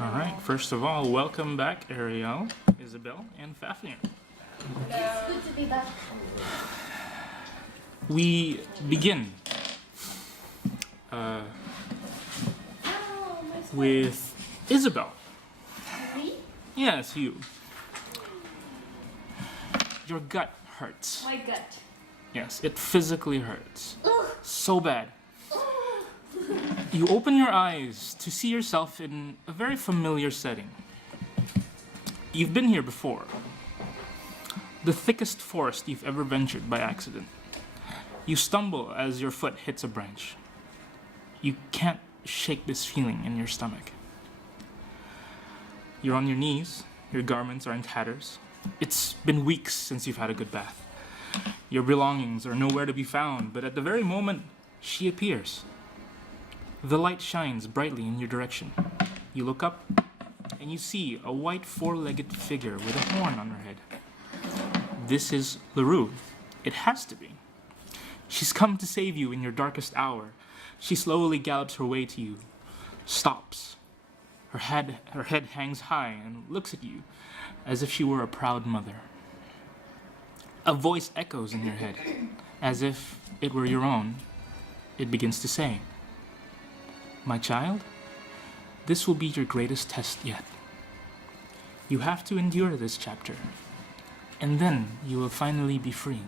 Alright, first of all, welcome back, Ariel, Isabel, and Fafnir. It's good to be back. We begin with Isabel. Me? Yes, you. Your gut hurts. My gut. Yes, it physically hurts. Ugh. So bad. You open your eyes to see yourself in a very familiar setting. You've been here before. The thickest forest you've ever ventured by accident. You stumble as your foot hits a branch. You can't shake this feeling in your stomach. You're on your knees. Your garments are in tatters. It's been weeks since you've had a good bath. Your belongings are nowhere to be found, but at the very moment she appears, the light shines brightly in your direction. You look up, and you see a white four-legged figure with a horn on her head. This is LaRue. It has to be. She's come to save you in your darkest hour. She slowly gallops her way to you, stops. Her head hangs high and looks at you as if she were a proud mother. A voice echoes in your head, as if it were your own. It begins to say, "My child, this will be your greatest test yet. You have to endure this chapter, and then you will finally be free."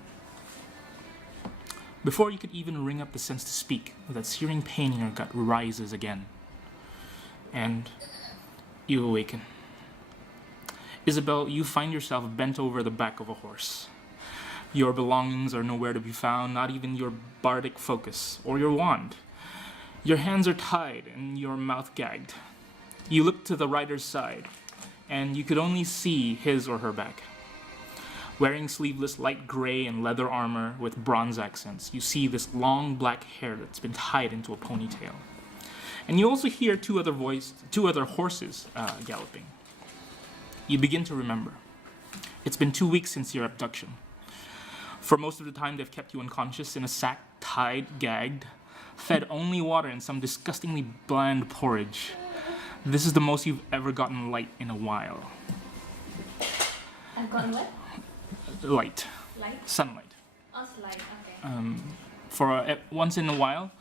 Before you could even ring up the sense to speak, that searing pain in your gut rises again, and you awaken. Isabel, you find yourself bent over the back of a horse. Your belongings are nowhere to be found, not even your bardic focus or your wand. Your hands are tied and your mouth gagged. You look to the rider's side, and you could only see his or her back. Wearing sleeveless light gray and leather armor with bronze accents, you see this long black hair that's been tied into a ponytail. And you also hear two other horses galloping. You begin to remember. It's been 2 weeks since your abduction. For most of the time, they've kept you unconscious in a sack, tied, gagged, fed only water and some disgustingly bland porridge. This is the most you've ever gotten light in a while. I've gotten what? Light. Light? Sunlight. Oh, light, okay. For once in a while,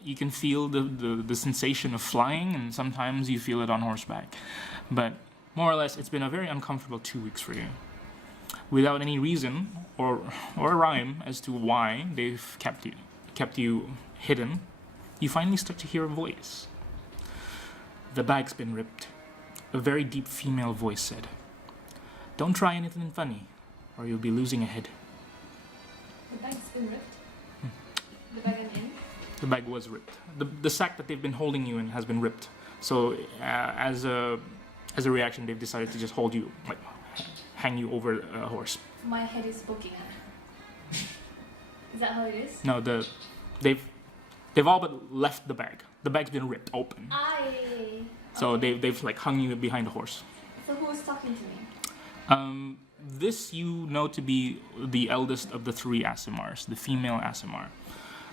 you can feel the sensation of flying, and sometimes you feel it on horseback. But more or less, it's been a very uncomfortable 2 weeks for you. Without any reason or a rhyme as to why they've kept you hidden, you finally start to hear a voice. The bag's been ripped. A very deep female voice said, "Don't try anything funny, or you'll be losing a head." The bag's been ripped? The bag and in? The bag was ripped. The sack that they've been holding you in has been ripped. So as a reaction, they've decided to just hold you, like hang you over a horse. My head is poking at. Is that how it is? No, they've all but left the bag. The bag's been ripped open. So Okay. they've like hung you behind a horse. So who's talking to me? This you know to be the eldest of the 3 Asimars, the female Asimar.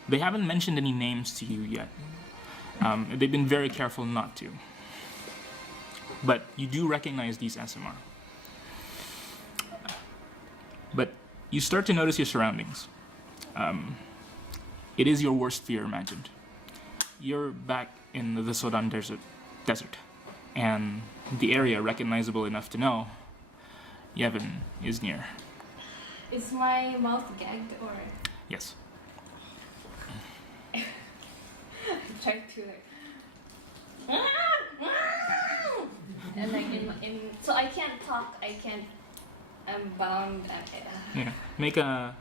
They haven't mentioned any names to you yet. They've been very careful not to. But you do recognize these Asimar. But you start to notice your surroundings. It is your worst fear imagined. You're back in the Sudan desert, and the area recognizable enough to know Yevon is near. Is my mouth gagged or? Yes. I tried to and like so I can't talk. I'm bound. Yeah. Make a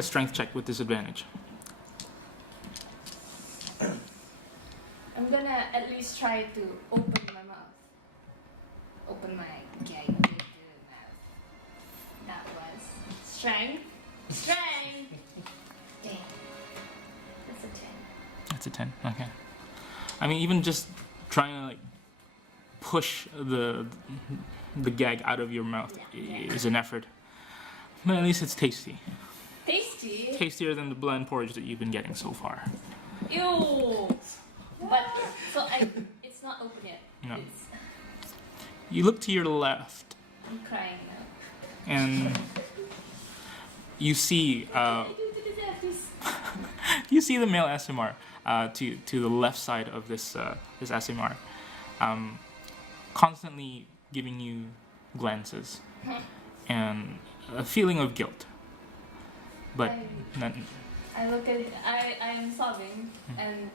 strength check with disadvantage. I'm gonna at least try to open my mouth. Open my gagged mouth. That was strength. Strength. Dang. That's a 10. That's a 10. Okay. I mean, even just trying to like push the gag out of your mouth is an effort. But at least it's tasty. Tasty. Tastier than the bland porridge that you've been getting so far. Ew. But so it's not open yet. No. It's, You look to your left, I'm crying now. and you see What did I do to deserve this? you see the male SMR to the left side of this SMR, constantly giving you glances and a feeling of guilt. But I look at I am sobbing and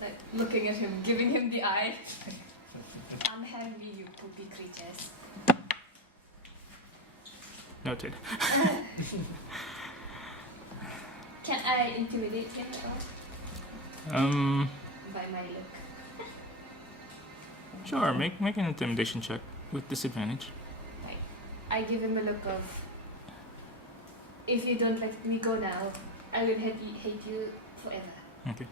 like looking at him, giving him the eye. Unhand me, you poopy creatures. noted. Can I intimidate him at all? By my look. Sure. Make an intimidation check with disadvantage. Right. I give him a look of, if you don't let me go now, I will hate you forever. Okay.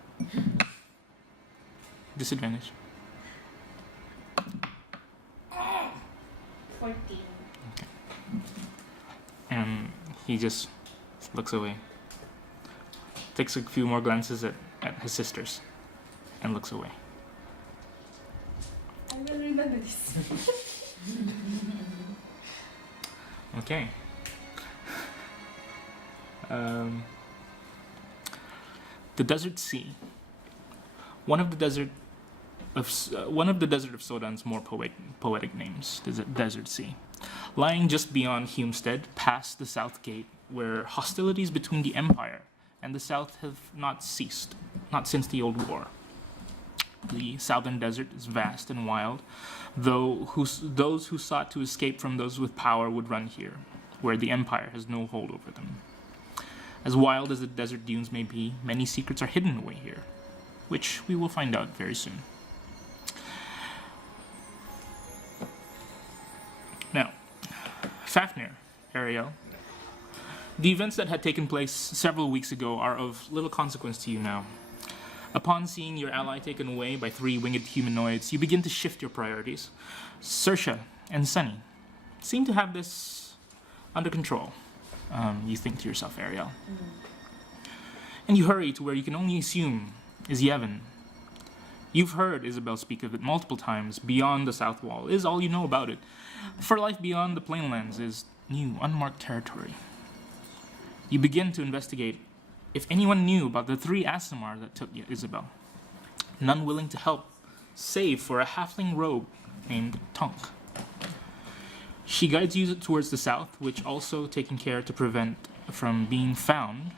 Disadvantage. 14. And he just looks away. Takes a few more glances at his sisters and looks away. I will remember this. Okay. The Desert Sea. One of the Desert of Sodan's more poetic names, Desert Sea. Lying just beyond Humstead, past the South Gate, where hostilities between the Empire and the South have not ceased, not since the Old War. The southern desert is vast and wild, though those who sought to escape from those with power would run here, where the Empire has no hold over them. As wild as the desert dunes may be, many secrets are hidden away here, which we will find out very soon. Now, Fafnir, Ariel. The events that had taken place several weeks ago are of little consequence to you now. Upon seeing your ally taken away by 3 winged humanoids, you begin to shift your priorities. Saoirse and Sunny seem to have this under control, you think to yourself, Ariel. And you hurry to where you can only assume is Yevon. You've heard Isabel speak of it multiple times. Beyond the South Wall is all you know about it. For life beyond the Plainlands is new, unmarked territory. You begin to investigate if anyone knew about the 3 Aasimar that took Isabel. None willing to help, save for a halfling rogue named Tonk. She guides you towards the south, which also taking care to prevent from being found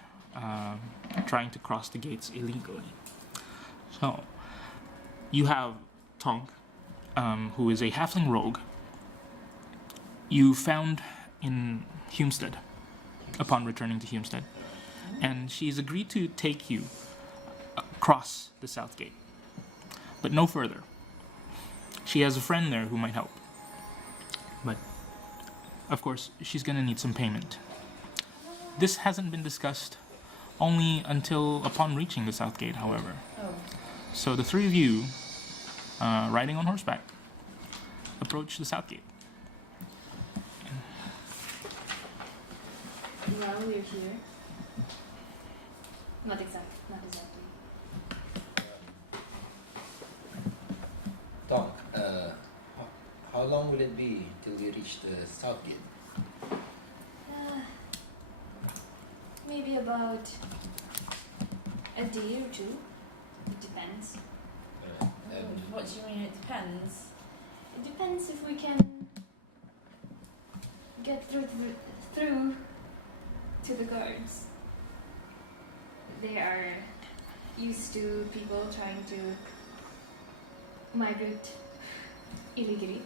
trying to cross the gates illegally. So, you have Tonk, who is a halfling rogue, you found in Humstead, upon returning to Humstead. And she's agreed to take you across the South Gate, but no further. She has a friend there who might help. But, of course, she's gonna need some payment. This hasn't been discussed only until upon reaching the South Gate, however. Oh. So the 3 of you, riding on horseback, approach the South Gate. Well, we're here. Not exactly. Tom, how long will it be till we reach the South Gate? Maybe about a day or 2. It depends. And What do you mean it depends? It depends if we can get through to the guards. They are used to people trying to migrate illegally.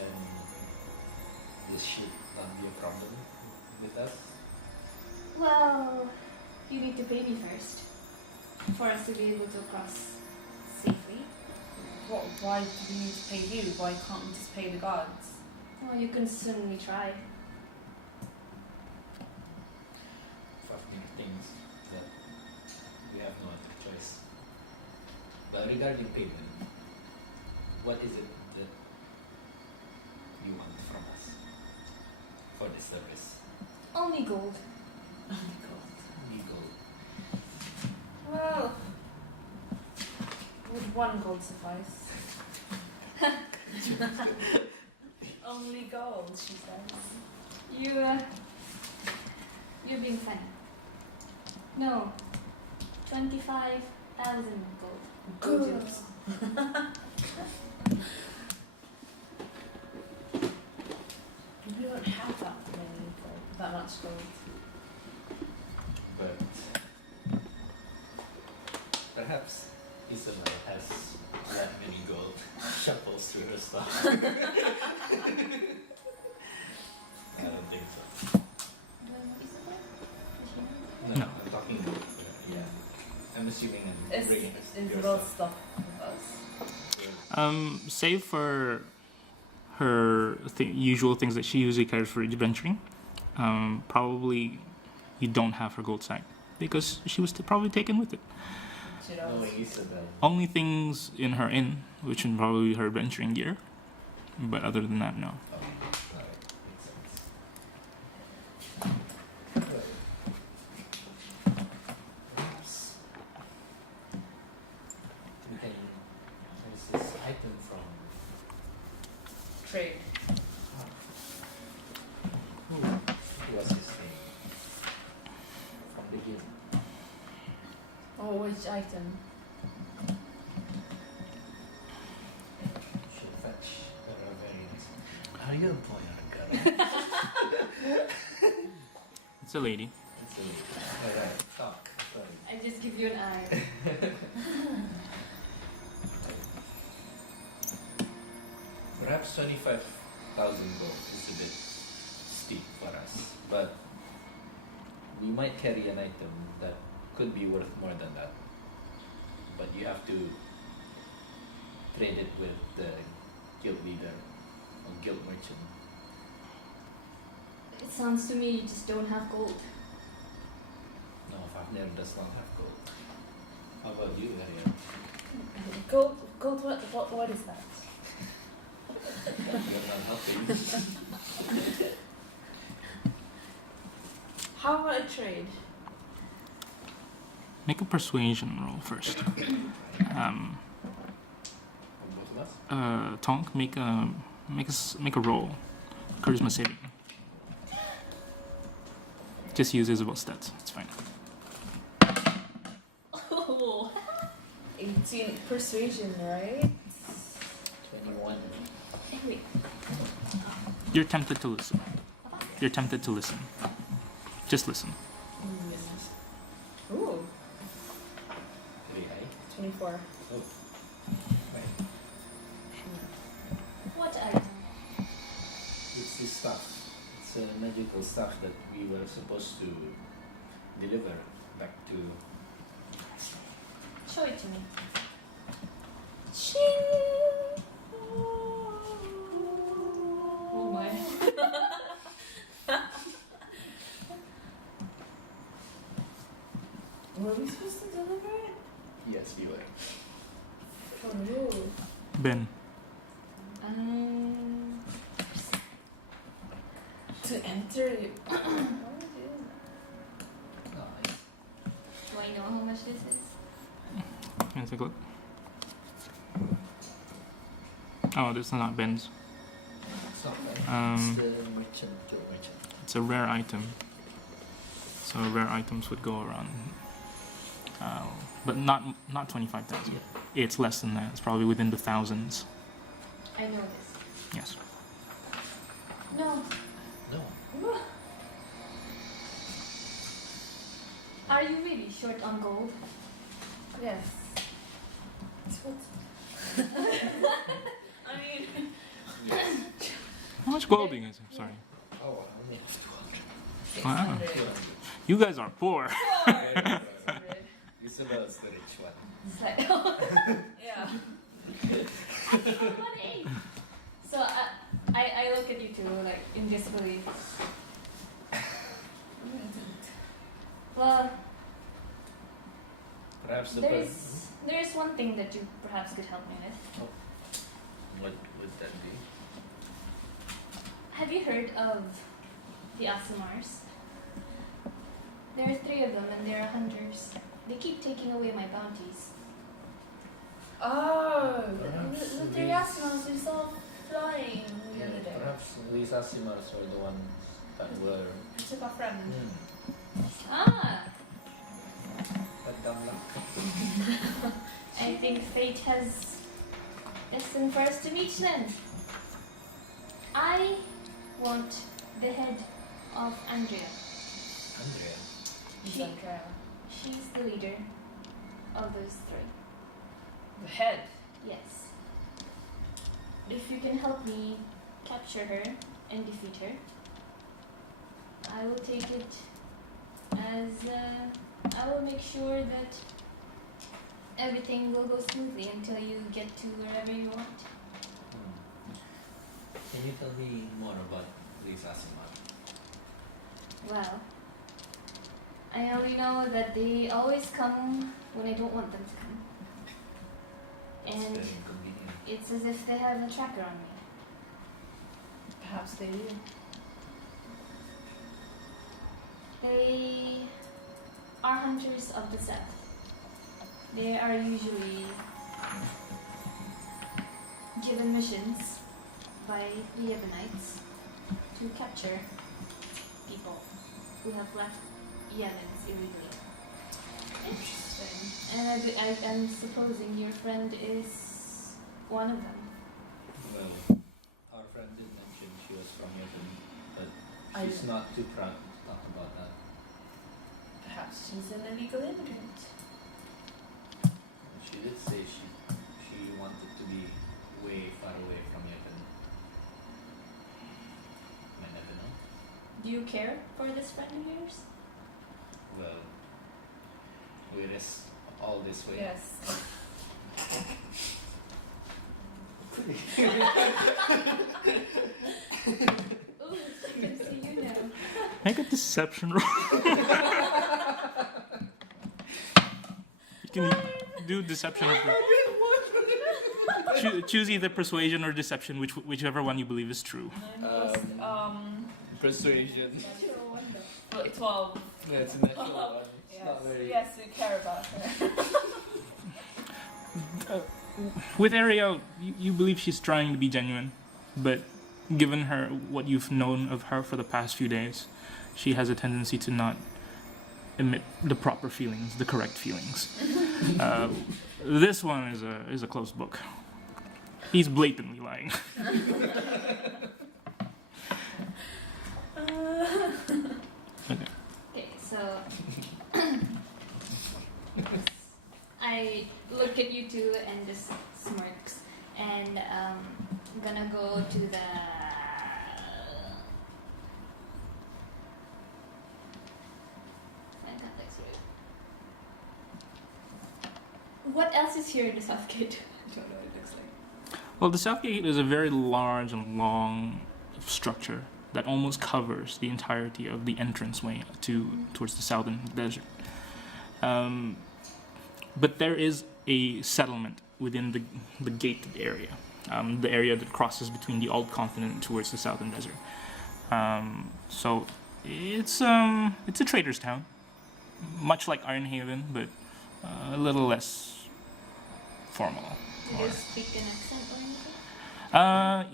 and this should not be a problem with us. Well, you need to pay me first for us to be able to cross safely. Why do we need to pay you? Why can't we just pay the guards? Well, you can certainly try. Fafnir things that we have no other choice. But regarding payment, what is it that you want from us for this service? Only gold. Oh my god. Legal. 1 gold suffice. Only gold, she says. You're being funny. No, 25,000 gold. Good. We don't have that much gold. But perhaps Isabel has that many gold shuffles through her stuff. I don't think so. No, No. I'm talking about, yeah. I'm assuming I'm Is bringing your Isabel stuff. stuff with us? Save for her usual things that she usually carries for adventuring, probably you don't have her gold sack because she was probably taken with it. She knows. Knowing Isabel. Only things in her inn, which would probably be her adventuring gear, but other than that, no. Oh, alright, makes sense. Well, perhaps we can use this item from Trade. who was his name? From the guild. Oh, which item? Should fetch her a variant. Are you a boy or a girl? It's a lady. It's a lady. Alright, talk. Sorry. I just give you an eye. Perhaps 25,000 gold is a bit steep for us, but we might carry an item that could be worth more than that. But you have to trade it with the guild leader or guild merchant. It sounds to me you just don't have gold. No, Fafnir does not have gold. How about you, Ariel? Gold, what is that? You're not helping. How about a trade? Make a persuasion roll first. For both of us? Tonk, make a roll. Charisma saving. Just use Isabel's stats. It's fine. Oh. 18 persuasion, right? 21. Wait. You're tempted to listen. You're tempted to listen. Just listen. Ooh, Very high. 24. Oh. Right. What item? It's this stuff. It's a magical stuff that we were supposed to deliver back to. Show it to me. Oh my. Were we supposed to deliver it? Yes, we were. Oh no. Ben. To enter it. Why are we doing Nice. Do I know how much this is? Can I take a look? Oh, this is not Ben's. It's not bad. It's the merchant to merchant. It's a rare item. So rare items would go around, but not 25,000. It's less than that. It's probably within the thousands. I know this. Yes. No. No. Are you really short on gold? it? Yes. What? I mean, Yes. How much gold do you guys have? Sorry. Oh, I only have 200. Wow. 600. You guys are poor. Isabel is the rich one. It's like, Yeah. money. So I look at you two like in disbelief. Well, Perhaps the there is one thing that you perhaps could help me with. What would that be? Have you heard of the Asimars? There are 3 of them and they are hunters. They keep taking away my bounties. Oh, Perhaps the they- Yasumas we saw flying the other day. Perhaps these Asimas were the ones that were. We took our friend. Ah, But dumb luck. I think fate has destined for us to meet then. I want the head of Andrea. Andrea. She- Andrea. She's the leader of those three. The head. Yes. If you can help me capture her and defeat her, I will take it as I will make sure that everything will go smoothly until you get to wherever you want. Can you tell me more about these Asima? Well, I only know that they always come when I don't want them to come. It's And very inconvenient. it's as if they have a tracker on me. Perhaps they do. They are hunters of the south. They are usually given missions by the Yevonites to capture people who have left Yevons illegally. Interesting. And I'm supposing your friend is one of them. Well, our friend did mention she was from Yevon, but she's not too proud to talk about that. Perhaps she's an illegal immigrant. She did say she wanted to be way far away from Yevon. Might never know. Do you care for this friend of yours? Well, we risk all this way. Yes. Ooh, she can see you now. Make a deception roll. You can do deception or choose either persuasion or deception, whichever one you believe is true. 9 plus, Persuasion. Natural one though. well, 12. Yeah, it's a natural one. It's Yes. not very. Yes, we care about her. With Ariel, you believe she's trying to be genuine, but given her what you've known of her for the past few days, she has a tendency to not emit the proper feelings, the correct feelings. This one is a closed book. He's blatantly lying. Okay, so I look at you two and just smirks, and I'm gonna go to the. My contacts are- What else is here in the South Gate? I don't know what it looks like. Well, the South Gate is a very large and long structure that almost covers the entirety of the entranceway towards the southern desert. But there is a settlement within the gated area, the area that crosses between the old continent towards the southern desert. So it's a trader's town, much like Ironhaven, but a little less formal. Do you speak an accent or anything?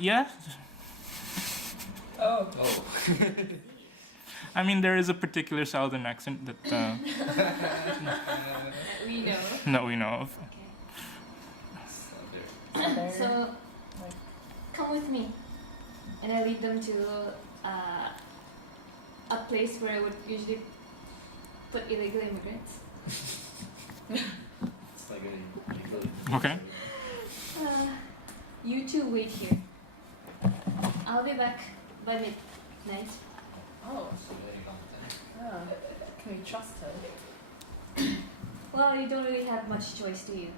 Yeah. Oh. Oh. I mean, there is a particular southern accent that That we know. that we know of. Okay. So So, like- come with me, and I lead them to a place where I would usually put illegal immigrants. It's like a legal. Okay. You two wait here. I'll be back by midnight. Oh. It's a very long time. Yeah. Can we trust her? Well, you don't really have much choice, do you?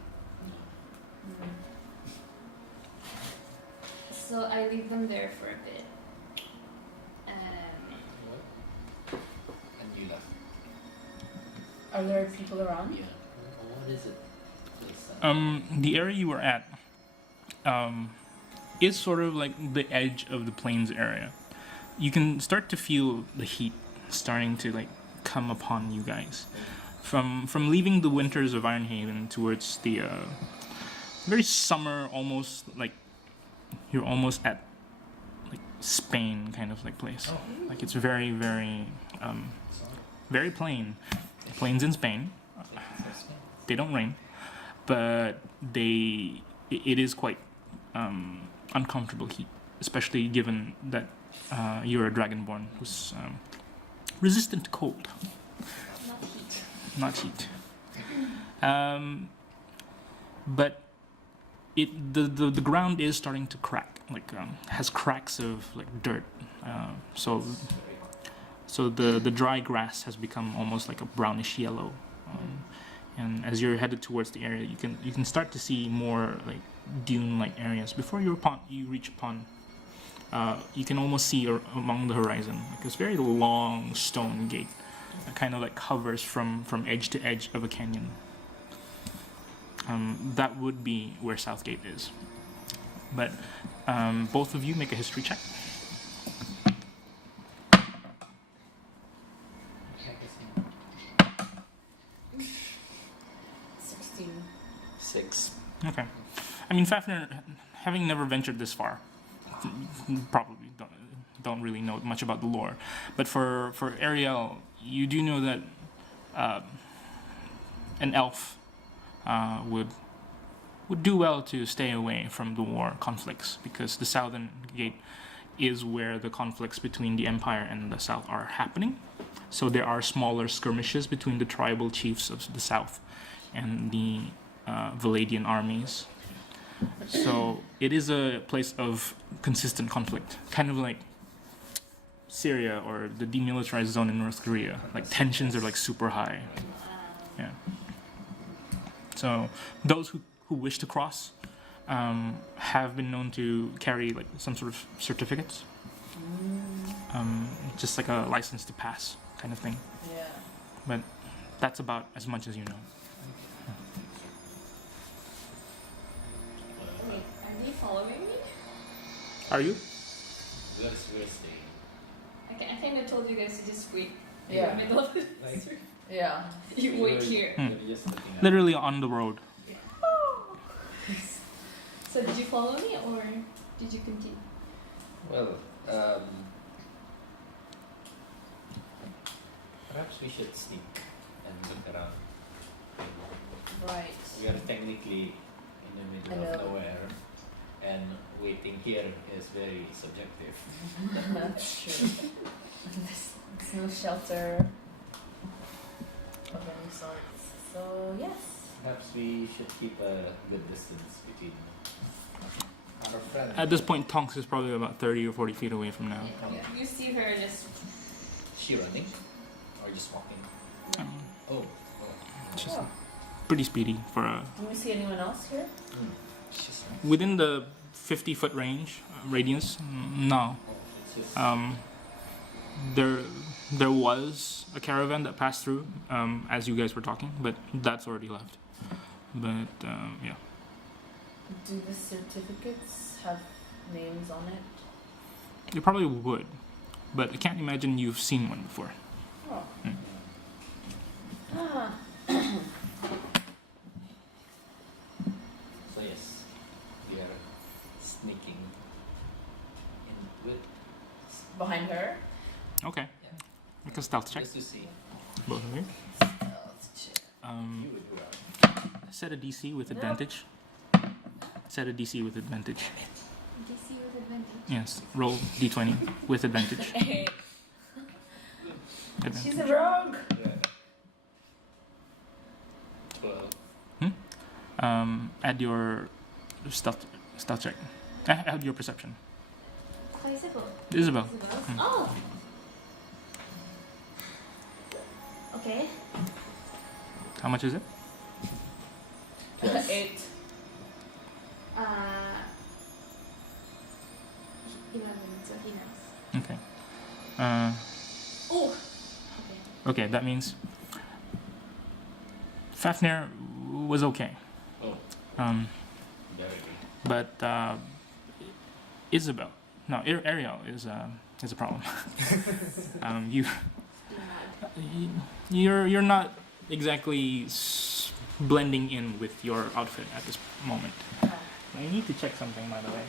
Mm. So I leave them there for a bit. What? And you left. Are there people around? Yeah. What is it? This, The area you were at is sort of like the edge of the plains area. You can start to feel the heat starting to like come upon you guys from leaving the winters of Ironhaven towards very summer, almost like you're almost at like Spain kind of like place. Oh, Like it's very, very, sorry. very plain. Plains in Spain. They don't rain, but it is quite uncomfortable heat, especially given that you're a dragonborn who's resistant to cold, Not heat. not heat. But the ground is starting to crack, like has cracks of like dirt. So the dry grass has become almost like a brownish yellow. And as you're headed towards the area, you can start to see more like dune-like areas. Before you reach a pond, you can almost see along the horizon like this very long stone gate that kind of like hovers from edge to edge of a canyon. That would be where Southgate is. But both of you make a history check. Practicing. 16. 6. Okay. I mean, Fafnir, having never ventured this far, probably don't really know much about the lore. But for Ariel, you do know that an elf would do well to stay away from the war conflicts, because the Southern Gate is where the conflicts between the Empire and the South are happening. So there are smaller skirmishes between the tribal chiefs of the South and the Valadian armies. So it is a place of consistent conflict, kind of like Syria or the demilitarized zone in North Korea. Like tensions are like super high. Yeah. So those who wish to cross have been known to carry like some sort of certificates, just like a license to pass kind of thing. Yeah. But that's about as much as you know. Wait, are they following me? Are you? Where's staying? Okay, I think I told you guys to just wait in Yeah. the middle of the Like, street. Yeah. You wait here. You're just looking at Literally on the road. So did you follow me or did you continue? Well, perhaps we should sneak and look around. Right. We are technically in the middle I of know. nowhere, and waiting here is very subjective. That's true. There's no shelter of any sorts. So, yes. Perhaps we should keep a good distance between our friends. At this point, Tonks is probably about 30 or 40 feet away from now. You see her just. Is she running? Or just walking? Oh. It's just Oh. pretty speedy for a... Do we see anyone else here? It's just Within the 50-foot range, radius, no. it's just There was a caravan that passed through as you guys were talking, but that's already left. But yeah, Do the certificates have names on it? you probably would, but I can't imagine you've seen one before. Oh. Hmm. Ah. so yes, we are sneaking in with Behind her? Okay, Yeah. make a stealth check, just to see. both of you. Stealth check. You would do well. Set a DC with Nope. advantage. Set a DC with advantage. DC with advantage. Yes, roll D20 with advantage. Hey, Advantage. she's a rogue! Yeah. 12. Add your stealth check. Add your perception. Oh, Isabel. Isabel. Isabel. Oh! Okay. How much is it? 8. 11, so he knows. Okay. Oh! Okay. Okay, that means Fafnir was okay. Oh, Um, very but Isabel, no, Ariel is a problem. Be mad. You're not exactly blending in with your outfit at this moment. Oh. I need to check something, by the way.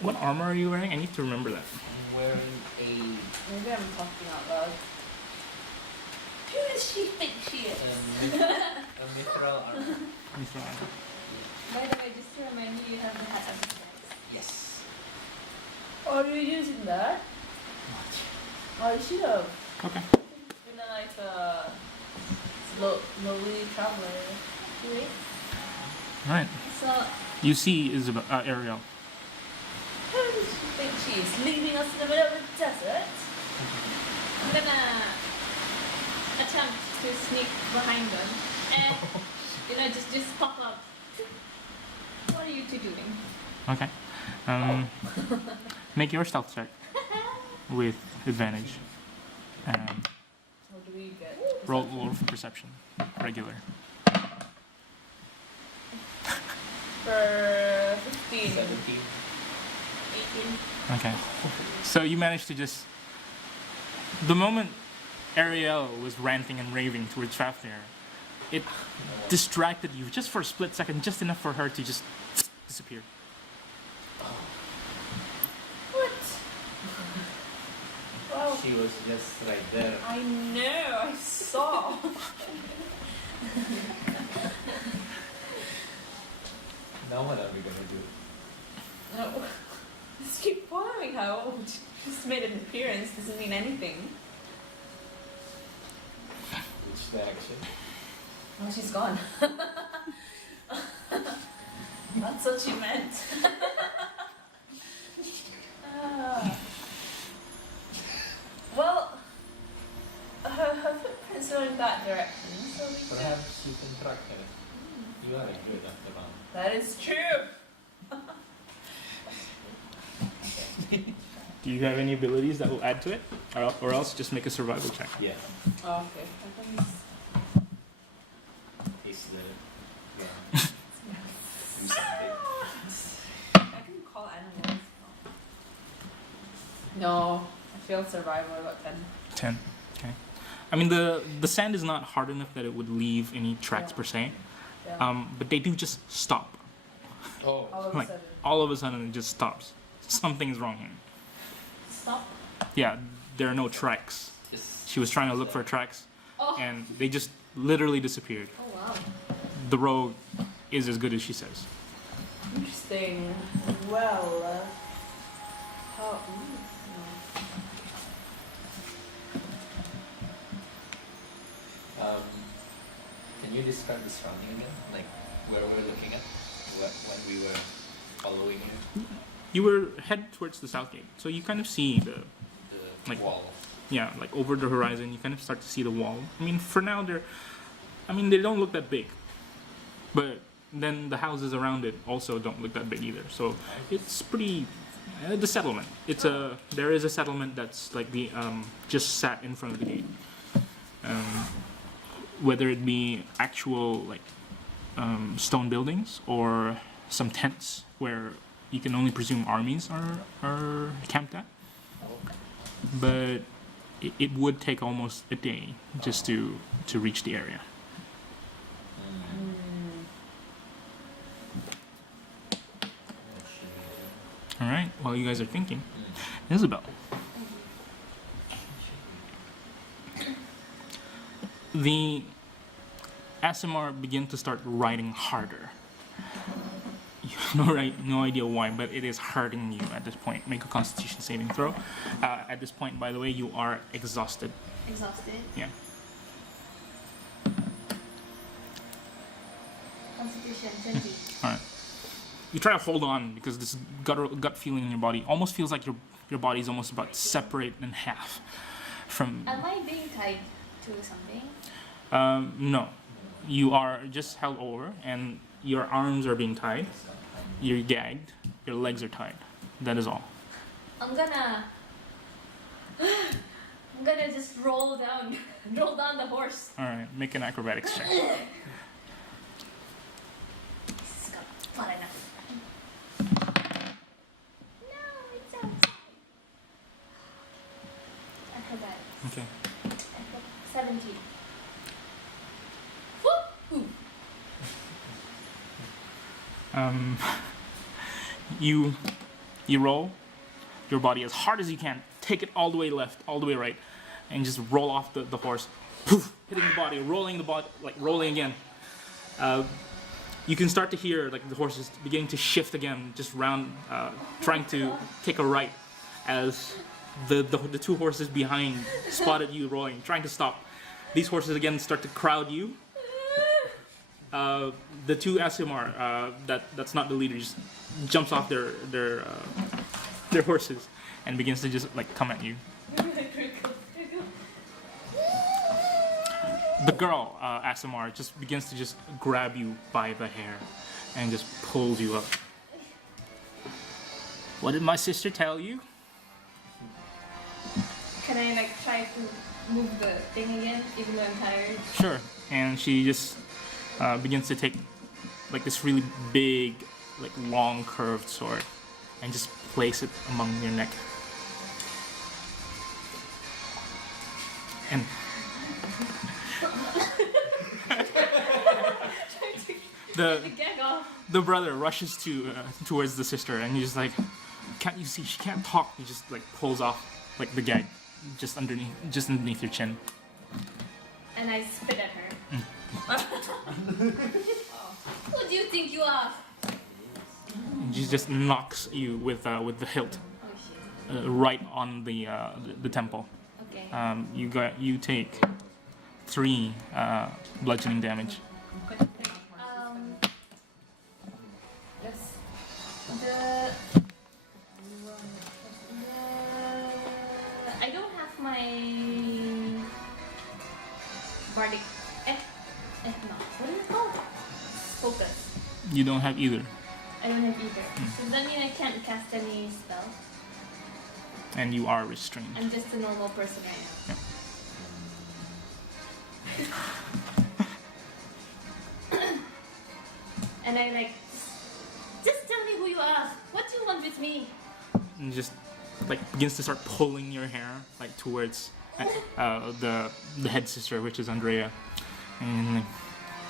What armor are you wearing? I need to remember that. I'm wearing a Maybe I'm talking out loud. Who does she think she is? a mithril armor. By the way, just to remind you, you have the hat on the sides. Yes. Are you using that? Oh, you should have. Okay. Been like a slowly traveler. Wait. Alright. So, You see Isabel, Ariel. Who does she think she is? Leaving us in the middle of the desert? I'm gonna attempt to sneak behind them and, just pop up. What are you two doing? Okay. Make your stealth check with advantage. What do we get? Roll for perception. Regular. For 15. 17. 18. Okay. So you managed to just. The moment Ariel was ranting and raving towards Fafnir, it distracted you just for a split second, just enough for her to just disappear. What? Well, She was just right there. I know, I saw. Now what are we gonna do? No. Just keep following her. Oh, she just made an appearance, doesn't mean anything. Which direction? Oh, she's gone. That's what she meant. Ah. Well, her footprints are in that direction, so we can... Perhaps you can track her. You are good after all. That is true. Do you have any abilities that will add to it? Or else just make a survival check. Yeah. Oh, okay. I think He's the do something. I can call animals. No, I failed survival. I got 10. 10. Okay. I mean, the sand is not hard enough that it would leave any tracks Yeah. per se. Yeah. But they do just stop. Oh. All of a Like, sudden. all of a sudden it just stops. Something's wrong here. Stop. Yeah, there are no tracks. Just She was trying to look for tracks, Oh. and they just literally disappeared. Oh wow. The road is as good as she says. Interesting. Well, how? Can you describe the surrounding again? Like where we're looking at? When we were following you? You were head towards the south gate, so you kind of see the Like- wall. yeah, like over the horizon. You kind of start to see the wall. I mean, for now they don't look that big, but then the houses around it also don't look that big either. So it's pretty. The settlement. There is a settlement that's like the just sat in front of the gate. Whether it be actual like stone buildings or some tents where you can only presume armies are camped at. But it would take almost a day just to reach the area. All right. While you guys are thinking, Isabel. The ASMR begin to start riding harder. You have no idea why, but it is hurting you at this point. Make a Constitution saving throw. At this point, by the way, you are exhausted. Exhausted. Yeah. Constitution 20. All right. You try to hold on because this gut feeling in your body almost feels like your body is almost about to separate in half from. Am I being tied to something? No, you are just held over, and your arms are being tied. You're gagged. Your legs are tied. That is all. I'm gonna just roll down the horse. All right. Make an acrobatics check. This is fun enough. No, it's outside. Acrobatics. Okay. 17. Woo! Um, you roll your body as hard as you can. Take it all the way left, all the way right, and just roll off the horse. Poof, hitting the body, like rolling again. You can start to hear like the horse is beginning to shift again, just round, trying to take a right, as the two horses behind spotted you rolling, trying to stop. These horses again start to crowd you. The two SMR, that's not the leader, just jumps off their horses and begins to just like come at you. The girl, SMR, just begins to just grab you by the hair and just pulls you up. What did my sister tell you? Can I like try to move the thing again, even though I'm tired? Sure. And she just begins to take like this really big, like long curved sword and just place it among your neck. And The gag off. the brother rushes towards the sister, and he's like, "Can't you see? She can't talk." He just like pulls off like the gag just underneath your chin. And I spit at her. Who do you think you are? And she just knocks you with the hilt Oh shit. right on the temple. Okay. You take 3 bludgeoning damage. Yes. The I don't have my bardic. No. What is it called? Focus. You don't have either, I don't have either. So does that mean I can't cast any spell? and you are restrained. I'm just a normal person right now. And I like, just tell me who you are. What do you want with me? And just like begins to start pulling your hair like towards the head sister, which is Andrea. And like,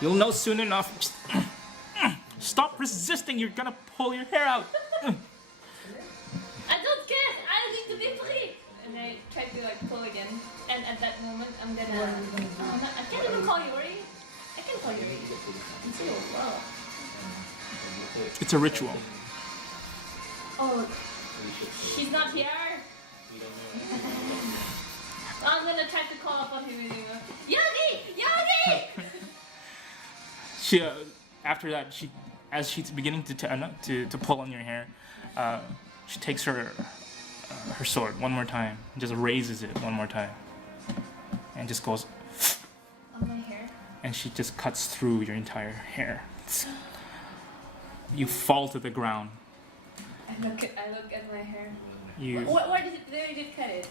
you'll know soon enough. Just, stop resisting. You're gonna pull your hair out. I don't care. I need to be free. And I try to like pull again. And at that moment, I'm gonna. I can't even call Yuri. I can call Yuri. It's you. Wow. It's a ritual. Oh, she's not here. I'm gonna try to call upon him anyway. Yogi! Yogi! She after that as she's beginning to pull on your hair, she takes her sword one more time, just raises it one more time, and just goes. On my hair. And she just cuts through your entire hair. You fall to the ground. I look at my hair. You Where did it cut it?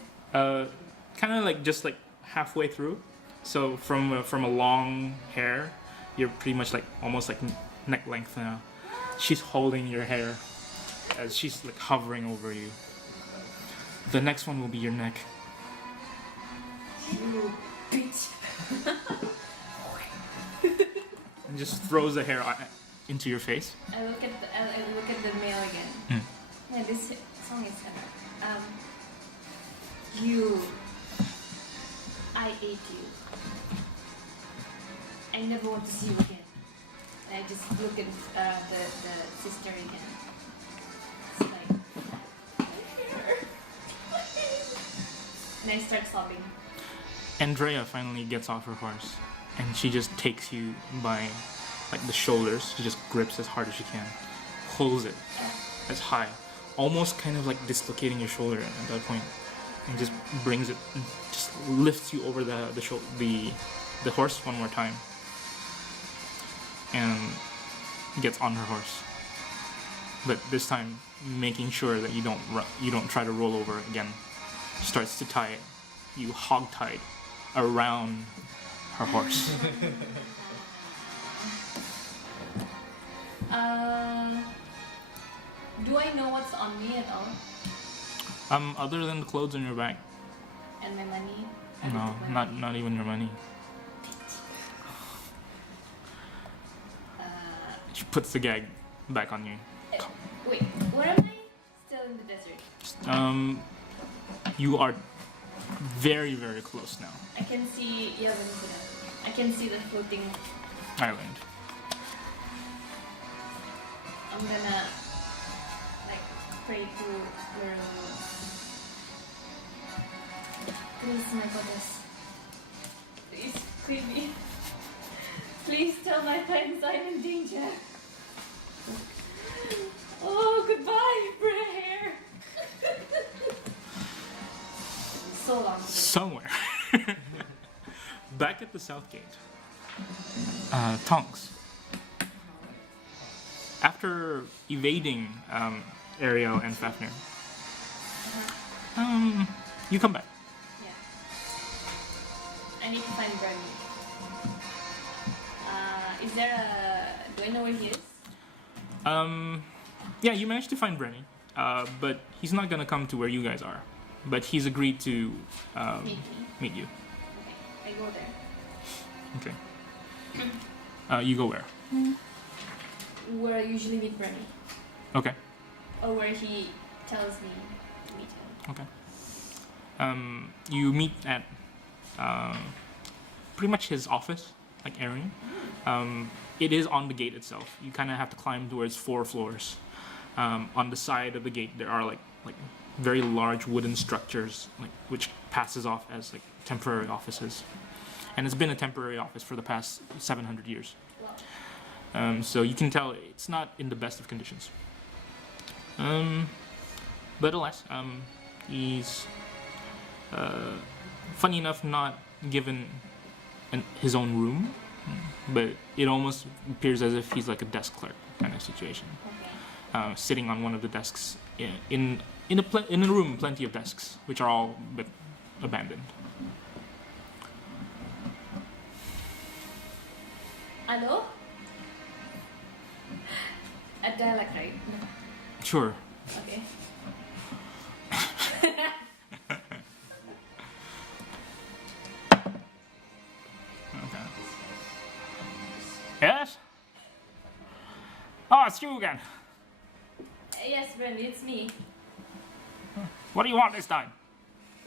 kind of like just like halfway through. So from a long hair, you're pretty much like almost like neck length now. She's holding your hair as she's like hovering over you. The next one will be your neck. You bitch. And just throws the hair into your face. I look at the male again. Mm. Yeah, this song is better. You. I ate you. I never want to see you again. And I just look at the sister again. It's like, and I start sobbing. Andrea finally gets off her horse, and she just takes you by like the shoulders. She just grips as hard as she can, pulls it as high, almost kind of like dislocating your shoulder at that point, and just brings it, and just lifts you over the horse one more time, and gets on her horse. But this time, making sure that you don't try to roll over again. Starts to tie it. You hog-tied around her horse. Do I know what's on me at all? Other than the clothes on your back, And my money? no, not even your money. She puts the gag back on you. Wait, where am I? Still in the desert. You are very, very close now. I can see Yevon. I can see the floating. Island. I'm gonna like pray to your please, my goddess. Please, free me. Please tell my friends I'm in danger. Oh, goodbye, prayer. So long. Somewhere. Back at the south gate. Tonks. After evading Ariel and Fafnir, you come back. Yeah. I need to find Bremy. Is there a... Do I know where he is? Yeah, you managed to find Brenny, but he's not gonna come to where you guys are. But he's agreed to meet you. Okay, I go there. Okay. You go where? Where I usually meet Bremy. Okay. Or where he tells me to meet him. Okay. You meet at pretty much his office, like area. It is on the gate itself. You kind of have to climb towards 4 floors. On the side of the gate, there are like very large wooden structures, like which passes off as like temporary offices, and it's been a temporary office for the past 700 years. Wow. So you can tell it's not in the best of conditions. But alas, he's funny enough not given his own room, but it almost appears as if he's like a desk clerk kind of situation, Okay. sitting on one of the desks in a room, plenty of desks, which are all but abandoned. Hello? A dialect, right? Sure. Okay. Okay. Yes? Oh, it's you again. Yes, Brandy, it's me. What do you want this time?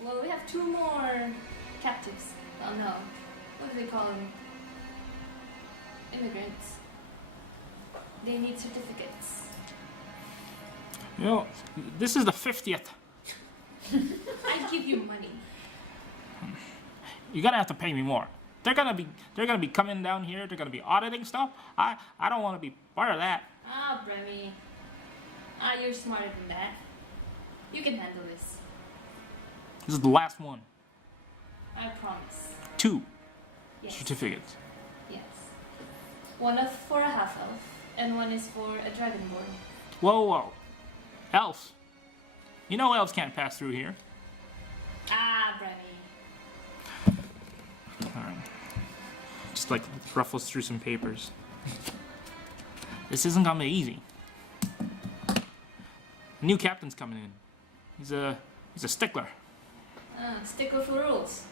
Well, we have 2 more captives. Oh no. What do they call them? Immigrants. They need certificates. You know, this is the 50th. I give you money. You're gonna have to pay me more. They're gonna be coming down here. They're gonna be auditing stuff. I don't want to be part of that. Ah, Bremy. Ah, you're smarter than that. You can handle this. This is the last one. I promise. 2 Yes. certificates. Yes. One is for a half-elf, and one is for a dragonborn. Whoa. Elves. You know elves can't pass through here. Ah, Bremy. Alright. Just like ruffles through some papers. This isn't gonna be easy. A new captain's coming in. He's a stickler. Stickler for rules.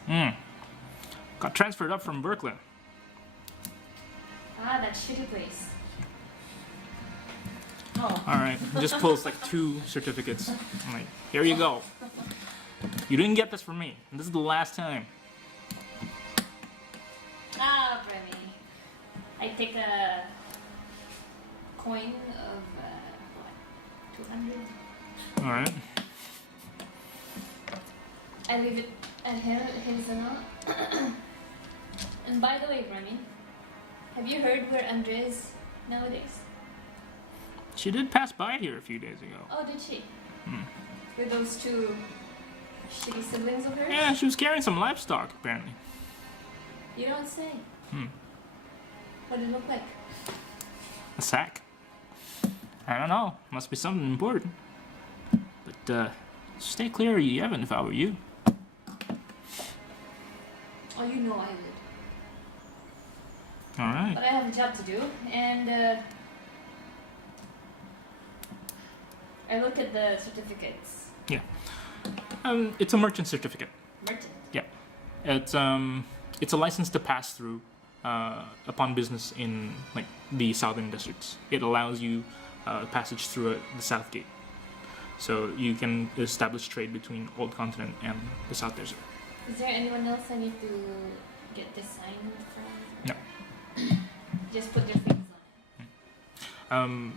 Got transferred up from Berkeley. Ah, that shitty place. Oh. Alright. Just pulls like 2 certificates. I'm like, here you go. You didn't get this from me. And this is the last time. Ah, Bremy. I take a coin of, what, 200? Alright. I leave it at his And by the way, Bremy, have you heard where Andre is nowadays? She did pass by here a few days ago. Oh, did she? With those 2 shitty siblings of hers? Yeah, she was carrying some livestock, apparently. You don't say. What did it look like? A sack. I don't know. Must be something important. But, stay clear of Yevon if I were you. Oh, you know I would. Alright. But I have a job to do, and I look at the certificates. Yeah. It's a merchant certificate. Merchant. Yeah. It's a license to pass through upon business in like the southern districts. It allows you passage through the South Gate. So you can establish trade between Old Continent and the South Desert. Is there anyone else I need to get this signed from? No. Just put their things on it.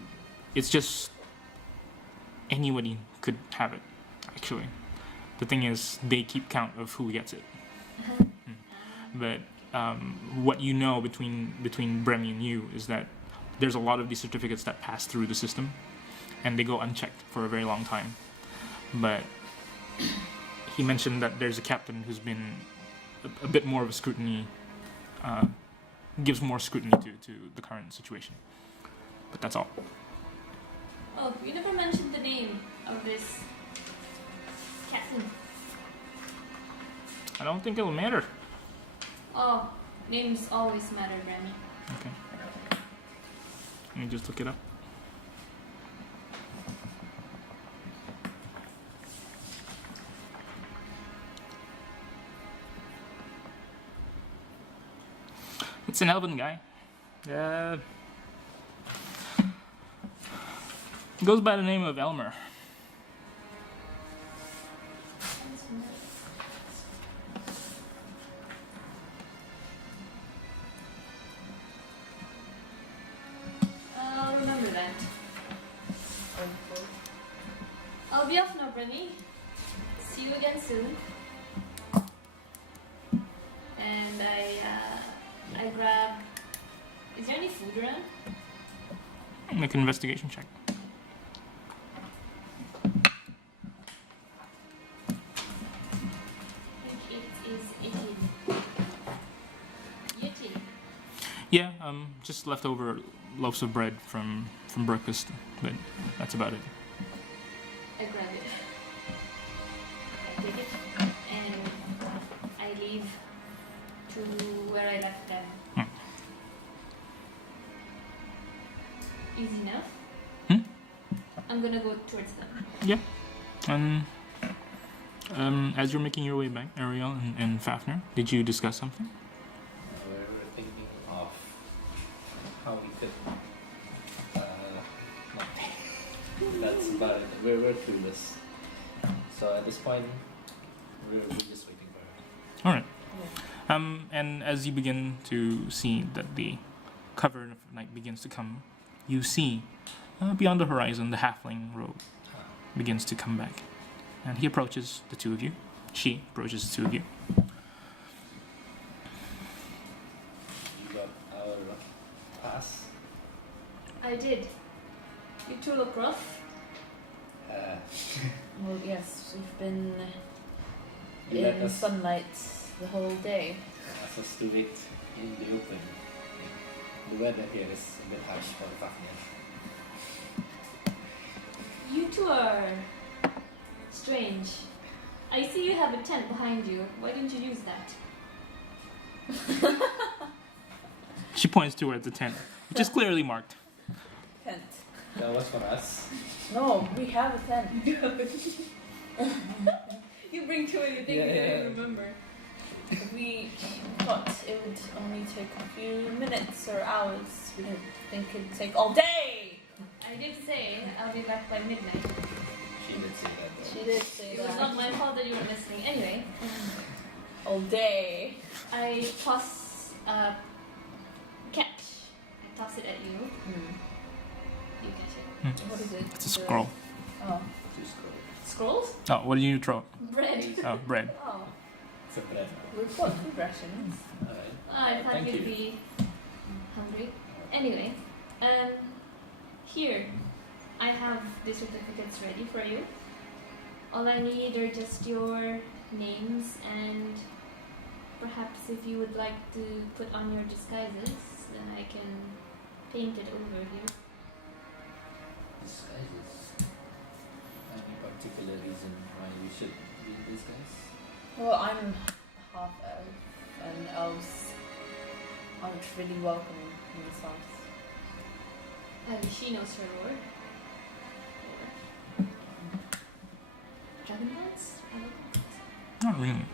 It's just anybody could have it, actually. The thing is, they keep count of who gets it. But what you know between Bremy and you is that there's a lot of these certificates that pass through the system, and they go unchecked for a very long time. But he mentioned that there's a captain who's been a bit more of a scrutiny, gives more scrutiny to the current situation. But that's all. Oh, you never mentioned the name of this captain. I don't think it'll matter. Oh, names always matter, Granny. Okay. Let me just look it up. It's an elven guy. Goes by the name of Elmer. I'll remember that. I'll be off now, Brenny. See you again soon. And I grab. Is there any food around? Make an investigation check. I think it is 18. Yeti. Yeah, just leftover loaves of bread from breakfast, but that's about it. I grab it. I take it and I leave to where I left them. Easy enough? I'm gonna go towards them. Yeah. As you're making your way back, Ariel and Fafnir, did you discuss something? We were thinking of how we could. That's about it. We're clueless. So at this point, we're just waiting for her. All right. And as you begin to see that the cover of night begins to come, you see beyond the horizon the halfling road begins to come back, and he approaches the two of you. She approaches the two of you. You got our pass. I did. You two look rough. Well, yes, we've been You let in us sunlight the whole day. ask us to wait in the open. The weather here is a bit harsh for the Fafnir. You two are strange. I see you have a tent behind you. Why didn't you use that? She points towards the tent, which is clearly marked. Tent. That was for us. No, we have a tent. You bring two and you think Yeah, you yeah. don't remember. We thought it would only take a few minutes or hours. We didn't think it'd take all day. I did say I'll be back by midnight. She did say that though. She did say It was not my fault that you weren't listening. Anyway, all day. I toss a catch. I toss it at you. You catch it. What is it? It's a scroll. Oh. Just go. Scrolls? Oh, what did you throw? Bread. Oh, bread. Oh. It's a bread. We've got food rations. Alright. I thought Thank you'd you. be hungry. Anyway, here I have the certificates ready for you. All I need are just your names and perhaps if you would like to put on your disguises, then I can paint it over here. Disguises. Any particular reason why we should be in disguise? Well, I'm half elf, and elves aren't really welcome in this house. She knows her lore. Or Dragonlance? Not really.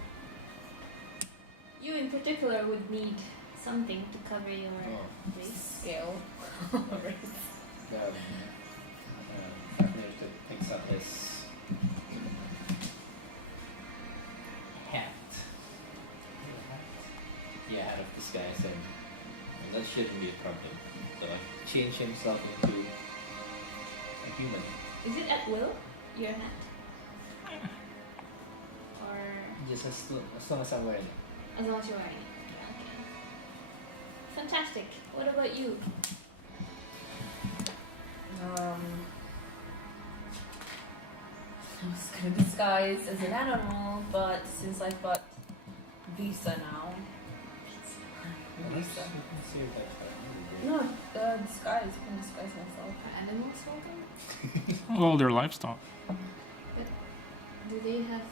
You in particular would need something to cover your Oh, face. Scale. yeah. up his hat. Yeah, hat of disguise, and that shouldn't be a problem. So I change himself into a human. Is it at will? Your hat? Or Just as long as I'm wearing it. as long as you're wearing it? Okay. Fantastic. What about you? I was gonna disguise as an animal, but since I've got Visa now. Visa. You can see that. No, disguise. I can disguise myself. Are animals walking? Well, they're livestock. Do they have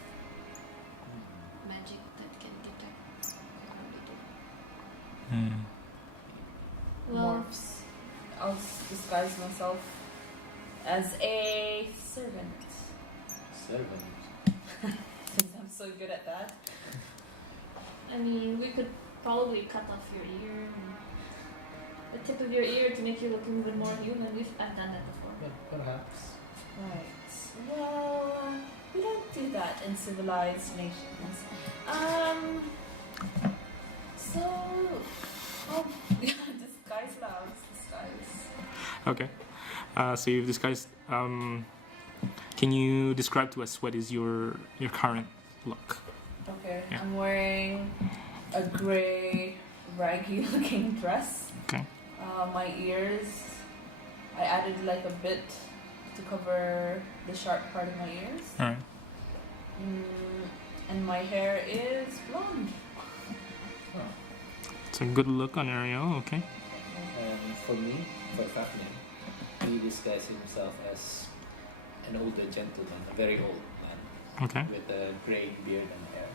magic that can detect how they do? Well, Morphs. I'll disguise myself as a servant. Servant. Since I'm so good at that. I mean, we could probably cut off your ear and the tip of your ear to make you look even more human. I've done that before. Yeah, perhaps. Right. Well, we don't do that in civilized nations. So, disguise loud. Disguise. Okay. So you've disguised. Can you describe to us what is your current look? Okay. Yeah. I'm wearing a grey, raggy-looking dress. Okay. My ears, I added like a bit to cover the sharp part of my ears. All right. And my hair is blonde. It's a good look on Ariel. Okay. And for me, for Fafnir, he disguised himself as an older gentleman, a very old man, Okay. with a grey beard and hair,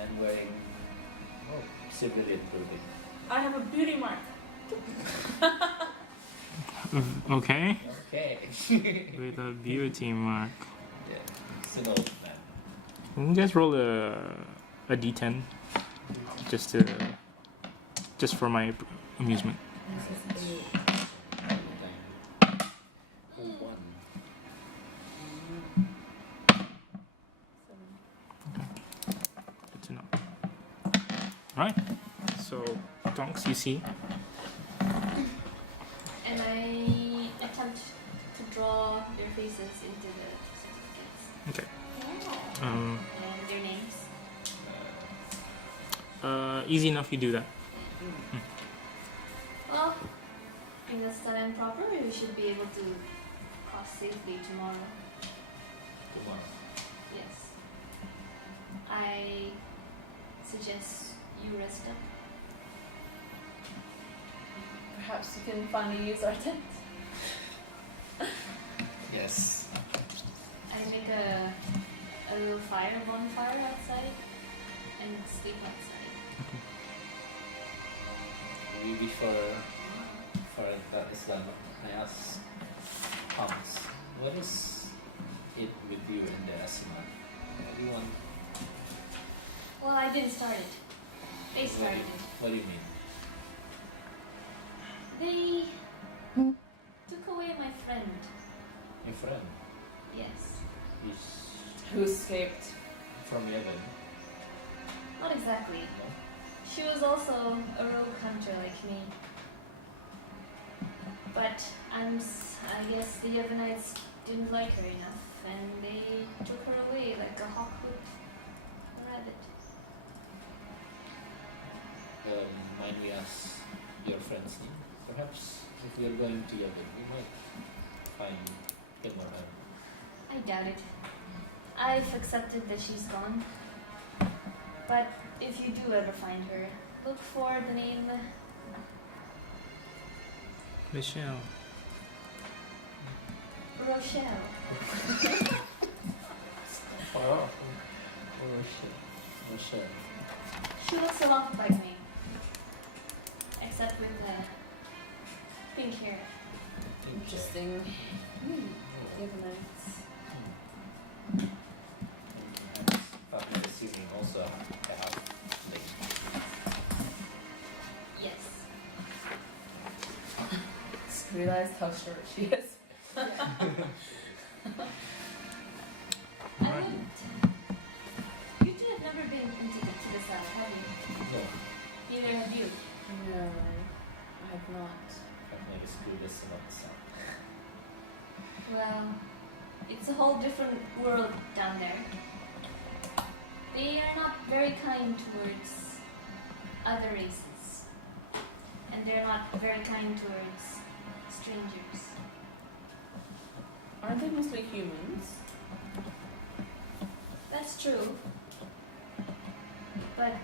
and wearing civilian clothing. I have a beauty mark. Okay. Okay. With a beauty mark. Yeah, it's an old man. Can you guys roll a d10 just for my amusement? One. Good to know. Right. So, Tonks, you see. And I attempt to draw their faces into the certificates. Okay. Yeah. And their names. Easy enough. You do that. Well, in that's done and proper, we should be able to cross safely tomorrow. Tomorrow. Yes. I suggest you rest up. Perhaps we can finally use our tent. Yes. I make a little bonfire outside and sleep outside. Maybe before that is done, I ask Hans, what is it with you and the Asiman? What do you want? Well, I didn't start it. They started it. What do you mean? They took away my friend. Your friend? Yes. He's Who escaped? from Yevon. Not exactly. No? She was also a rogue hunter like me. But I guess the Yevonites didn't like her enough, and they took her away like a hawk would a rabbit. Might we ask your friend's name? Perhaps if we are going to Yevon, we might find him or her. I doubt it. I've accepted that she's gone. But if you do ever find her, look for the name Michelle. Rochelle. Oh shit. Oh shit. She looks a lot like me. Except with the pink hair. Interesting. Yevonites. Fafnir assuming also have like Yes. Just realized how short she is. Neither have you. No, I have not. I'm not as clueless about the sound. Well, it's a whole different world down there. They are not very kind towards other races. And they're not very kind towards strangers. Aren't they mostly humans? That's true. But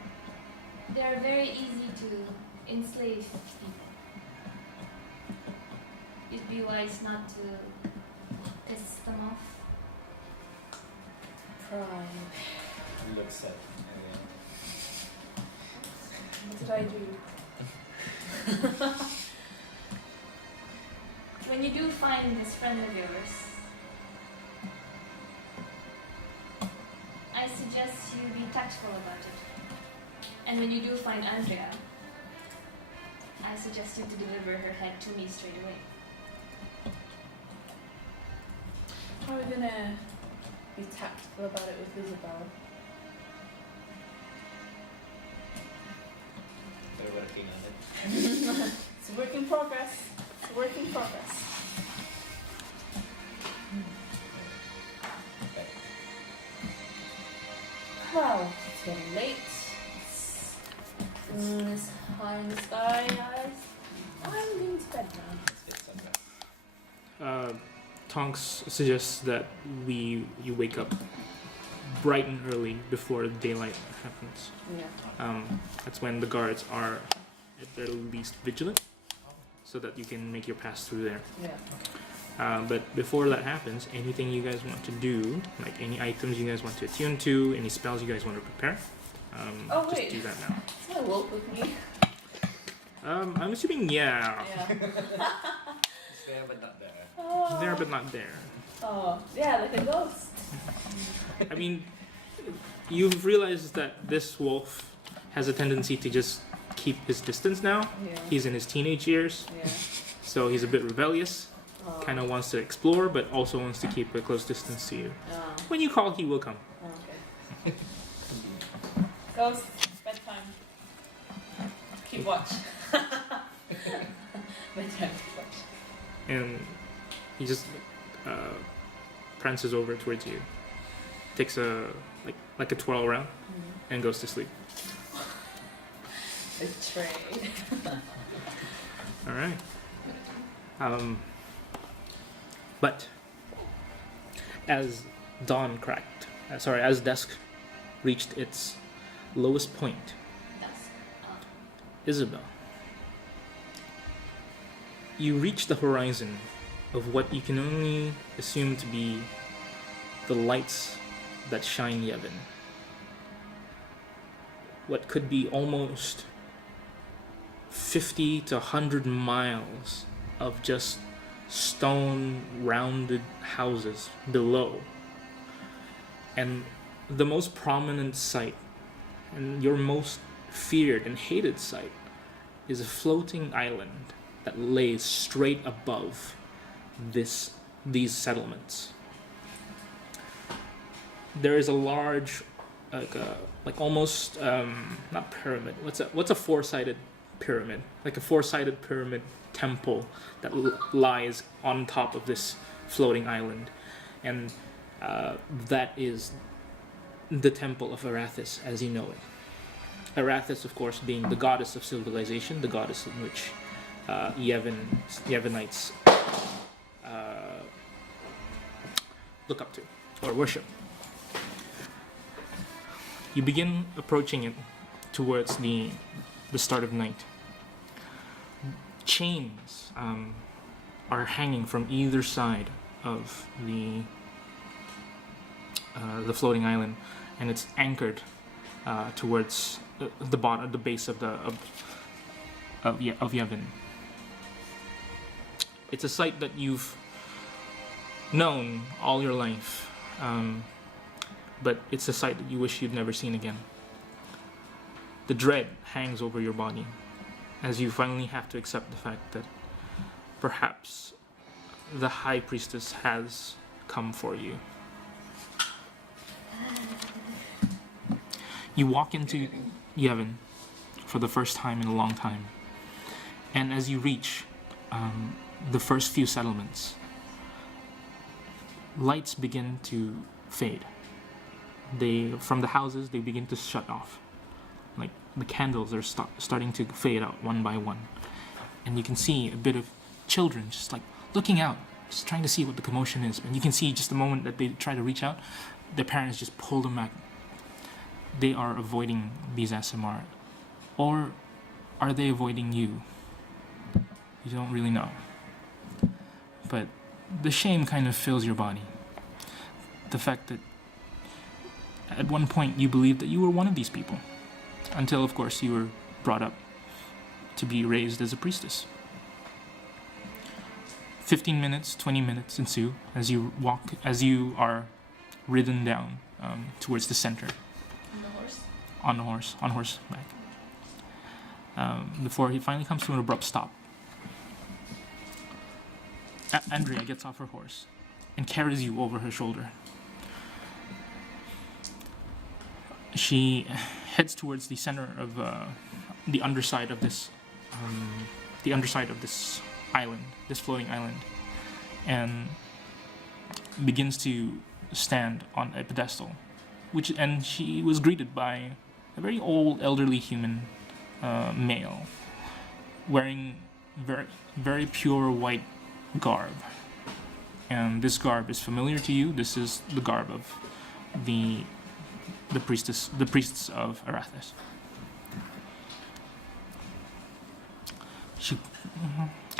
they're very easy to enslave people. It'd be wise not to piss them off. Prime. It looks sad. What did I do? When you do find this friend of yours, I suggest you be tactful about it. And when you do find Andrea, I suggest you to deliver her head to me straight away. How are we gonna be tactful about it with Isabel? They're working on it. It's a work in progress. It's a work in progress. Okay. Well, it's getting late. The moon is high in the sky, guys. I'm going to bed now. Let's get some rest. Tonks suggests that you wake up bright and early before daylight happens. Yeah. That's when the guards are at their least vigilant, so that you can make your pass through there. Yeah. But before that happens, anything you guys want to do, like any items you guys want to attune to, any spells you guys want to prepare, Oh, just wait. do that now. Is my wolf with me? I'm assuming yeah. Yeah. It's there but not there. Oh. There but not there. Oh, yeah, like a ghost. I mean, you've realized that this wolf has a tendency to just keep his distance now. Yeah. He's in his teenage years, Yeah. so he's a bit rebellious. Oh. Kind of wants to explore, but also wants to keep a close distance to you. Oh. When you call, he will come. Okay. Ghost, bedtime. Keep watch. Bedtime, keep watch. And he just prances over towards you, takes a like a twirl around, and goes to sleep. Betrayed. All right. But as dawn cracked, as dusk reached its lowest point, Dusk. Isabel, you reach the horizon of what you can only assume to be the lights that shine Yevon. What could be almost 50 to 100 miles of just stone rounded houses below. And the most prominent sight, and your most feared and hated sight, is a floating island that lays straight above these settlements. There is a large, like almost not pyramid. What's a four-sided pyramid? Like a four-sided pyramid temple that lies on top of this floating island, and that is the temple of Arathis as you know it. Arathis, of course, being the goddess of civilization, the goddess in which Yevonites look up to or worship. You begin approaching it towards the start of night. Chains are hanging from either side of the floating island, and it's anchored towards the bottom, the base of Yevon. It's a sight that you've known all your life, but it's a sight that you wish you'd never seen again. The dread hangs over your body as you finally have to accept the fact that perhaps the High Priestess has come for you. You walk into Yevon for the first time in a long time. And as you reach the first few settlements, lights begin to fade. From the houses, they begin to shut off. Like the candles are starting to fade out one by one. And you can see a bit of children just like looking out, just trying to see what the commotion is. And you can see just the moment that they try to reach out, their parents just pull them back. They are avoiding these SMR. Or are they avoiding you? You don't really know. But the shame kind of fills your body. The fact that at one point you believed that you were one of these people. Until, of course, you were brought up to be raised as a priestess. 15 minutes, 20 minutes ensue as you are ridden down towards the center. On horseback. Before he finally comes to an abrupt stop. Andrea gets off her horse and carries you over her shoulder. She heads towards the center of the underside of this island, this floating island, and begins to stand on a pedestal, and she was greeted by a very old, elderly human male, wearing very, very pure white garb. And this garb is familiar to you. This is the garb of the priests of Arathis.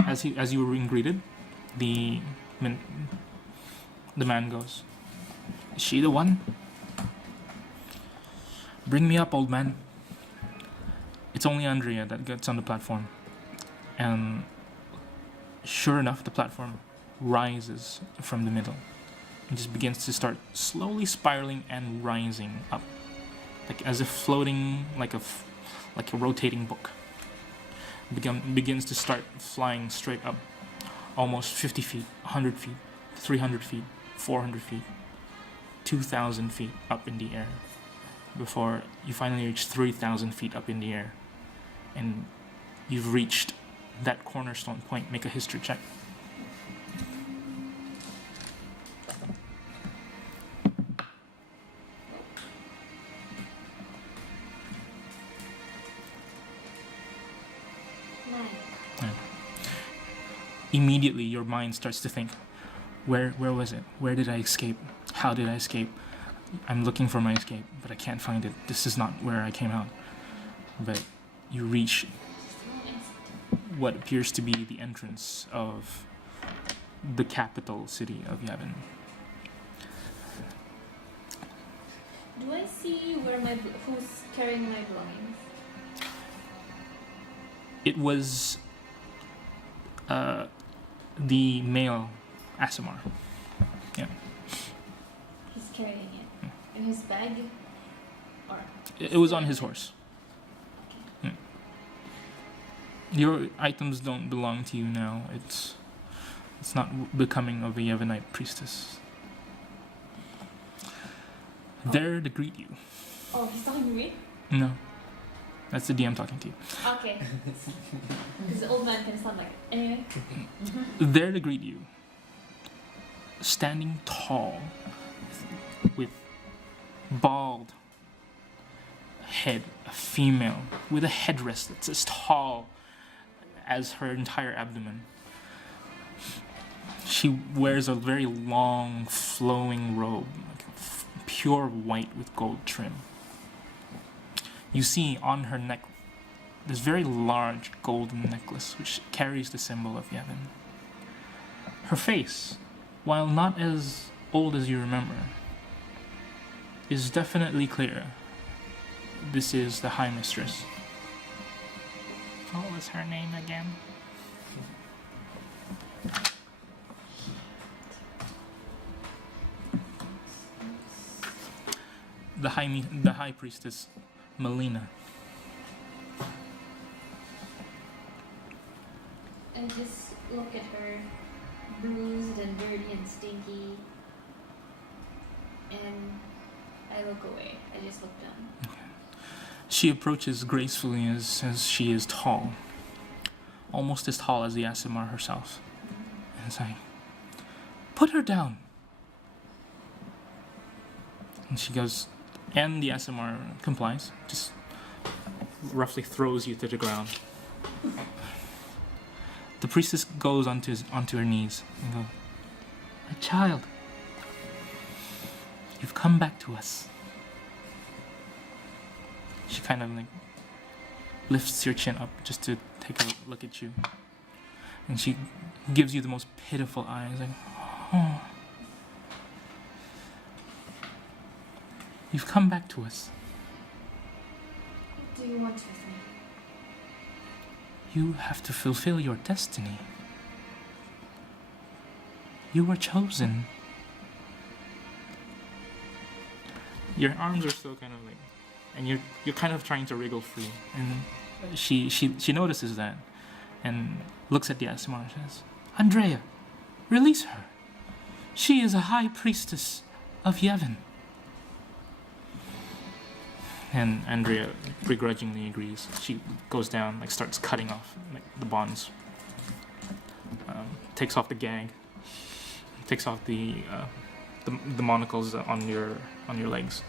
As you were being greeted, the man goes, "Is she the one? Bring me up, old man." It's only Andrea that gets on the platform, and sure enough, the platform rises from the middle and just begins to start slowly spiraling and rising up, like as if floating, like a rotating book. Begins to start flying straight up, almost 50 feet, 100 feet, 300 feet, 400 feet, 2,000 feet up in the air, before you finally reach 3,000 feet up in the air, and you've reached that cornerstone point. Make a history check. Immediately your mind starts to think, where was it? Where did I escape? How did I escape? I'm looking for my escape, but I can't find it. This is not where I came out. But you reach what appears to be the entrance of the capital city of Yevon. Do I see who's carrying my belongings? It was the male Asimar. Yeah. He's carrying it in his bag, or It was on his horse. Yeah. Your items don't belong to you now. It's not becoming of a Yevonite priestess. There to greet you. Oh, he's talking to me? No. That's the DM talking to you. Okay. Because the old man can sound like it. Anyway. There to greet you, standing tall, with bald head, a female, with a headdress that's as tall as her entire abdomen. She wears a very long, flowing robe, like pure white with gold trim. You see on her neck this very large golden necklace which carries the symbol of Yevon. Her face, while not as old as you remember, is definitely clear. This is the High Mistress. What was her name again? The High Priestess Melina. I just look at her, bruised and dirty and stinky, and I look away. I just look down. She approaches gracefully as she is tall, almost as tall as the Asimar herself, and saying, "Put her down." And she goes, and the Asimar complies, just roughly throws you to the ground. The priestess goes onto her knees and goes, "My child, you've come back to us." She kind of like lifts your chin up just to take a look at you. And she gives you the most pitiful eyes, like, "Oh, you've come back to us. What do you want with me? You have to fulfill your destiny. You were chosen." Your arms are still kind of like, and you're kind of trying to wriggle free. And she notices that, and looks at the Asimar and says, "Andrea, release her. She is a high priestess of Yevon." And Andrea begrudgingly agrees. She goes down, like starts cutting off like the bonds, takes off the gag, takes off the monocles on your legs,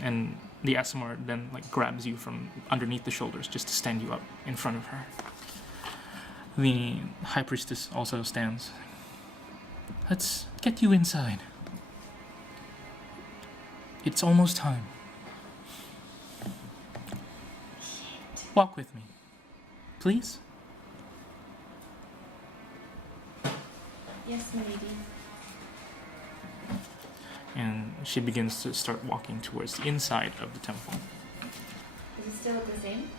and the Asimar then like grabs you from underneath the shoulders just to stand you up in front of her. The high priestess also stands. "Let's get you inside. It's almost time. Walk with me, please." Yes, milady. And she begins to start walking towards the inside of the temple. Is it still the same?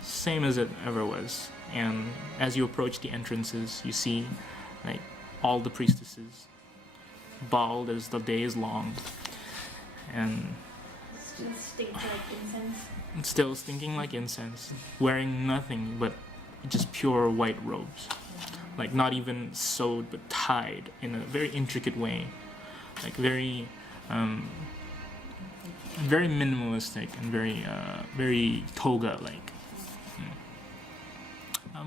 Same as it ever was. And as you approach the entrances, you see like all the priestesses, bald as the day is long, and Still stinks like incense. still stinking like incense, wearing nothing but just pure white robes. Like not even sewed, but tied in a very intricate way. Like very minimalistic and very toga-like.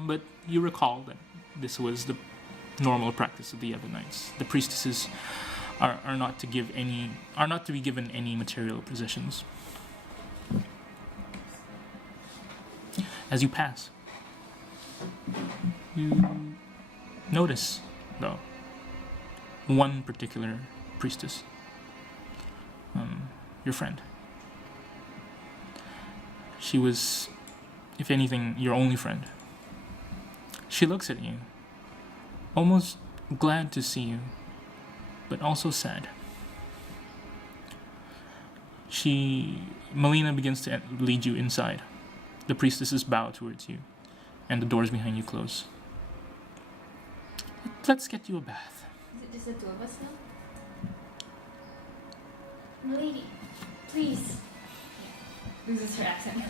But you recall that this was the normal practice of the Yevonites. The priestesses are not to be given any material possessions. As you pass, you notice, though, one particular priestess, your friend. She was, if anything, your only friend. She looks at you, almost glad to see you, but also sad. Melina begins to lead you inside. The priestesses bow towards you, and the doors behind you close. "Let's get you a bath." Is it just the two of us now? Milady, please. Loses her accent.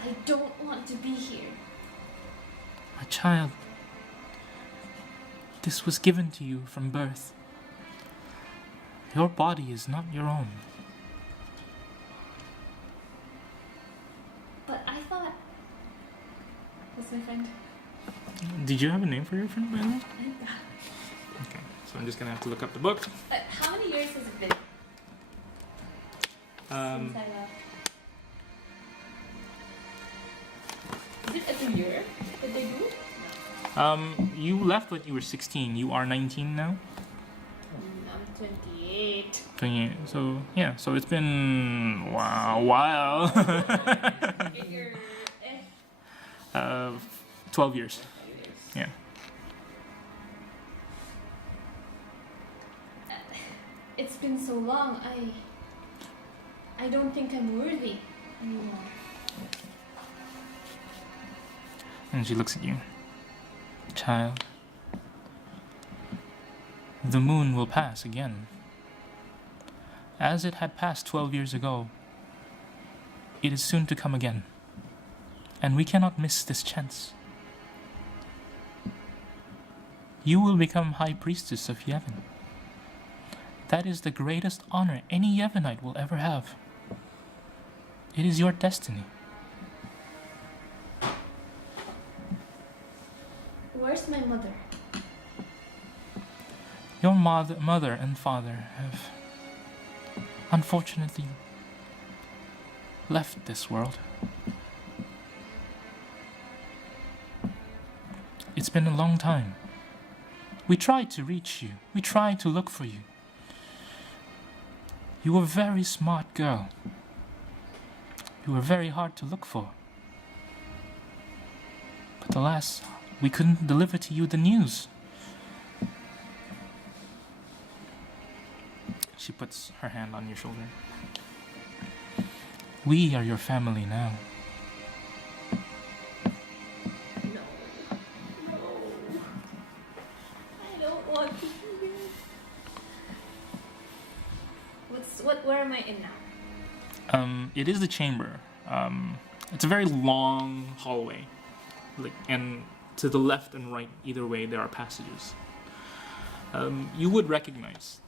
I don't want to be here. "My child, this was given to you from birth. Your body is not your own." But I thought... What's my friend? Did you have a name for your friend, by the way? Anka. Okay, so I'm just gonna have to look up the book. How many years has it been since I left? Is it every year that they do? You left when you were 16. You are 19 now? I'm 28. 28. So, yeah, so it's been a while. Figure, 12 years. Yeah. It's been so long, I don't think I'm worthy anymore. And she looks at you. "Child, the moon will pass again. As it had passed 12 years ago, it is soon to come again. And we cannot miss this chance. You will become High Priestess of Yevon. That is the greatest honor any Yevonite will ever have. It is your destiny. Where's my mother? Your mother and father have unfortunately left this world. It's been a long time. We tried to reach you. We tried to look for you. You were a very smart girl. You were very hard to look for. But alas, we couldn't deliver to you the news. She puts her hand on your shoulder. We are your family now. No. No. I don't want to be here. Where am I in now? It is the chamber. It's a very long hallway, and to the left and right, either way, there are passages. You would recognize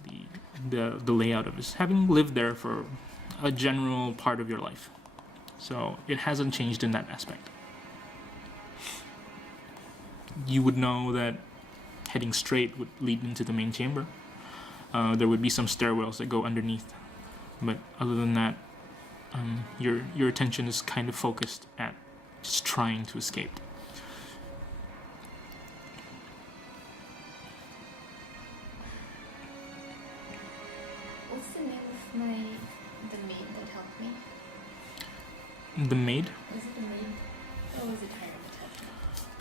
the layout of this, having lived there for a general part of your life. So it hasn't changed in that aspect. You would know that heading straight would lead into the main chamber. There would be some stairwells that go underneath, but other than that, your attention is kind of focused at just trying to escape. What's the name of the maid that helped me? The maid? Was it the maid? Or was it her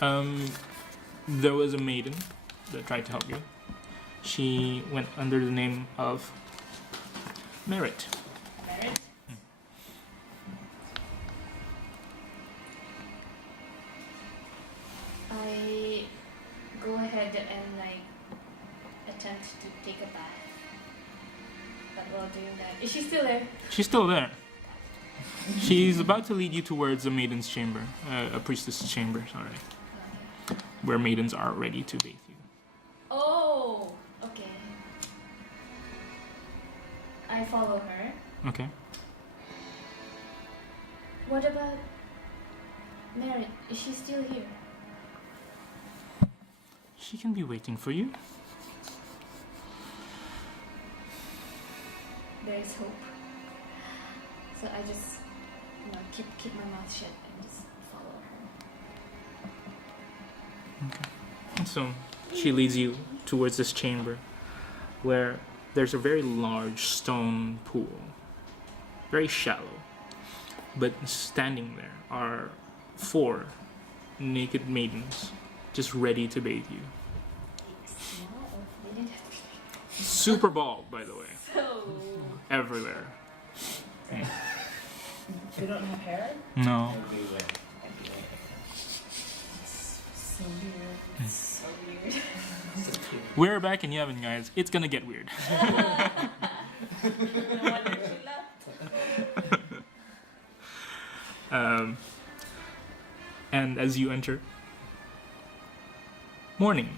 that helped me? There was a maiden that tried to help you. She went under the name of Merit. Merit? I go ahead and attempt to take a bath. But while doing that, is she still there? She's still there. She's about to lead you towards a maiden's chamber, a priestess' chamber, sorry, where maidens are ready to bathe you. Oh, okay. I follow her. Okay. What about Merit? Is she still here? She can be waiting for you. There is hope. So I just, keep my mouth shut and just follow her. Okay. So she leads you towards this chamber where there's a very large stone pool, very shallow. But standing there are 4 naked maidens just ready to bathe you. Small or they didn't have to be Super bald, by the way. so. Everywhere. They don't have hair? No. Everywhere. So weird. It's so weird. We're back in Yevon, guys. It's gonna get weird. No wonder she left. And as you enter, morning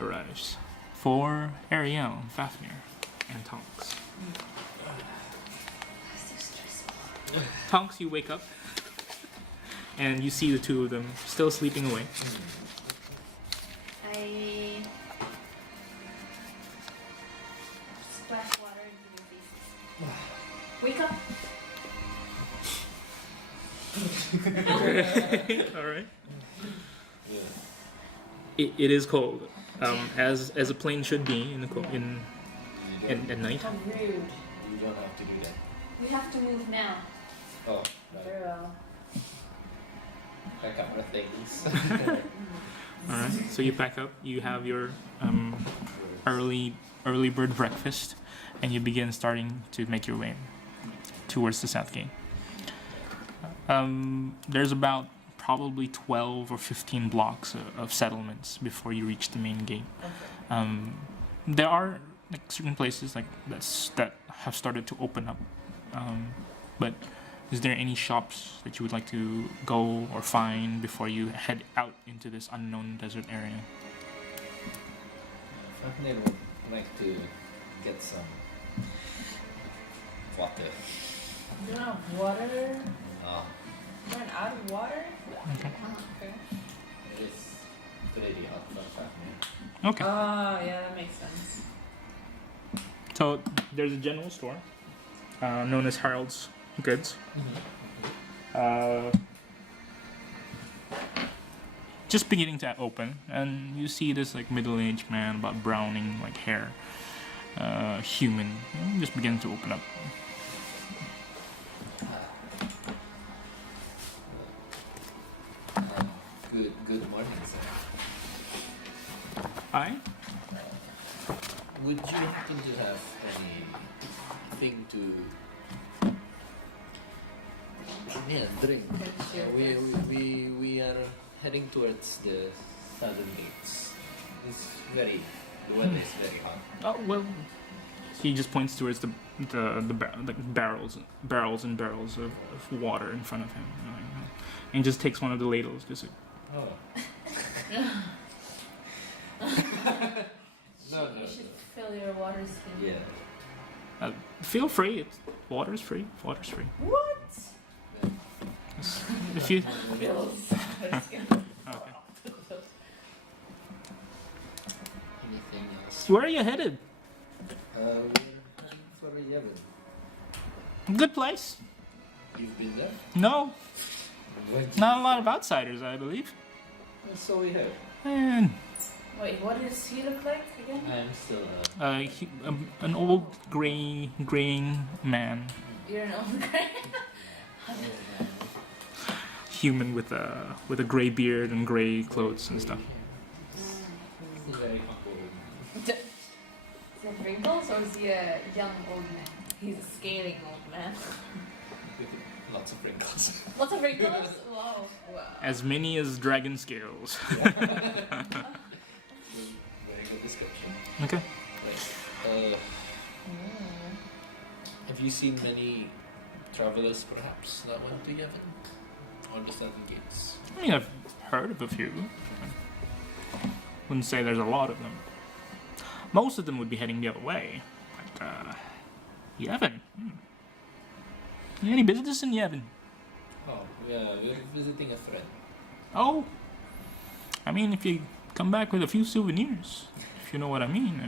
arrives for Ariel, Fafnir, and Tonks. So stressful. Tonks, you wake up, and you see the 2 of them still sleeping away. I splash water into their faces. Wake up! All right. Yeah. It is cold, as a plane should be in the at night. How rude. You don't have to do that. We have to move now. Oh, Very well. pack up the things. All right. So you pack up. You have your early bird breakfast, and you begin starting to make your way towards the south gate. There's about probably 12 or 15 blocks of settlements before you reach the main gate. Okay. There are certain places that have started to open up, but is there any shops that you would like to go or find before you head out into this unknown desert area? Fafnir would like to get some Water. You don't have water? No. Run out of water? Okay. Okay. It is pretty hot for me. Okay. Yeah, that makes sense. So there's a general store known as Harold's Goods. Just beginning to open, and you see this like middle-aged man, about browning like hair, human, just beginning to open up. Good morning, sir. Hi. Would you happen to have anything to drink? We are heading towards the southern gates. The weather is very hot. Oh well. He just points towards the barrels and barrels of water in front of him, and just takes one of the ladles. Just like, Oh. No. You should fill your water skin. Yeah. feel free. Water's free. Water's free. What? If you Fills water skin. okay. Anything else? Where are you headed? We're heading for Yevon. Good place. You've been there? No, When not a lot of outsiders, I believe. So we have. And Wait, what does he look like again? I'm still. an old graying man, You're an old guy. human with a gray beard and gray clothes and stuff. Very humble. Is that wrinkles or is he a young old man? He's a scaling old man. With lots of wrinkles. Lots of wrinkles? Wow. Wow. As many as dragon scales. Very good description. Okay. Right. Have you seen many travelers, perhaps, that went to Yevon? Or the Southern Gates? I mean, I've heard of a few. Wouldn't say there's a lot of them. Most of them would be heading the other way. But, Yevon. Any business in Yevon? Oh, yeah, we're visiting a friend. Oh. I mean, if you come back with a few souvenirs, if you know what I mean.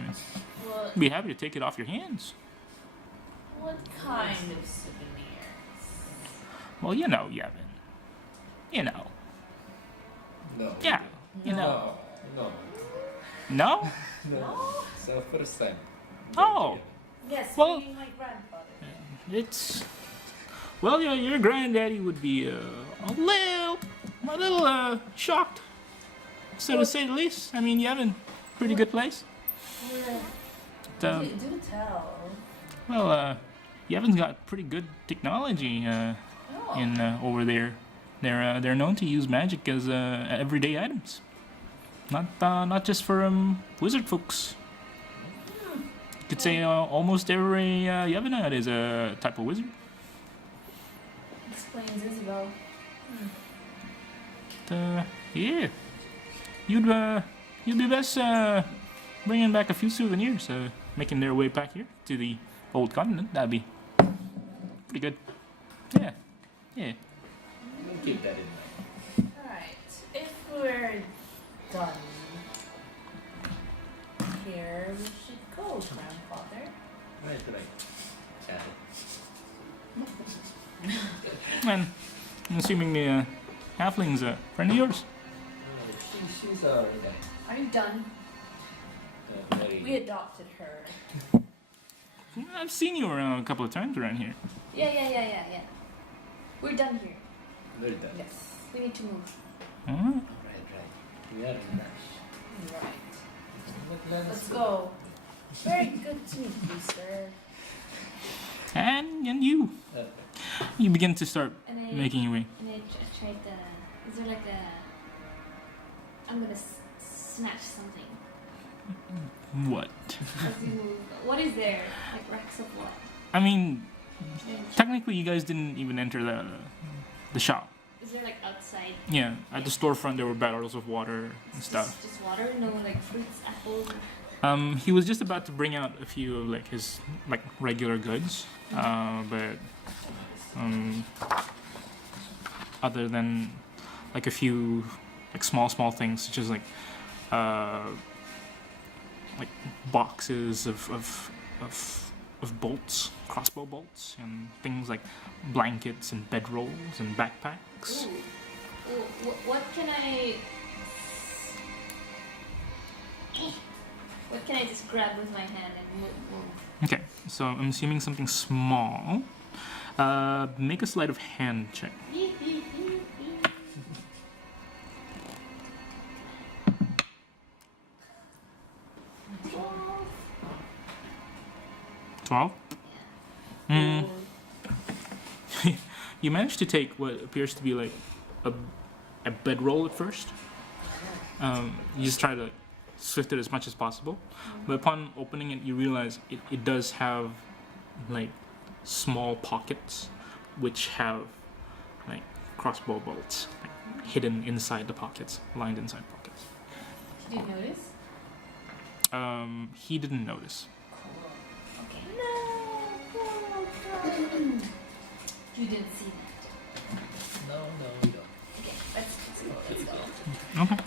What, I'd be happy to take it off your hands. what kind of souvenirs? Well, you know, Yevon. You know. No. Yeah. You know. No. No? No? It's our first time. Oh. Yes, Well- being my grandfather. It's well, your granddaddy would be a little shocked, so to say the least. I mean, Yevon, pretty good place. Do tell. Well, Yevon's got pretty good technology Oh. in over there. They're known to use magic as everyday items, not just for wizard folks. You could say almost every Yevonite is a type of wizard. Explains Isabel. Yeah, you'd be best bringing back a few souvenirs, making their way back here to the old continent. That'd be pretty good. Yeah. We'll keep that in mind. Alright, if we're done here, we should go, grandfather. Right. Chat. And I'm assuming the halfling's a friend of yours. She's alright. Are you done? Very. We adopted her. I've seen you around a couple of times around here. Yeah. We're done here. Very done. Yes. We need to move. Huh? Right. We are in a rush. Right. Let's go. Very good to meet you, sir. And you begin to start And I making your way. And I tried the. Is there like a? I'm gonna snatch something. What? As you move. What is there? Like racks of what? I mean, And technically, you guys didn't even enter the shop. is there like outside? Yeah, at the storefront there were barrels of water and stuff. Just water, no like fruits, apples. He was just about to bring out a few of like his like regular goods, but other than like a few like small things such as like boxes of bolts, crossbow bolts, and things like blankets and bedrolls and backpacks. Ooh. What can I? What can I just grab with my hand and move? Okay, so I'm assuming something small. Make a sleight of hand check. 12? Ooh. You managed to take what appears to be like a bedroll at first. You just try to swift it as much as possible, but upon opening it, you realize it does have like small pockets which have like crossbow bolts like, hidden inside the pockets, lined inside pockets. Did you notice? He didn't notice. Okay. No. You didn't see that. No, we don't. Okay, let's go. Okay.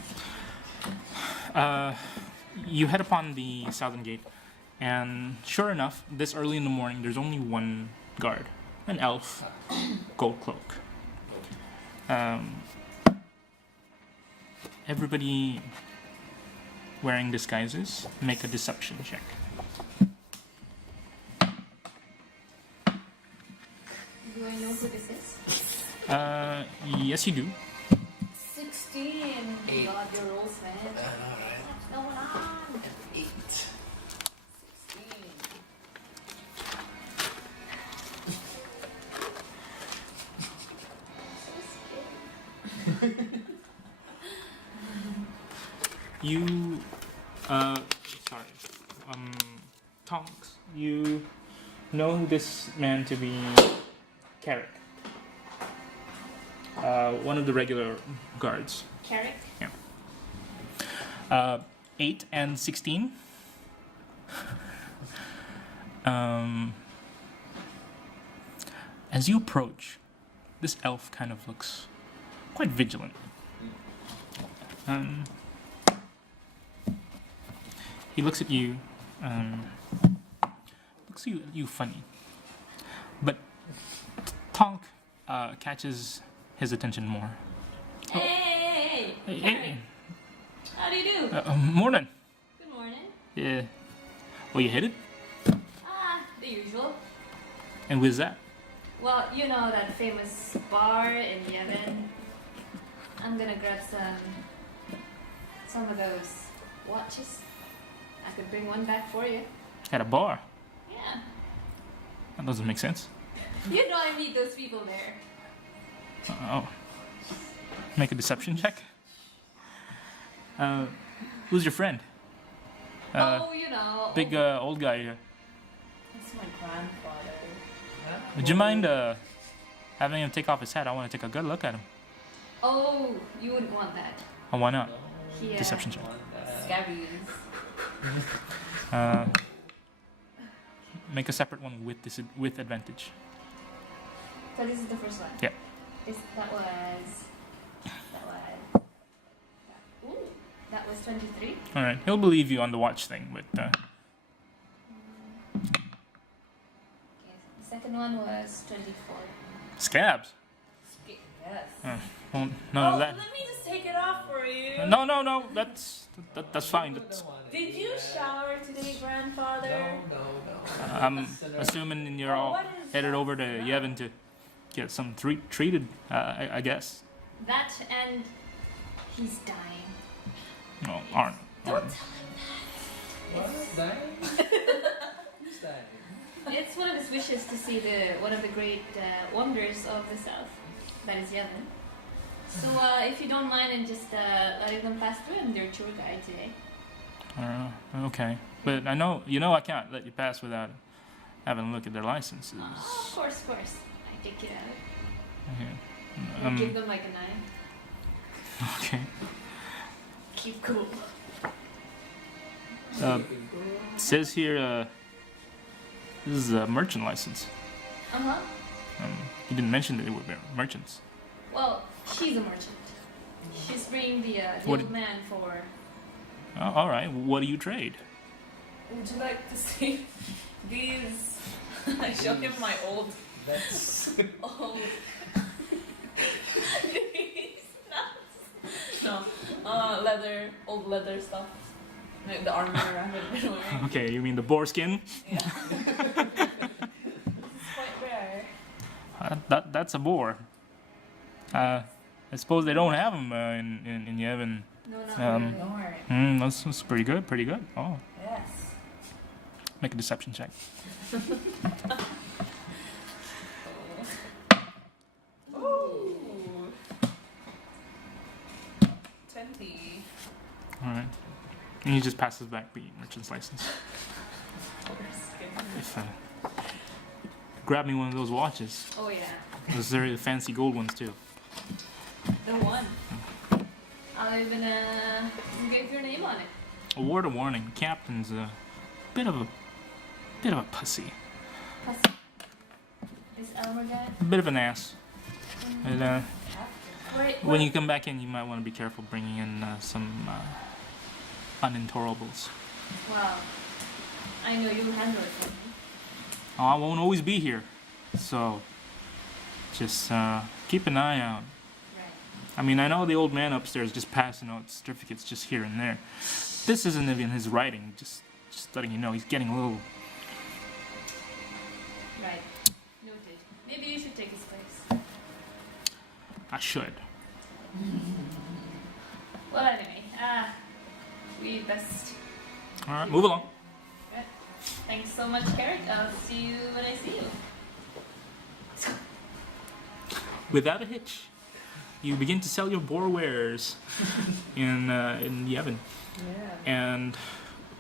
You head upon the southern gate, and sure enough, this early in the morning, there's only one guard, an elf, gold cloak. Everybody wearing disguises, make a deception check. Do I know who this is? Yes, you do. 16. Eight. God, your rolls, man. Alright. What's going on? 8. 16. So scary. You, sorry, Tonks, you know this man to be Carrick, one of the regular guards. Carrick? 8 and 16. As you approach, this elf kind of looks quite vigilant. He looks at you, looks at you funny. But Tonk catches his attention more. Hey! Hey, How do you do? morning. Good morning. Yeah. Well, you headed? The usual. And where's that? Well, you know that famous bar in Yevon. I'm gonna grab some of those watches. I could bring one back for you. At a bar? Yeah. That doesn't make sense. You know I meet those people there. Oh. Make a deception check. Who's your friend? Oh, you know. Big old guy here. That's my grandfather. Would you mind having him take off his hat? I want to take a good look at him. Oh, you wouldn't want that. Oh, why not? He, Deception check. Scabies. Make a separate one with advantage. So this is the first one. Yeah. That was 23. All right, he'll believe you on the watch thing, but Okay, the second one was 24. scabs. Yes. Well, none of that. Let me just take it off for you. No, that's fine. That's, Did you shower today, grandfather? No. I'm assuming you're all What is headed that over to smell? Yevon to get some treated, I guess. That and he's dying. No, aren't. Don't tell him What? Dying? Who's dying? that. It's one of his wishes to see one of the great wonders of the south. That is Yevon. So if you don't mind and just letting them pass through, I'm their tour guide today. Okay, but I can't let you pass without having a look at their licenses. Oh, of course. I take it out. Okay. I'll give them like a 9. Okay. Keep cool. Says here, this is a merchant license. Uh-huh. He didn't mention that they were merchants. Well, she's a merchant. She's bringing the What- old man for... Oh, all right. What do you trade? Would you like to see these? I show him my old That's these nuts. No, old leather stuff. Like the armor I haven't been wearing. Okay, you mean the boar skin? Yeah. It's quite rare. That's a boar. I suppose they don't have them in Yevon. No, not Um, really. Don't worry. That's pretty good. Pretty good. Oh, Yes. make a deception check. Ooh. 20. All right. And he just passes back the merchant's license. If, grab me one of those watches. Oh, yeah. Those very fancy gold ones too. The one. I'll even give your name on it. A word of warning: Captain's a bit of a pussy, Pussy. Is Elmer dead? a bit of an ass. And Wait, when you come back in, you might want to be careful bringing in some unintorables. Well, I know you handle it for me. Oh, I won't always be here, so just keep an eye out. Right. I mean, I know the old man upstairs just passing out certificates just here and there. This isn't even his writing. Just letting you know, he's getting a little. Right. Noted. Maybe you should take his place. I should. Well, anyway, we best. All right, move along. Good. Thanks so much, Carrot. I'll see you when I see you. Without a hitch, you begin to sell your boar wares in Yevon, Yeah. and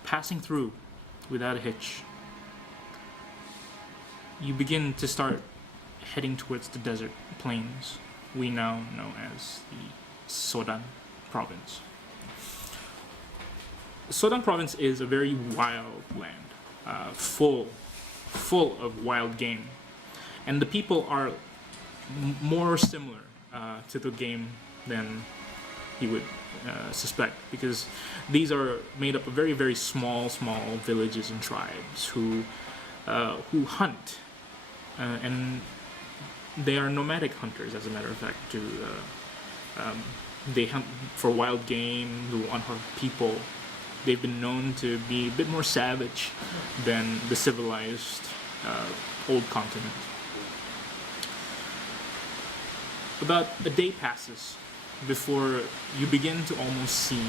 passing through without a hitch, you begin to start heading towards the desert plains we now know as the Sodan province. Sodan province is a very wild land, full of wild game, and the people are more similar to the game than you would suspect, because these are made up of very, very small villages and tribes who hunt, and they are nomadic hunters, as a matter of fact. They hunt for wild game, who unhunt people. They've been known to be a bit more savage than the civilized old continent. About a day passes before you begin to almost see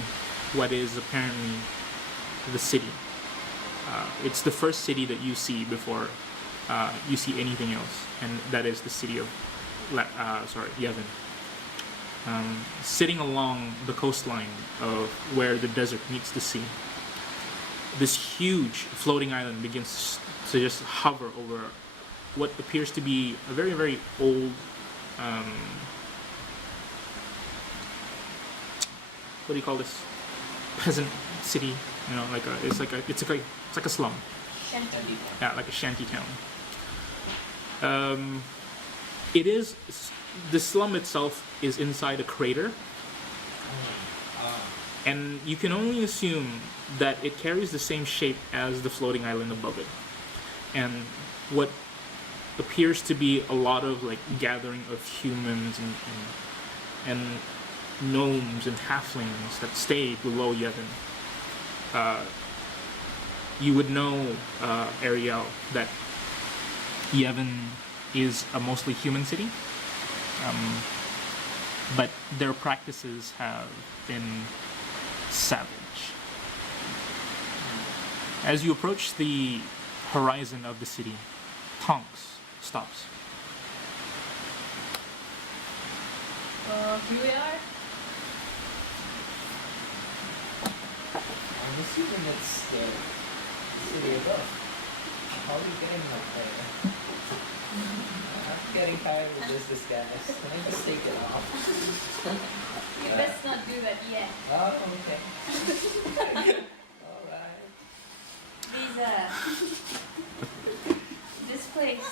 what is apparently the city. It's the first city that you see before you see anything else, and that is the city of Yevon. Sitting along the coastline of where the desert meets the sea, this huge floating island begins to just hover over what appears to be a very, very old what do you call this? Peasant city, you know, it's like a slum. Shanty. Yeah, like a shanty town. The slum itself is inside a crater, and you can only assume that it carries the same shape as the floating island above it, and what appears to be a lot of like gathering of humans and gnomes and halflings that stay below Yevon. You would know, Ariel, that Yevon is a mostly human city, but their practices have been savage. As you approach the horizon of the city, Tonks stops. Here we are. I'm assuming it's the city above. How are we getting up there? I'm getting tired of this disguise. Can I just take it off? You best not do that yet. Oh, okay. Alright. is this place.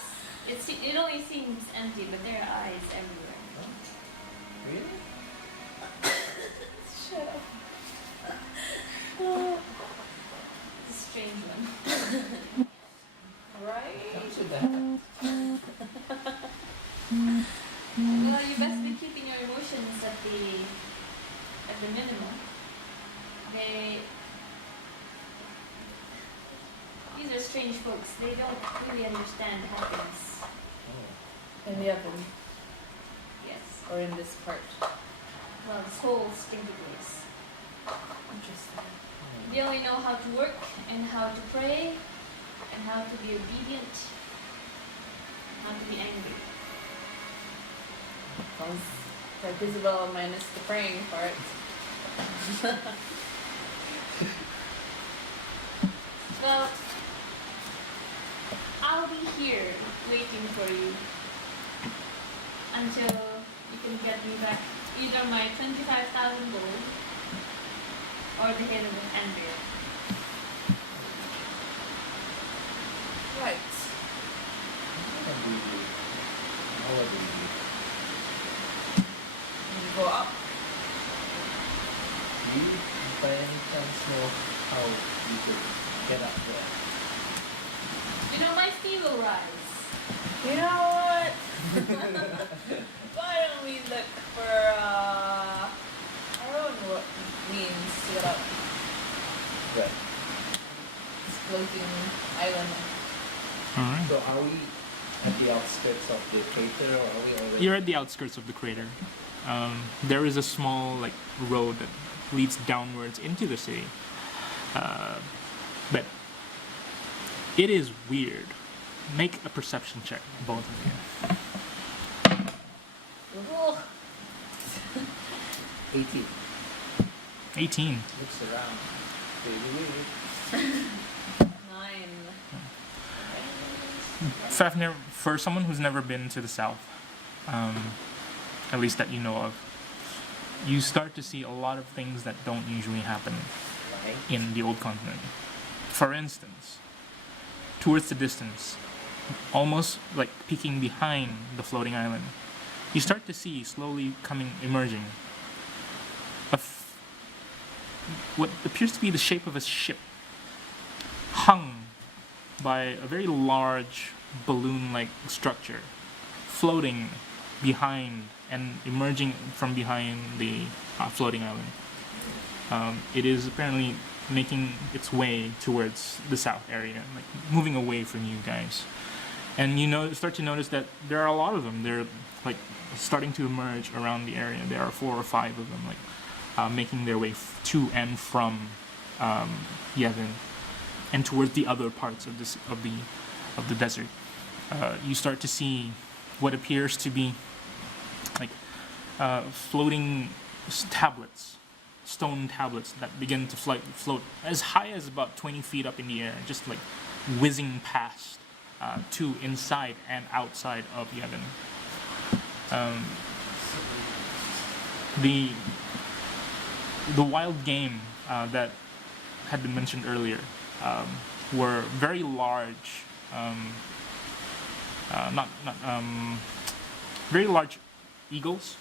It only seems empty, but there are eyes everywhere. Really? Shut up. It's a strange one. Right? Comes with that. Well, you best be keeping your emotions at the minimum. These are strange folks. They don't really understand happiness. Oh. In the oven. Yes. Or in this part. Well, this whole stinky place. Interesting. They only know how to work and how to pray and how to be obedient, how to be angry. Sounds like Isabel minus the praying part. Well, I'll be here waiting for you until you can get me back either my 25,000 gold or the head of Andrea. Right. How do you do? You go up. Do you by any chance know how you could get up there? You know, my fee will rise. You know what? Why don't we look for our own means to get up Right. this floating island? Alright. So are we at the outskirts of the crater, or are we already? You're at the outskirts of the crater. There is a small road that leads downwards into the city. But it is weird. Make a perception check, both of you. Ugh. 18. 18. Looks around. Pretty weird. 9. Fafnir, for someone who's never been to the south, at least that you know of, you start to see a lot of things that don't usually happen Right. in the old continent. For instance, towards the distance, almost like peeking behind the floating island, you start to see slowly emerging what appears to be the shape of a ship, hung by a very large balloon-like structure, floating behind and emerging from behind the floating island. It is apparently making its way towards the south area, like moving away from you guys. And you start to notice that there are a lot of them. They're like starting to emerge around the area. There are 4 or 5 of them, like making their way to and from Yevon and towards the other parts of the desert. You start to see what appears to be like floating tablets, stone tablets that begin to float as high as about 20 feet up in the air, just like whizzing past to inside and outside of Yevon. The wild game that had been mentioned earlier were very large, very large eagles,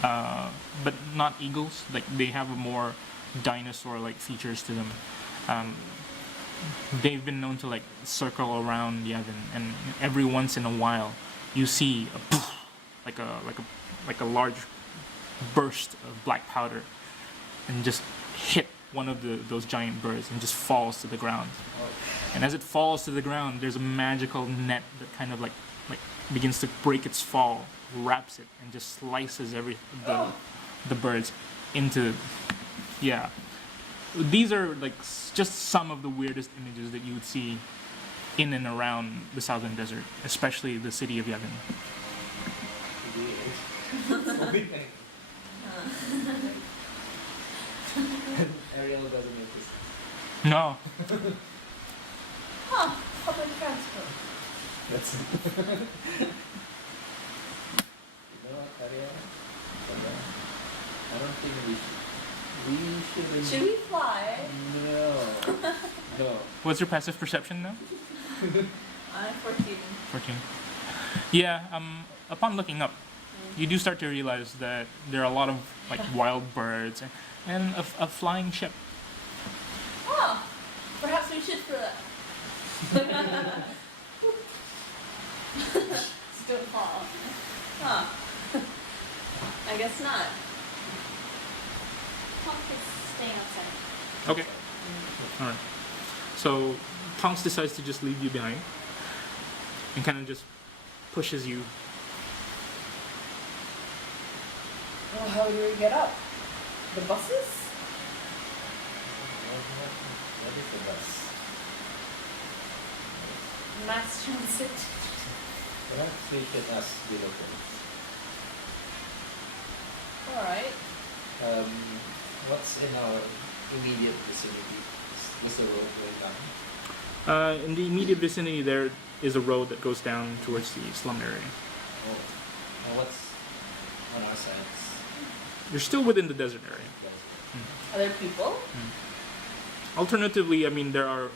but not eagles. Like they have a more dinosaur-like features to them. They've been known to like circle around Yevon, and every once in a while, you see a poof, like a large burst of black powder, and just hit one of those giant birds and just falls to the ground. And as it falls to the ground, there's a magical net that kind of like begins to break its fall, wraps it, and just slices the birds into. Yeah, these are like just some of the weirdest images that you would see in and around the southern desert, especially the city of Yevon. Ariel doesn't notice. No. Huh, public transport. That's You know what, Ariel? I don't think we shouldn't. Should we fly? No. No. What's your passive perception now? I'm 14. 14. Yeah, upon looking up, you do start to realize that there are a lot of like wild birds and a flying ship. Oh, perhaps we should for that. Still fall. Huh. I guess not. Punk is staying outside. Okay. All right. So Tonks decides to just leave you behind and kind of just pushes you. Well, how do we get up? The buses? What is the bus? Mass transit. Perhaps we can ask the locals. Alright. What's in our immediate vicinity? Is the road going down? In the immediate vicinity, there is a road that goes down towards the slum area. Oh. And what's on our sides? You're still within the desert area. Other people? Alternatively, I mean, there are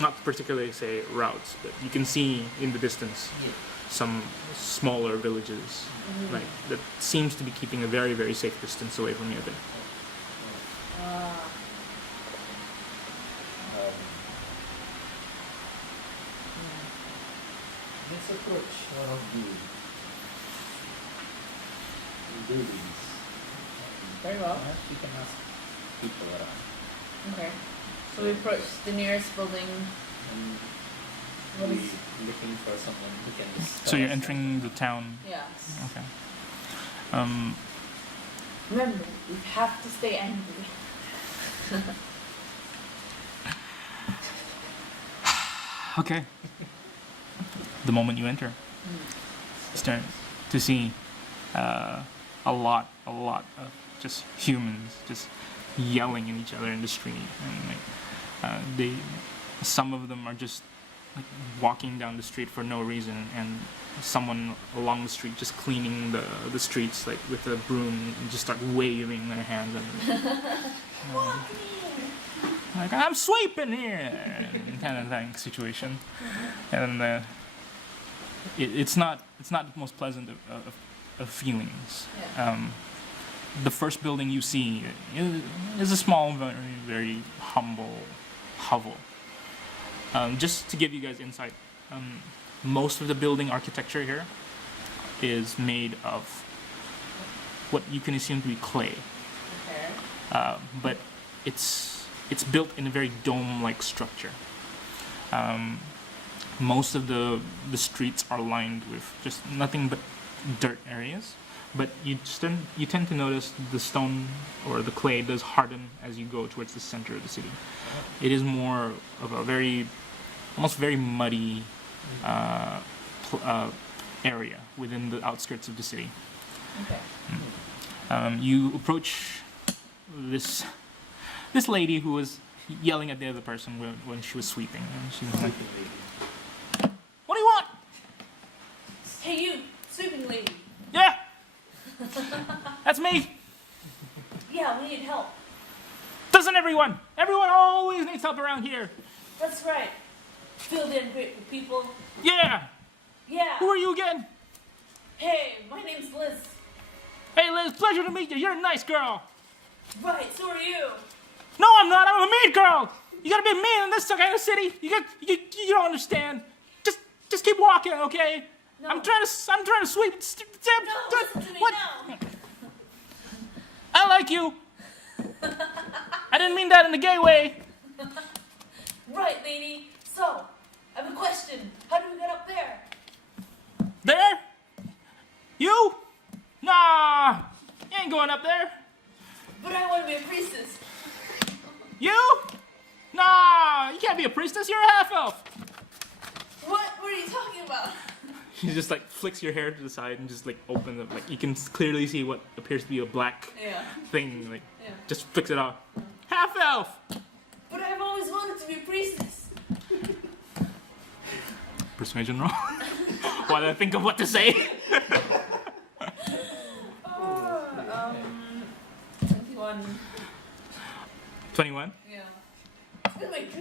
not particularly, say, routes, but you can see in the distance Yeah. some smaller villages, like that seems to be keeping a very, very safe distance away from Yevon. Ah. Let's approach one of the buildings. Very well. Perhaps we can ask people around. Okay. So we approach the nearest building. And What we is- looking for someone who can So you're entering the town. Yes. Okay. Remember, we have to stay angry. Okay. The moment you enter, you start to see a lot of just humans just yelling at each other in the street, and like, some of them are just like walking down the street for no reason, and someone along the street just cleaning the streets like with a broom and just start waving their hands at like I'm sweeping here kind of thing situation, and it's not the most pleasant of feelings. Yeah. The first building you see is a small, very, very humble hovel. Just to give you guys insight, most of the building architecture here is made of what you can assume to be clay, Okay. but it's built in a very dome-like structure. Most of the streets are lined with just nothing but dirt areas, but you tend to notice the stone or the clay does harden as you go towards the center of the city. It is more of a almost very muddy area within the outskirts of the city. Okay. You approach this lady who was yelling at the other person when she was sweeping, and she's like, "What do you want?" Hey, you, sweeping lady. "Yeah, that's me. Yeah, we need help. Doesn't everyone? Everyone always needs help around here. That's right. Filled in grateful people. Yeah. Yeah. Who are you again? Hey, my name's Liz. Hey, Liz. Pleasure to meet you. You're a nice girl." Right, so are you. "No, I'm not. I'm a mean girl. You gotta be mean in this kind of city. You don't understand. Just keep walking, okay? No. I'm trying to sweep. No, listen to me What? now. I like you. I didn't mean that in a gay way. Right, lady. So, I have a question. How do we get up there? There? You? Nah. You ain't going up there. But I want to be a priestess. You? Nah. You can't be a priestess. You're a half elf. What? What are you talking about? She just like flicks your hair to the side and just like opens up. Like you can clearly see what appears to be a black Yeah. thing. Like Yeah. just flicks it off. Half elf. But I've always wanted to be a priestess. Persuasion roll. While I think of what to say. 21. 21. Yeah. It's gonna make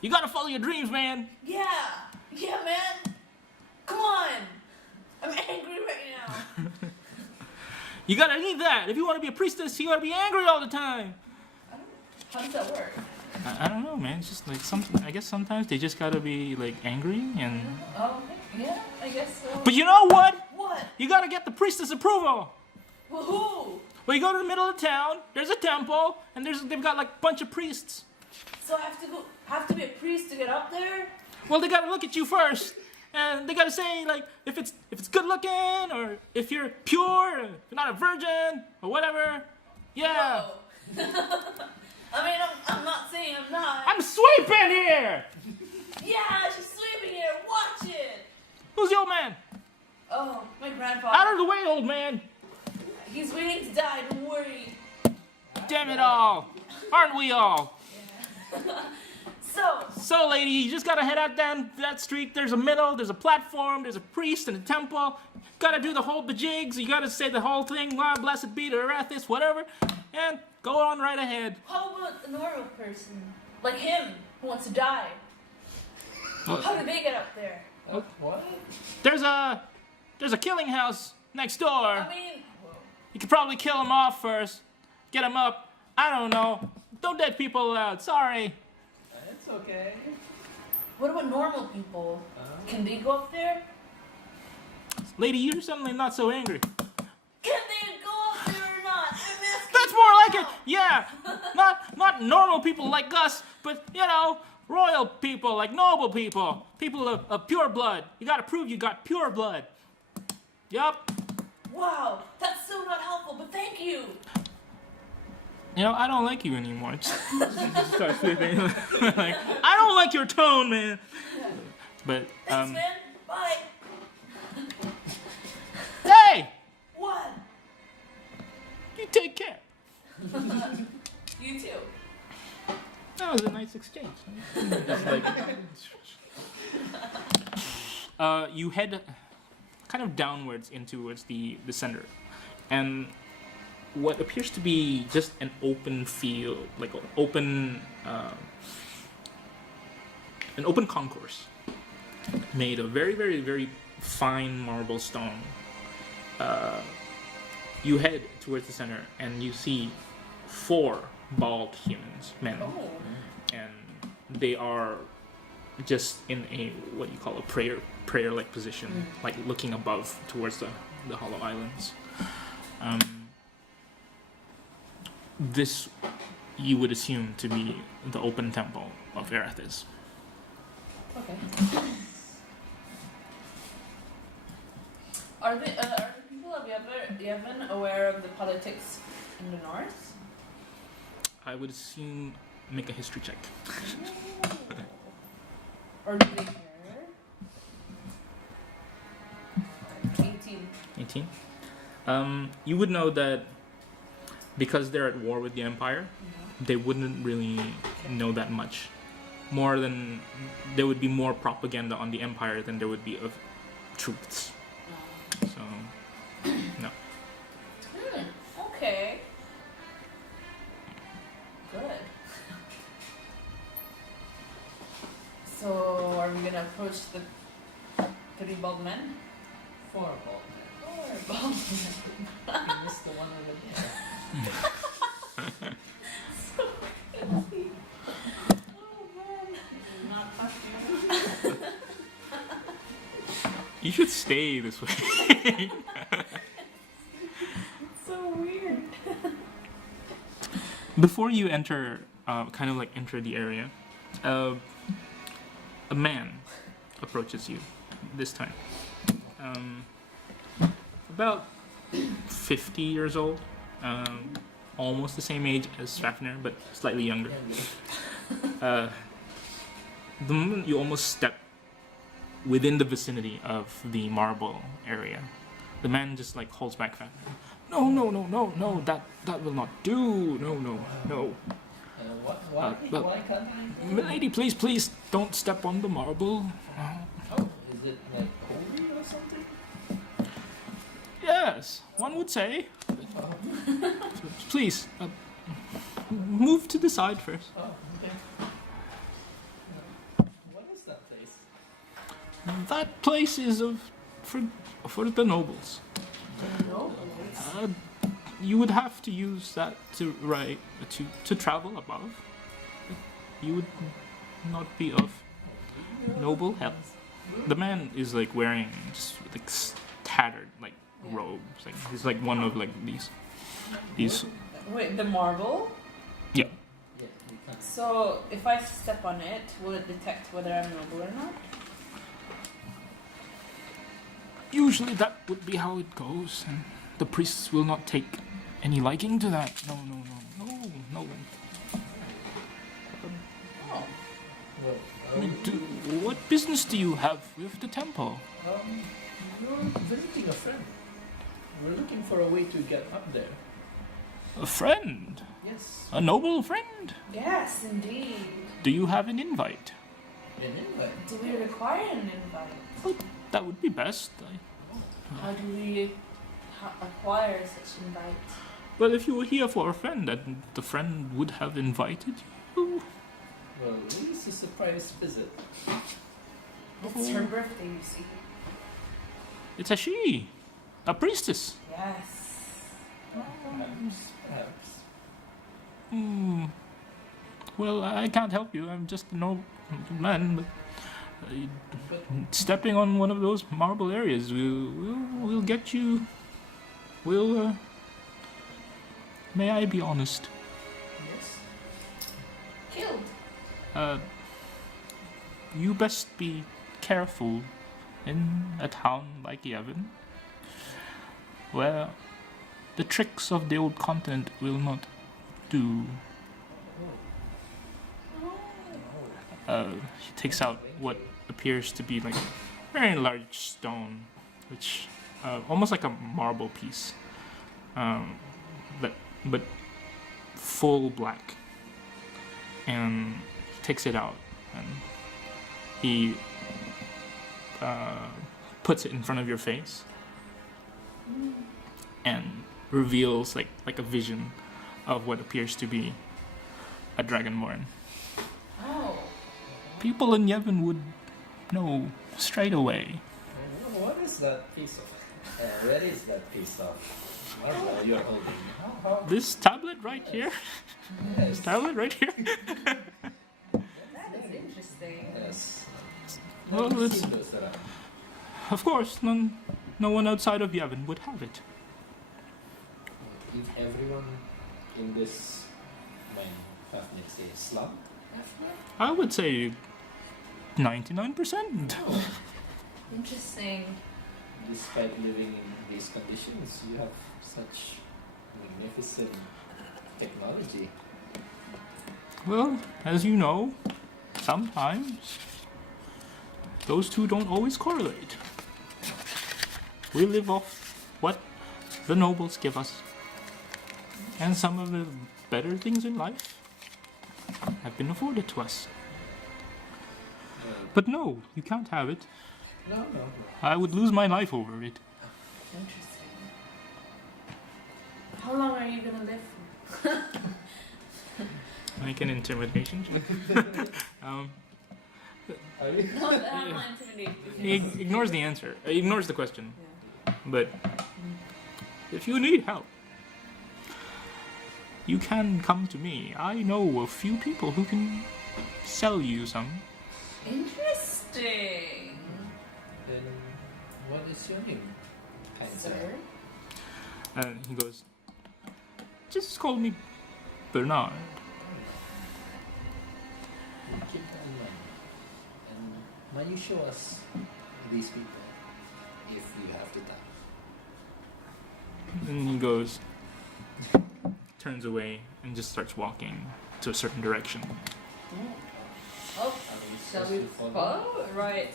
You gotta follow your dreams, man. Yeah, man. Come on. I'm angry right now. You gotta need that. If you want to be a priestess, you gotta be angry all the time. How does that work? I don't know, man. It's just like I guess sometimes they just gotta be like angry and. Oh, okay. Yeah, I guess so. But you know what? What? You gotta get the priestess approval. Well, who? Well, you go to the middle of town. There's a temple, and they've got like a bunch of priests. So I have to be a priest to get up there? Well, they gotta look at you first, and they gotta say like if it's good looking or if you're pure, or if you're not a virgin or whatever. Yeah. Whoa. I mean, I'm not saying I'm not. I'm sweeping here. Yeah, she's sleeping here. Watch it. Who's the old man? Oh, my grandfather. Out of the way, old man. He's waiting to die. Don't worry. Damn it all. Aren't we all? So, lady, you just gotta head out down that street. There's a middle, there's a platform, there's a priest and a temple. Gotta do the whole bajigs. You gotta say the whole thing. Wow, blessed be the Arathis, whatever. And go on right ahead. how about a normal person? Like him, who wants to die? What? How do they get up there? What? There's a killing house next door. I mean, You could probably kill him off first. Get him up. I don't know. Don't dead people allowed. Sorry. It's okay. what about normal people? Can they go up there? Lady, you're suddenly not so angry. Can they go up there or not? I'm asking. That's more like it. Yeah. Not normal people like us, but you know, royal people, like noble people. People of pure blood. You gotta prove you got pure blood. Yup. Wow, that's so not helpful, but thank you. You know, I don't like you anymore. Just start flipping. Like, I don't like your tone, man. But Thanks, man. Bye. hey, What? you take care. You too. That was a nice exchange. Just like, you head kind of downwards towards the center, and what appears to be just an open field, like an open concourse made of very, very, very fine marble stone. You head towards the center, and you see 4 bald humans, men, Oh. and they are just in a what you call a prayer-like position, like looking above towards the hollow islands. This you would assume to be the open temple of Arathis. Okay. Are the people of Yevon aware of the politics in the north? I would assume make a history check. Or do they care? 18. 18. You would know that because they're at war with the Empire, they wouldn't really know that much. More than there would be more propaganda on the Empire than there would be of truths. So, no. Okay. Good. So, are we gonna approach the 3 bald men? 4 ball. 4 bald men. You missed the one over there. So crazy. Oh man. Not touching. You should stay this way. It's so weird. Before you enter, kind of like enter the area, a man approaches you this time. About 50 years old, almost the same age as Fafnir, but slightly younger. The moment you almost step within the vicinity of the marble area, the man just like holds back Fafnir. No, that will not do. No. But- Why can't I? Milady, please, don't step on the marble. Oh, is it like holy or something? Yes, one would say. Oh, Please, move to the side first. oh okay. That place is for the nobles. No. Uh, you would have to use that to travel above. You would not be of noble health. The man is like wearing just like tattered like robes. Like he's like one of like these. Wait, the marble? Yeah. Yeah, we can't. So if I step on it, will it detect whether I'm noble or not? Usually that would be how it goes, and the priests will not take any liking to that. No. Oh. Well, What business do you have with the temple? We're visiting a friend. We're looking for a way to get up there. A friend? Yes. A noble friend? Yes, indeed. Do you have an invite? An invite. Do we require an invite? That would be best. How do we acquire such invite? Well, if you were here for a friend, then the friend would have invited you. Well, at least a surprise visit. It's her birthday, you see. It's a she, a priestess. Yes. Perhaps. Well, I can't help you. I'm just an old man. But stepping on one of those marble areas, we'll get you. May I be honest? Yes. Killed. You best be careful in a town like Yevon, where the tricks of the old continent will not do. He takes out what appears to be like a very large stone, which almost like a marble piece, but full black. And he takes it out and he puts it in front of your face and reveals like a vision of what appears to be a dragonborn. Oh. People in Yevon would know straight away. What is that piece of? Where is that piece of marble you're holding? How? This tablet right here, Yes. this tablet right here. That is interesting. Yes. Well, Never it's- seen those around. Of course, no one outside of Yevon would have it. If everyone in this mine have, let's say, slum, I would say 99%. Interesting. despite living in these conditions, you have such magnificent technology. Well, as you know, sometimes those two don't always correlate. We live off what the nobles give us. And some of the better things in life have been afforded to us. But no, you can't have it. No. I would lose my life over it. Interesting. How long are you gonna live for? Make an intimidation check. Are you? No, I'm not intimidated. He ignores the answer. He ignores the question. Yeah. But if you need help, you can come to me. I know a few people who can sell you some. Interesting. Then what is your name? Kind Sir? And he goes, just call me Bernard. Keep that in mind. And might you show us these people if we have the time? And he goes, turns away and just starts walking to a certain direction. Oh, Are we shall supposed we to follow? follow? Right.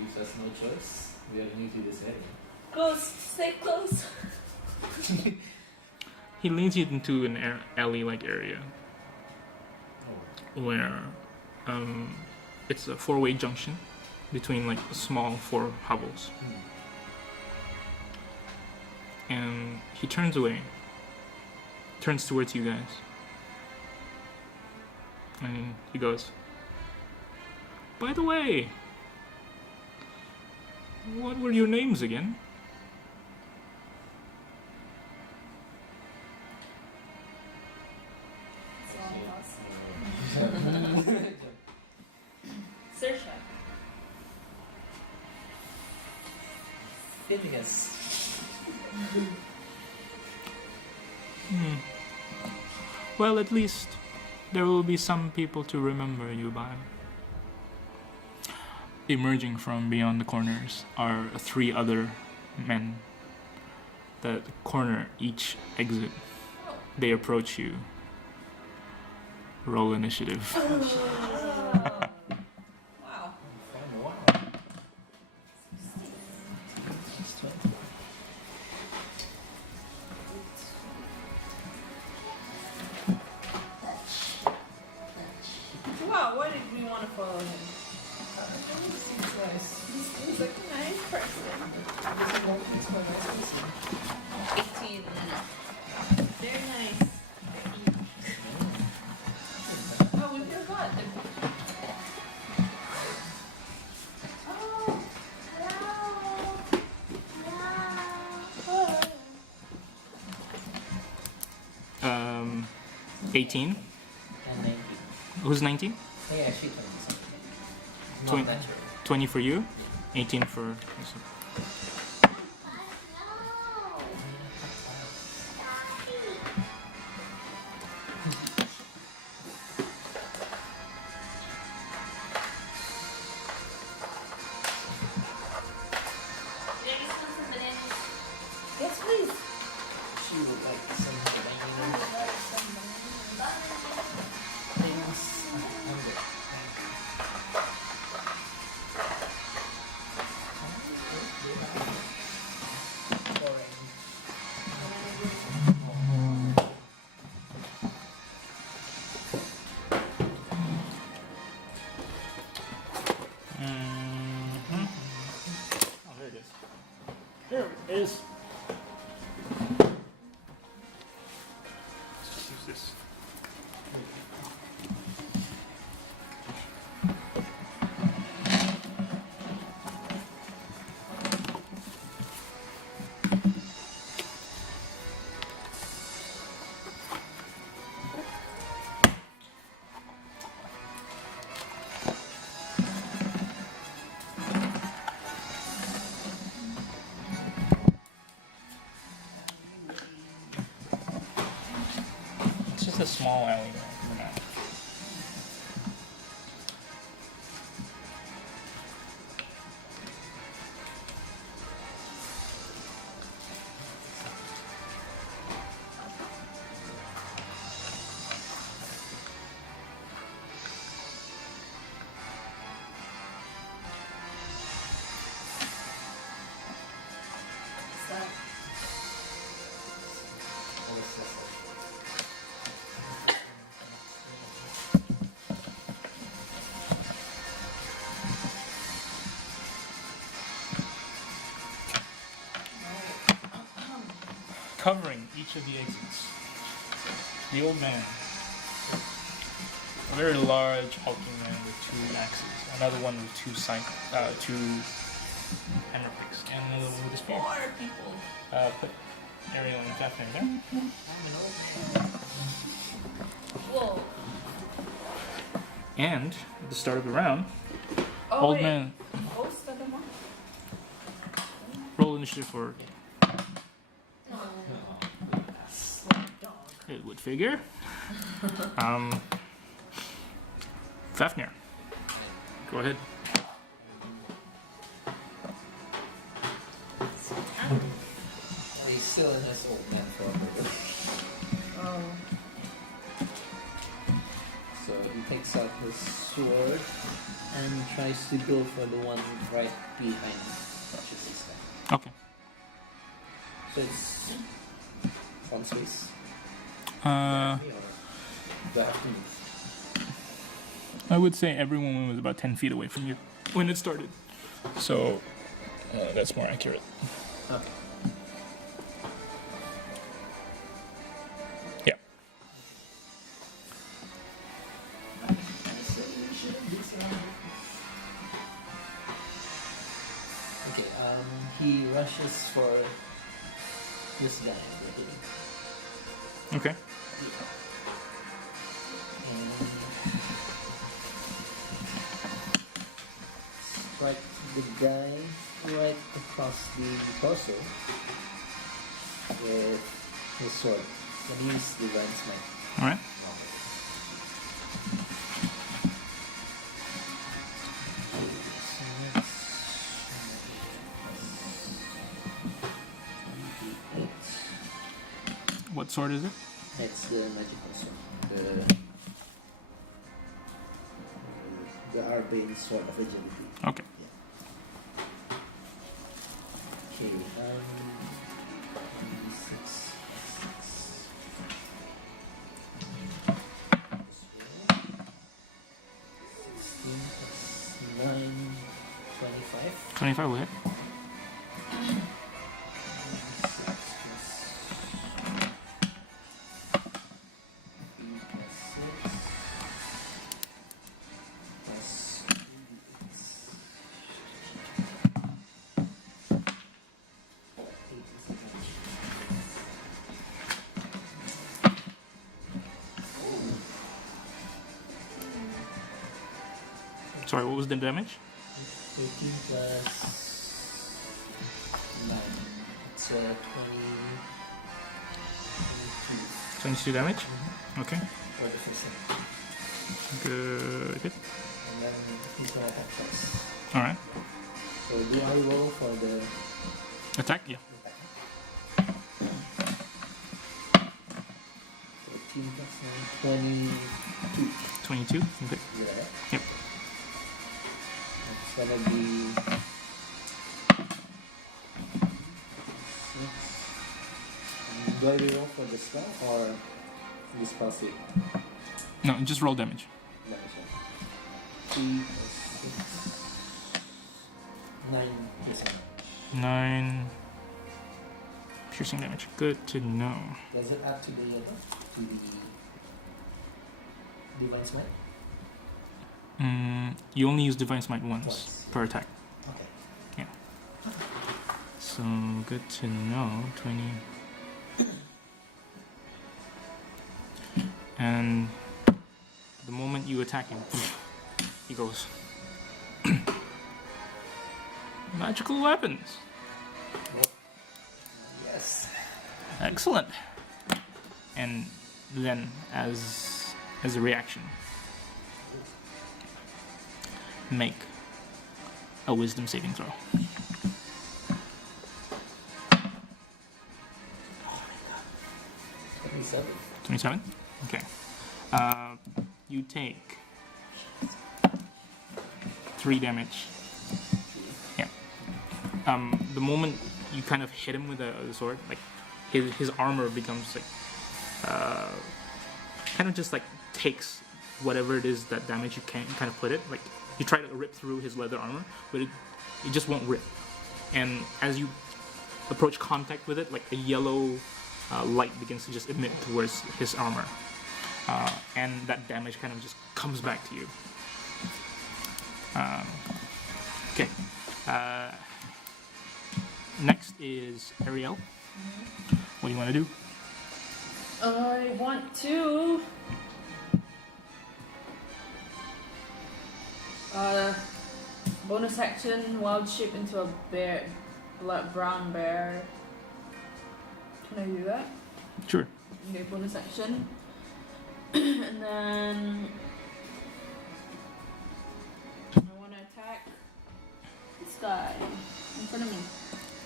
Leaves us no choice. We are new to this area. Close. Stay close. He leads you into an alley-like area Oh. where it's a four-way junction between like small four hovels. And he turns away, turns towards you guys, and he goes, By the way, what were your names again? It's all of us. Saoirse. Phineas. Well, at least there will be some people to remember you by. Emerging from beyond the corners are 3 other men that corner each exit. They approach you. Roll initiative. Wow. Wow. Wow, why did we want to follow him? He's like a nice person. 18. Very nice. Oh, we forgot. Oh, hello. 18. And 19. Who's 19? Oh, yeah, she told me something. Not Twen- natural. 20 for you. 18 for. Yes, please. She would like somehow things. Oh, there it is. There it is. Let's use this. It's just a small alleyway. Covering each of the exits, the old man, a very large hulking man with 2 axes, another one with 2 hammer picks, and another one with a spear. Put Ariel and Fafnir there. Whoa. And at the start of the round, Oh, old wait. man, Oh, start them off. roll initiative for Dog. it would figure. Fafnir, go ahead. He's still in his old man property. Oh. So he takes out his sword and tries to go for the one right behind him. Touches his head. Okay. So it's one space. Uh, Me or Do I have to move? I would say everyone was about 10 feet away from you when it started. So that's more accurate. Okay. Yeah. he rushes for this guy we're hitting. Okay. And strike the guy right across the torso with his sword. And use Divine Smite. All right. So that's 8. What sword is it? It's the magical sword. The Arcane Sword of Agility. Okay. Okay, 16 plus 9, 25. 25 will hit. 6 plus 3 plus 6 plus 2 Sorry, what was the damage? 13 plus 9. It's 22. 22 damage. Okay. For the first time. Good hit. And then he's gonna attack twice. All right. So do I roll for the Attack. Yeah. attack? 14 plus 9, 22. 22. Okay. Yeah. Yep. It's gonna be 6. And do I roll for the spell or the spell save? No, just roll damage. No, sorry. 3 plus 6. 9 percent. 9 piercing damage. Good to know. Does it add to the to the Divine Smite? You only use Divine Smite once Twice. per attack. Okay. So good to know. 20. And the moment you attack him, he goes. Magical weapons. Yes. Excellent. And then, as a reaction, make a Wisdom saving throw. 27. 27. Okay. You take 3 damage. Yeah. The moment you kind of hit him with the sword, like his armor becomes like kind of just like takes whatever it is that damage you can kind of put it. Like you try to rip through his leather armor, but it just won't rip. And as you approach contact with it, like a yellow light begins to just emit towards his armor, and that damage kind of just comes back to you. Okay. Next is Ariel. What do you want to do? I want to bonus action wild shape into a bear, brown bear. Can I do that? Sure. Okay, bonus action. And then I want to attack this guy in front of me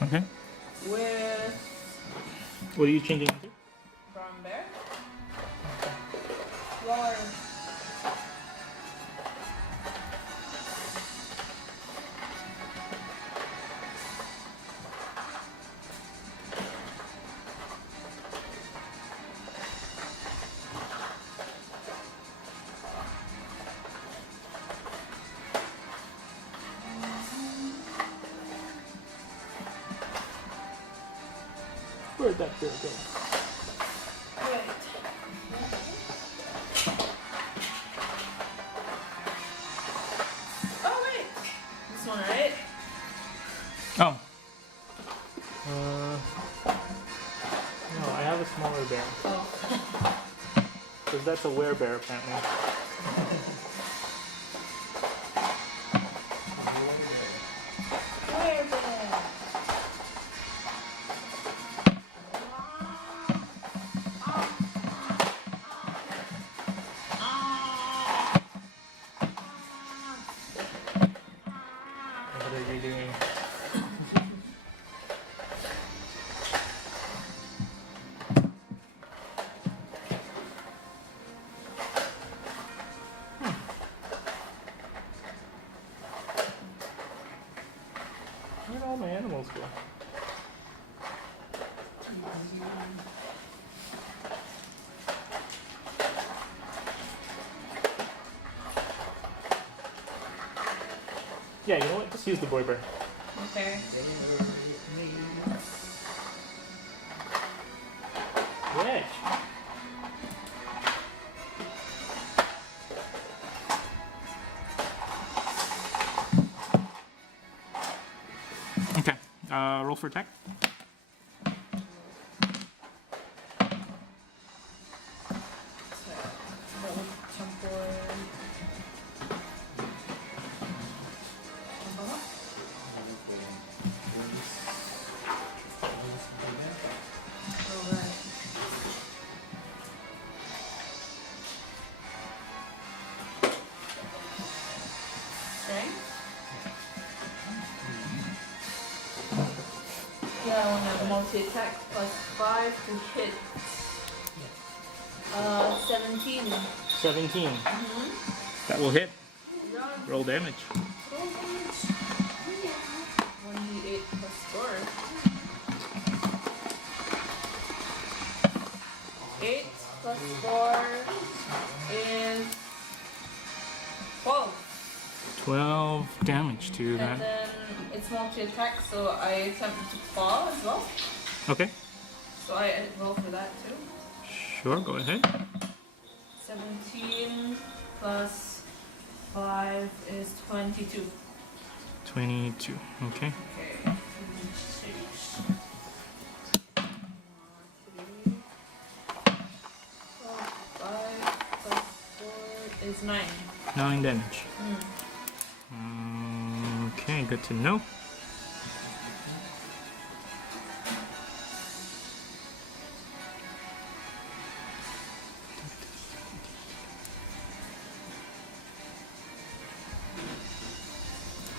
Okay. with What are you changing into? brown bear. Roar. Where'd that bear go? Wait. Oh wait, this one, right? Oh, because that's a werebear apparently. Where there? What are you doing? Where'd all my animals go? Yeah, you know what? Just use the boy bear. Okay. Wedge. Okay. Roll for attack. Yeah, I want to multi-attack plus 5 to hit. 17. 17. Mm-hmm. That will hit. Yeah. Roll damage. 1d8 plus 4. 8 plus 4 is 12. 12 damage to that. And then it's multi-attack, so I attempt to fall as well. Okay. So I roll for that too. Sure, go ahead. 17 plus 5 is 22. 22. Okay. Okay. 6. 5 plus 4 is 9. 9 damage. Mm. Okay, good to know.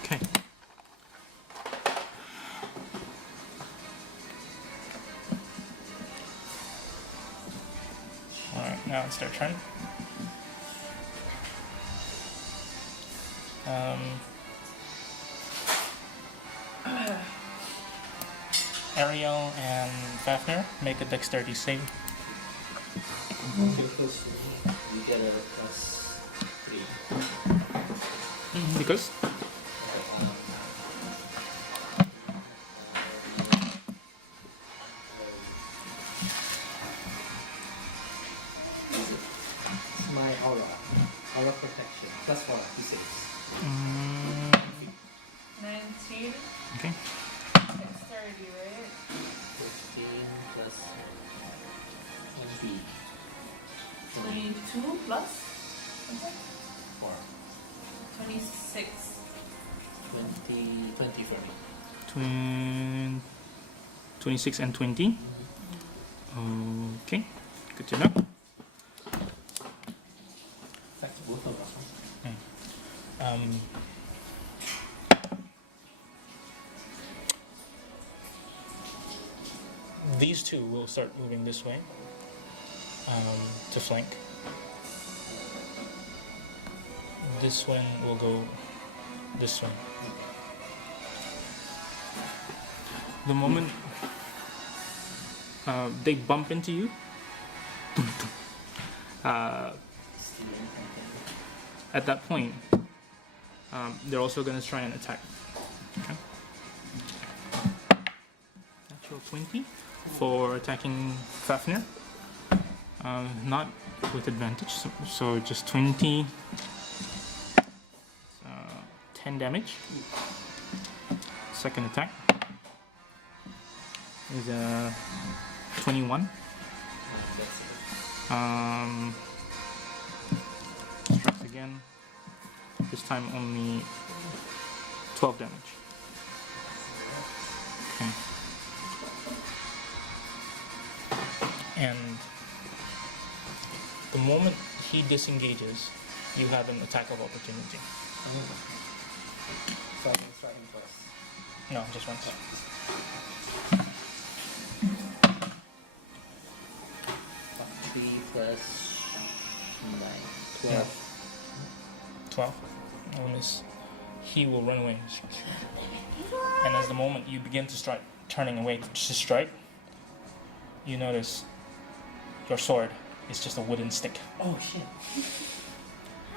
Okay. Alright, now it's their turn. Ariel and Fafnir make a dexterity save. Because you get a plus 3. Because? It's my aura. Aura protection. Plus 4 to 6. 19. Okay. Dexterity, right? 15 plus 3. 22 plus? 4. 26. 20 for me. 26 and 20. Okay, good to know. That's both of us. These two will start moving this way to flank. This one will go this way. The moment they bump into you, at that point, they're also going to try and attack. Okay. Natural 20 for attacking Fafnir. Not with advantage, so just 20. 10 damage. Second attack is 21. again. This time only 12 damage. Okay. And the moment he disengages, you have an attack of opportunity. So I can strike him twice. No, just once. 3 plus 9. 12. 12. Oh, miss. He will run away. And as the moment you begin to start turning away to strike, you notice your sword is just a wooden stick. Oh shit.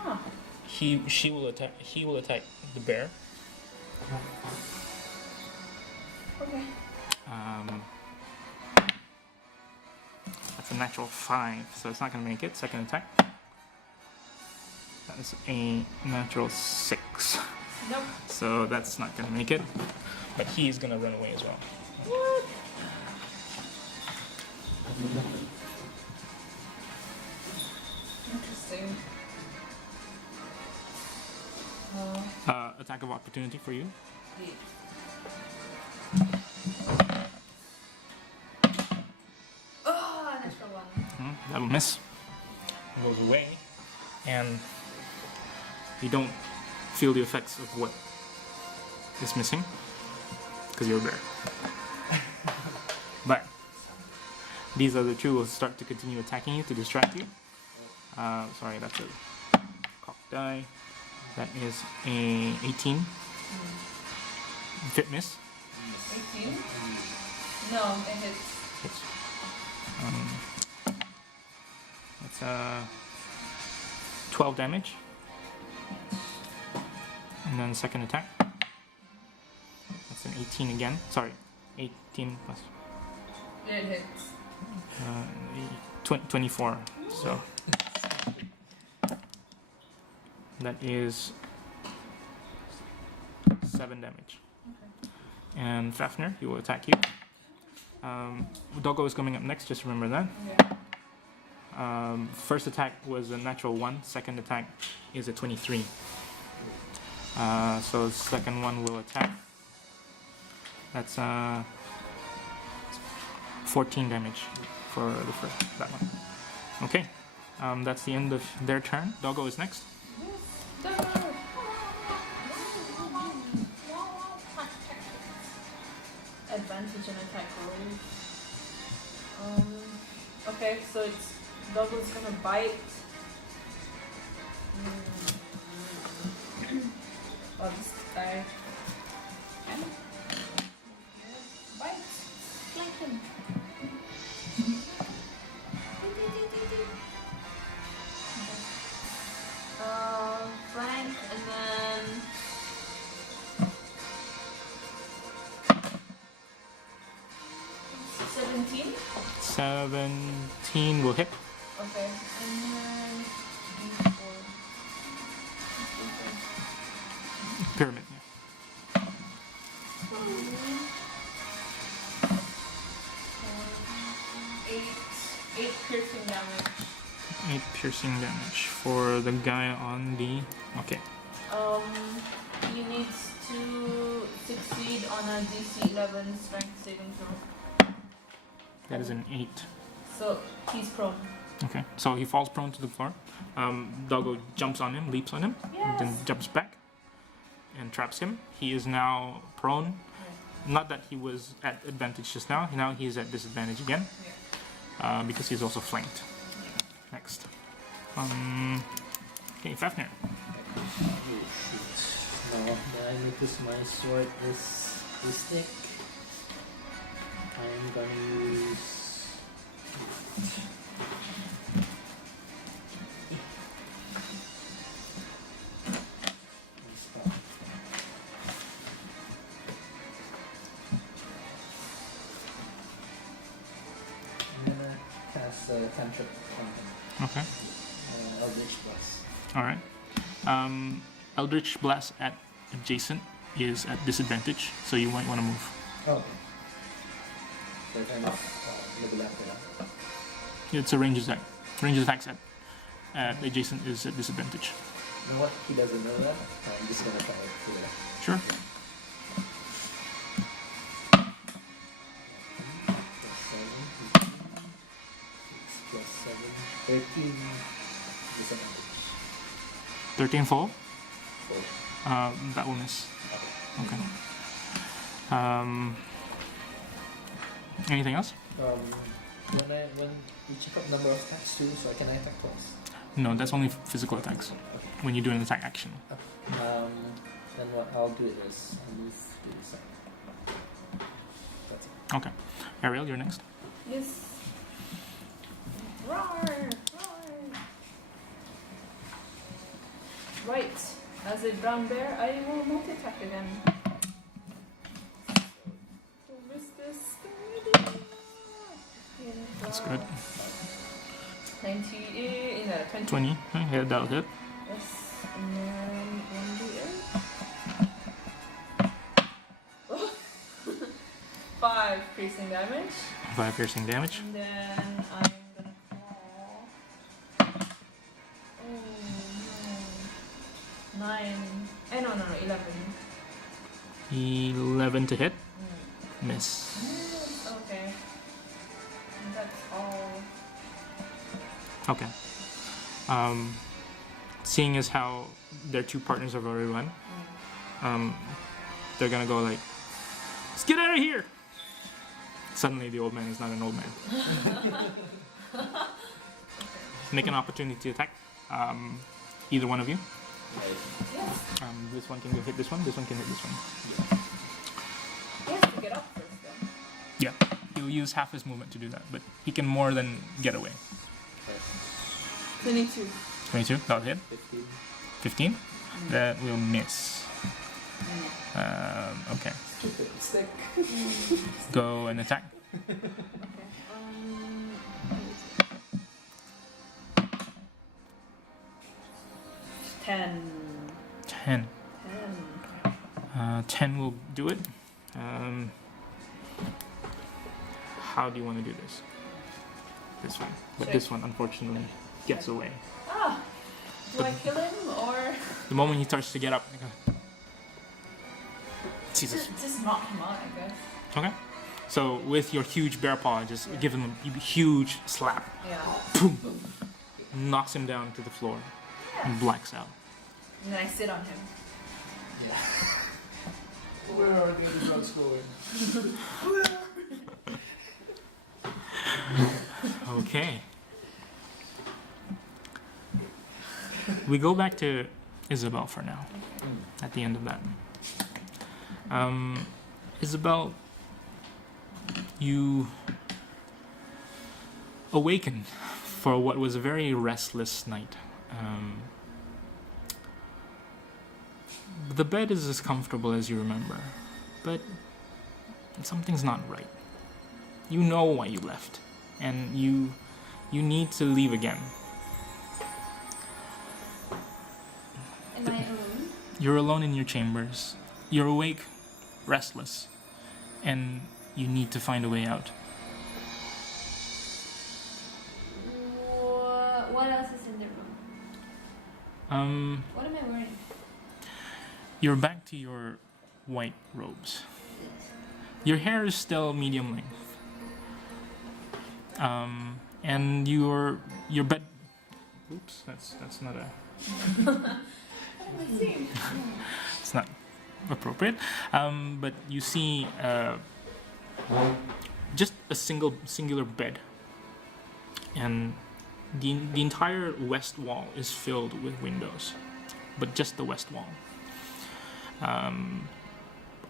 Huh. He will attack the bear. Okay. That's a natural 5, so it's not gonna make it. Second attack. That is a natural 6. Nope. So that's not gonna make it. But he is gonna run away as well. What? Interesting. Attack of opportunity for you. Wait. Oh, natural one. That'll miss. It goes away. And you don't feel the effects of what is missing. Because you're a bear. But these other two will start to continue attacking you to distract you. Sorry, that's a cock die. That is a 18. Fit miss. 18? No, it hits. Hits. That's 12 damage. And then second attack. That's an 18 again. Sorry, 18 plus It hits. 24. So that is 7 damage. Okay. And Fafnir, he will attack you. Doggo is coming up next, just remember that. Yeah. First attack was a natural 1, second attack is a 23. So the second one will attack. That's 14 damage for the first, that one. Okay, that's the end of their turn. Doggo is next. Advantage and attack rolls. Okay, so it's Doggle's gonna bite. Oh, this guy. Bite. Flank him. Flank and then 17. 17 will hit. Okay, and then D4. Pyramid, yeah. 8 piercing damage. 8 piercing damage for the guy on the... Okay. He needs to succeed on a DC 11 strength saving throw. That is an 8. So he's prone. Okay, so he falls prone to the floor. Doggo jumps on him, leaps on him, then Yes. jumps back and traps him. He is now prone. Not that he was at advantage just now. Now he is at disadvantage again because he's also flanked. Next. Okay, Fafnir. Oh shoot. No, I notice my sword is thick. I'm gonna use... Stop. I'm gonna cast a cantrip on him. Okay. Eldritch Blast. Alright. Eldritch Blast at adjacent is at disadvantage, so you might want to move. Oh. So kind of level after that. It's a range attack. Range attacks at adjacent is at disadvantage. You know what? He doesn't know that. I'm just gonna try it. Yeah. Sure. Plus 7, 13 disadvantage. 13 fall. Oh, That will miss. okay. Okay. Anything else? When you check up number of attacks too, so I can attack twice. No, that's only physical attacks. Okay. When you do an attack action. Then what I'll do is I'll move to the side. That's it. Okay. Ariel, you're next. Yes. Roar! Roar! Right. As a brown bear, I will multi-attack again. Don't miss this. That's good. 20, 20. 20. Yeah, that'll hit. Yes. And then 1d8. 5 piercing damage. 5 piercing damage. And then I'm gonna claw. Oh no. 9. No, 11. 11 to hit. Miss. Okay. And that's all. Okay. Seeing as how their two partners have already run, they're gonna go like, let's get out of here! Suddenly the old man is not an old man. Make an opportunity attack. Either one of you. Yes. This one can go hit this one, this one can hit this one. He has to get up first though. Yeah. He'll use half his movement to do that, but he can more than get away. 22. 22, that'll hit. 15. 15, that will miss. Okay. Stupid stick. Go and attack. Okay. 10. 10. 10 will do it. How do you want to do this? This one. But Sure. this one, unfortunately, gets away. Ah! Do I kill him or The moment he starts to get up, I go, Jesus. just knock him out, I guess? Okay. So with your huge bear paw, just give him a huge slap. Yeah. Boom! Knocks him down to the floor and blacks out. And then I sit on him. Where are the drugs going? Okay. We go back to Isabel for now. At the end of that. Isabel, you awaken for what was a very restless night. The bed is as comfortable as you remember, but something's not right. You know why you left, and you need to leave again. Am I alone? You're alone in your chambers. You're awake, restless, and you need to find a way out. What else is in the room? What am I wearing? You're back to your white robes. Your hair is still medium length. And your bed. Oops, that's not a. It's not appropriate. But you see just a singular bed, and the entire west wall is filled with windows, but just the west wall.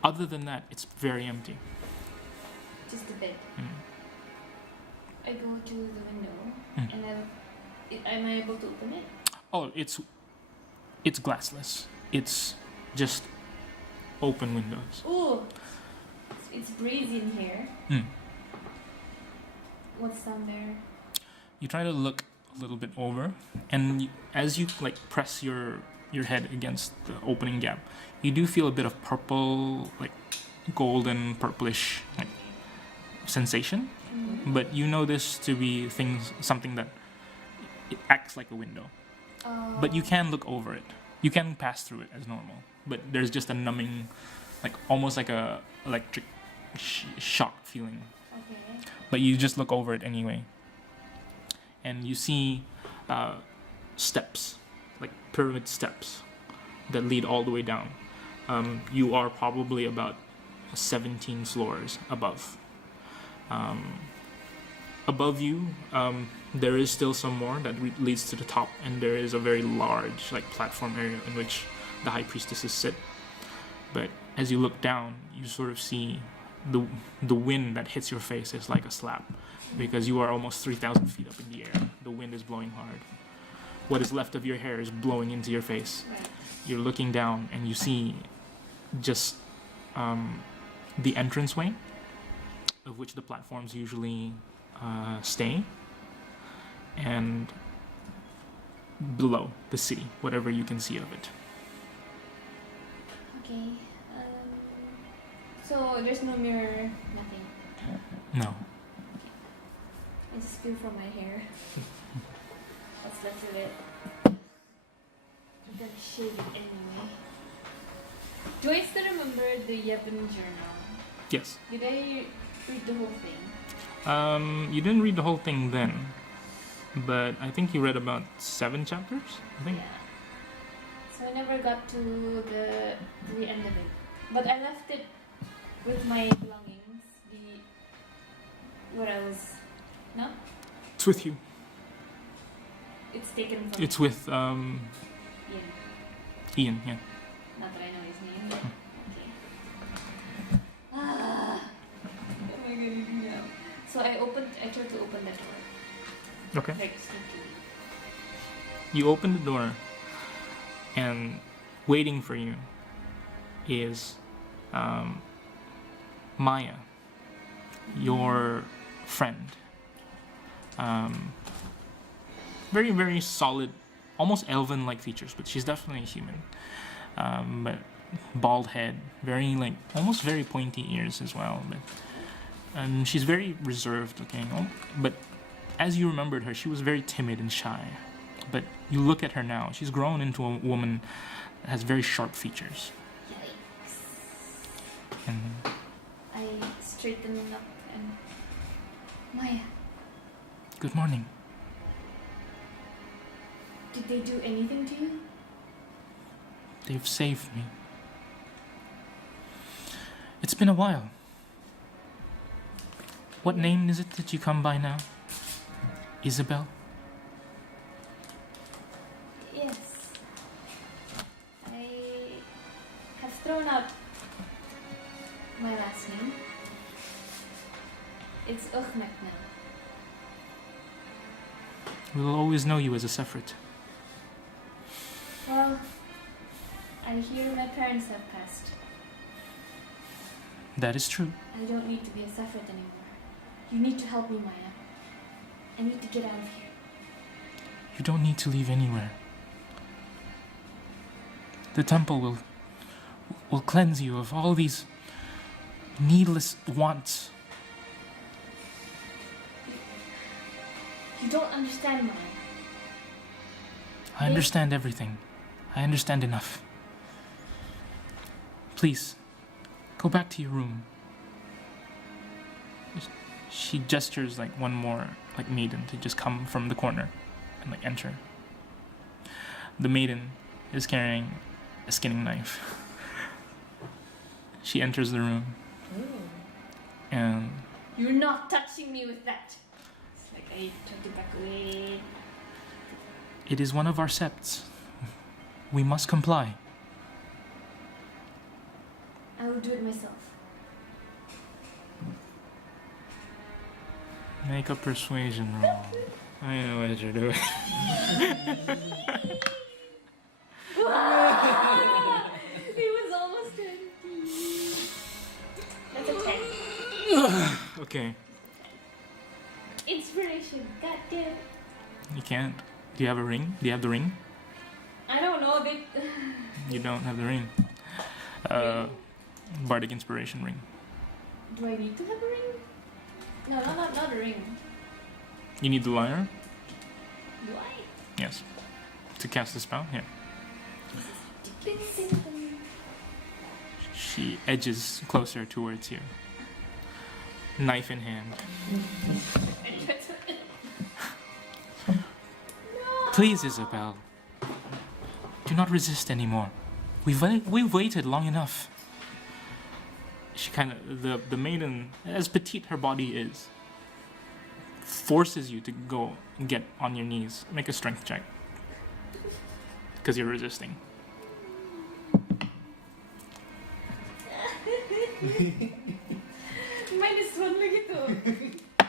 Other than that, it's very empty. Just a bed. I go to the window and am I able to open it? Oh, it's glassless. It's just open windows. Ooh, it's breezy in here. What's down there? You try to look a little bit over, and as you like press your head against the opening gap, you do feel a bit of purple, like golden purplish like sensation. But you know this to be something that it acts like a window. But you can look over it. You can pass through it as normal, but there's just a numbing, like almost like a electric shock feeling. Okay. But you just look over it anyway, and you see steps, like pyramid steps, that lead all the way down. You are probably about 17 floors above. Above you, there is still some more that leads to the top, and there is a very large, like, platform area in which the high priestesses sit. But as you look down, you sort of see the wind that hits your face is like a slap, because you are almost 3,000 feet up in the air. The wind is blowing hard. What is left of your hair is blowing into your face. Right. You're looking down, and you see just the entranceway, of which the platforms usually stay, and below the city, whatever you can see of it. Okay. So there's no mirror, nothing. No. I just feel from my hair. What's left of it? I'm gonna shave it anyway. Do I still remember the Yevon journal? Yes. Did I read the whole thing? You didn't read the whole thing then, but I think you read about 7 chapters, I think. Yeah. So I never got to the end of it. But I left it with my belongings. Where I was. No? It's with you. It's taken from It's with Ian. Ian, yeah. Not that I know his name. But okay. Ah. Oh my god, yeah. So I tried to open that door. Okay. Like sneakily. You open the door, and waiting for you is Maya, your friend. Very, very solid, almost elven-like features, but she's definitely human. But bald head, very, like, almost very pointy ears as well. But she's very reserved looking. But as you remembered her, she was very timid and shy. But you look at her now, she's grown into a woman that has very sharp features. Yikes. And I straighten up and Maya, good morning. did they do anything to you? They've saved me. It's been a while. What name is it that you come by now? Isabel? Yes. I have thrown out my last name. It's Uchmek now. We'll always know you as a Sephret. Well, I hear my parents have passed. That is true. I don't need to be a Sephret anymore. You need to help me, Maya. I need to get out of here. You don't need to leave anywhere. The temple will cleanse you of all these needless wants. You don't understand, Maya. I understand everything. I understand enough. Please, go back to your room. She gestures like one more like maiden to just come from the corner and like enter. The maiden is carrying a skinning knife. She enters the room and You're not touching me with that. It's like I try to back away. it is one of our septs. We must comply. I will do it myself. Make a persuasion roll. I know what you're doing. It was almost 20. That's a 10. Okay, Inspiration. God damn it. you can't. Do you have a ring? Do you have the ring? I don't know. They. You don't have the ring. Bardic inspiration ring. Do I need to have a ring? No, not a ring. You need the lyre? Do I? Yes. To cast the spell? Yeah. Ding, ding, ding. She edges closer towards you, knife in hand. Please, Isabel, do not resist anymore. We've waited long enough. She kind of the maiden, as petite her body is, forces you to go and get on your knees. Make a strength check because you're resisting. -1 lagi tu. 9.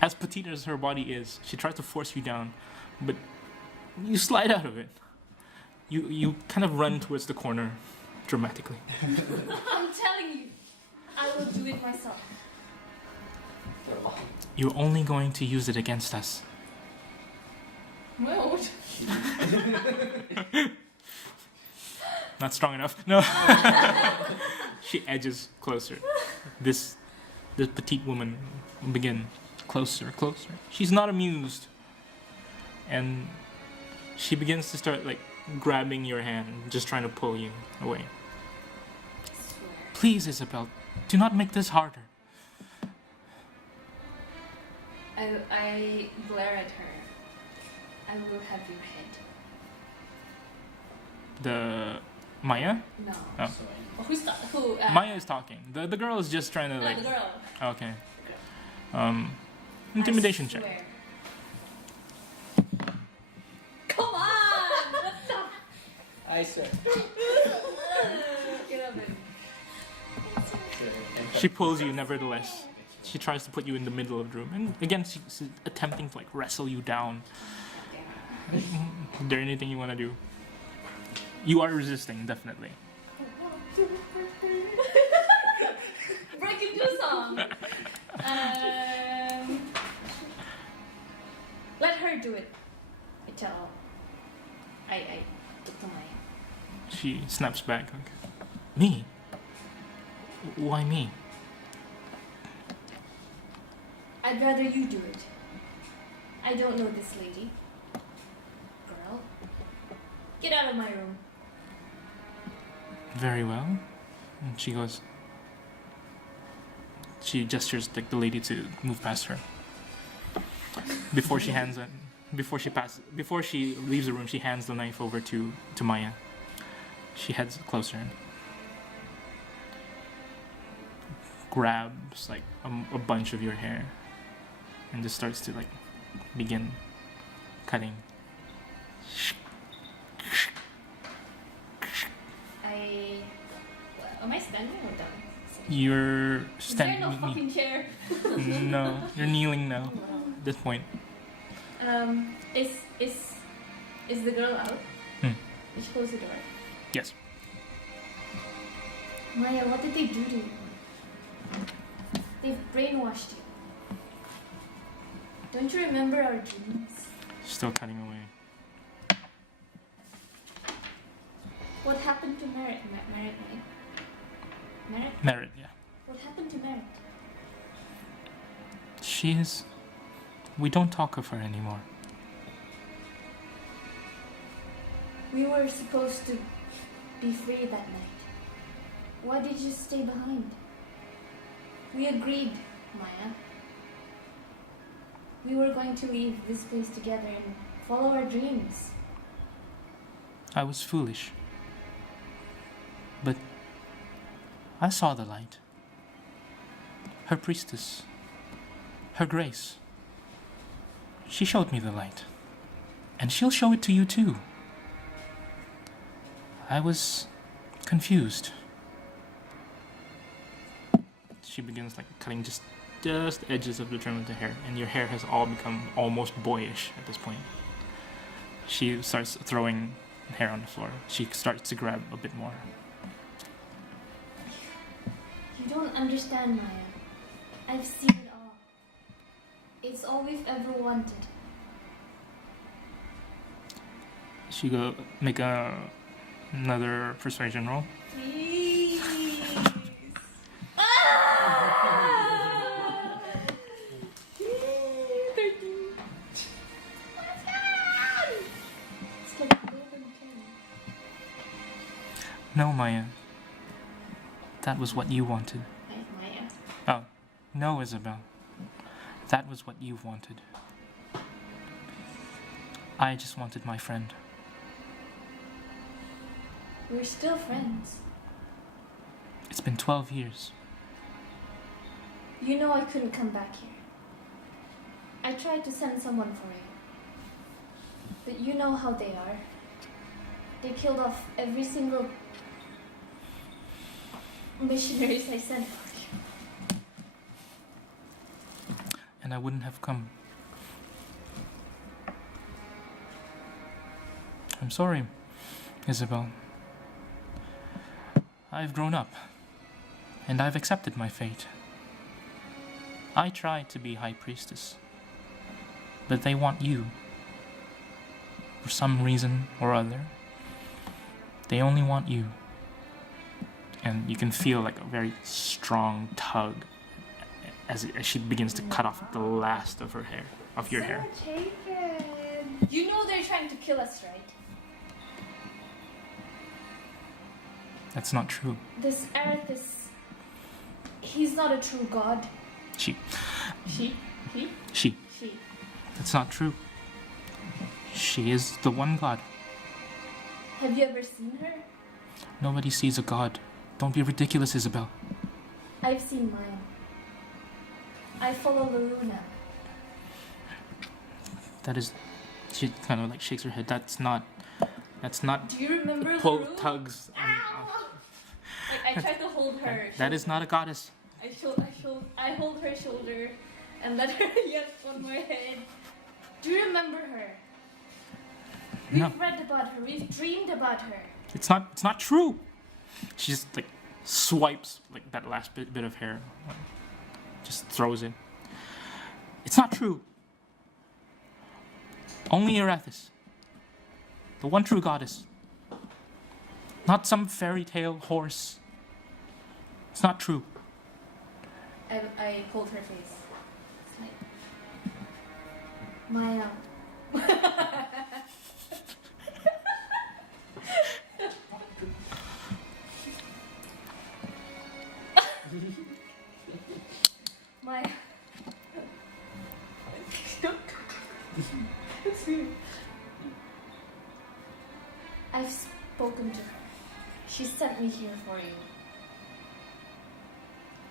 As petite as her body is, she tries to force you down, but you slide out of it. You kind of run towards the corner dramatically. I'm telling you, I will do it myself. You're only going to use it against us. Well, Not strong enough. No. She edges closer. This petite woman will begin closer. She's not amused. And she begins to start like grabbing your hand, just trying to pull you away. Please, Isabel, do not make this harder. I glare at her. I will have your head. The Maya? No. Oh. Who's that? Who? Maya is talking. The girl is just trying to No, like. the girl. Okay. Intimidation I check. swear. Come on! What the? I sir. Get up there. She pulls you nevertheless. She tries to put you in the middle of the room, and again she's attempting to like wrestle you down. Is there anything you want to do? You are resisting, definitely. Break into a song. Let her do it. I tell. I took to my. She snaps back. Like, me? Why me? I'd rather you do it. I don't know this lady. Girl. Get out of my room. Very well. And she goes. She gestures like the lady to move past her. Before she leaves the room, she hands the knife over to Maya. She heads closer. Grabs like a bunch of your hair and just starts to like begin cutting. Am I standing or down? You're Is there no standing. fucking chair? No, you're kneeling now. Wow. At this point, Is the girl out? Hmm. Did she close the door? yes. Maya, what did they do to you? They've brainwashed you. Don't you remember our dreams? Still cutting away. What happened to Merritt? Merritt, right? Merritt? Merit, yeah. What happened to Merritt? She is. We don't talk of her anymore. We were supposed to be free that night. Why did you stay behind? We agreed, Maya. We were going to leave this place together and follow our dreams. I was foolish. But I saw the light. Her priestess. Her grace. She showed me the light. And she'll show it to you too. I was confused. She begins like cutting just edges of the trim of the hair, and your hair has all become almost boyish at this point. She starts throwing hair on the floor. She starts to grab a bit more. You don't understand, Maya. I've seen it all. It's all we've ever wanted. She go make another persuasion roll. Please. Ah! 13. Let's go! No, Maya. That was what you wanted. Hi, Maya. Oh, no, Isabel. That was what you wanted. I just wanted my friend. We're still friends. It's been 12 years. You know I couldn't come back here. I tried to send someone for you. But you know how they are. They killed off every single missionaries I sent for you. And I wouldn't have come. I'm sorry, Isabel. I've grown up, and I've accepted my fate. I tried to be High Priestess, but they want you. For some reason or other, they only want you. And you can feel like a very strong tug as she begins to cut off the last of her hair, of your hair. You know they're trying to kill us, right? That's not true. This Arthas, he's not a true god. She. She? He? She. She. That's not true. She is the one god. Have you ever seen her? Nobody sees a god. Don't be ridiculous, Isabel. I've seen mine. I follow Luna. That is... She kind of like shakes her head. That's not... Do you remember Pull Luna? tugs. Ow! Like, I tried to hold her. That is not a goddess. I hold her shoulder and let her yelp on my head. Do you remember her? We've No. read about her. We've dreamed about her. It's not true. She just like swipes like that last bit of hair. Like, just throws it. It's not true. Only Arathis. The one true goddess. Not some fairy tale horse. It's not true. I hold her face. It's like, Maya. Maya. It's weird. I've spoken to her. She sent me here for you.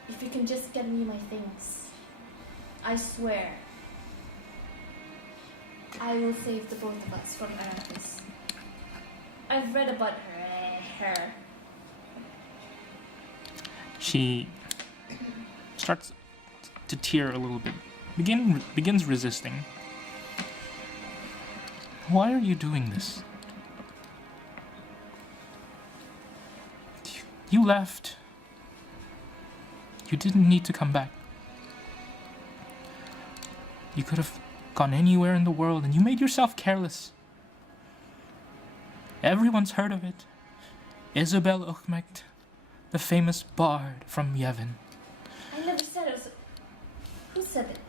If you can just get me my things, I swear, I will save the both of us from Arathis. I've read about her. She starts to tear a little bit. Begins resisting. Why are you doing this? You left. You didn't need to come back. You could have gone anywhere in the world and you made yourself careless. Everyone's heard of it. Isabel Ukmecht, the famous bard from Yevon. I never said it. Who said it?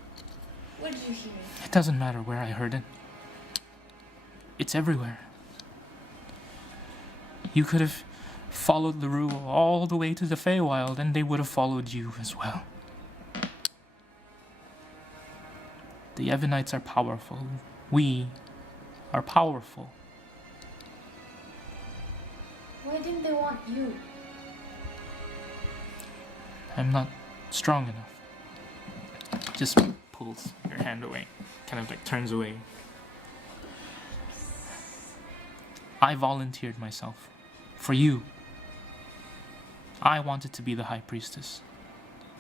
Where did you hear it? It doesn't matter where I heard it. It's everywhere. You could have followed the rule all the way to the Feywild and they would have followed you as well. The Yevonites are powerful. We are powerful. Why didn't they want you? I'm not strong enough. Just pulls your hand away. Kind of like turns away. I volunteered myself. For you. I wanted to be the High Priestess.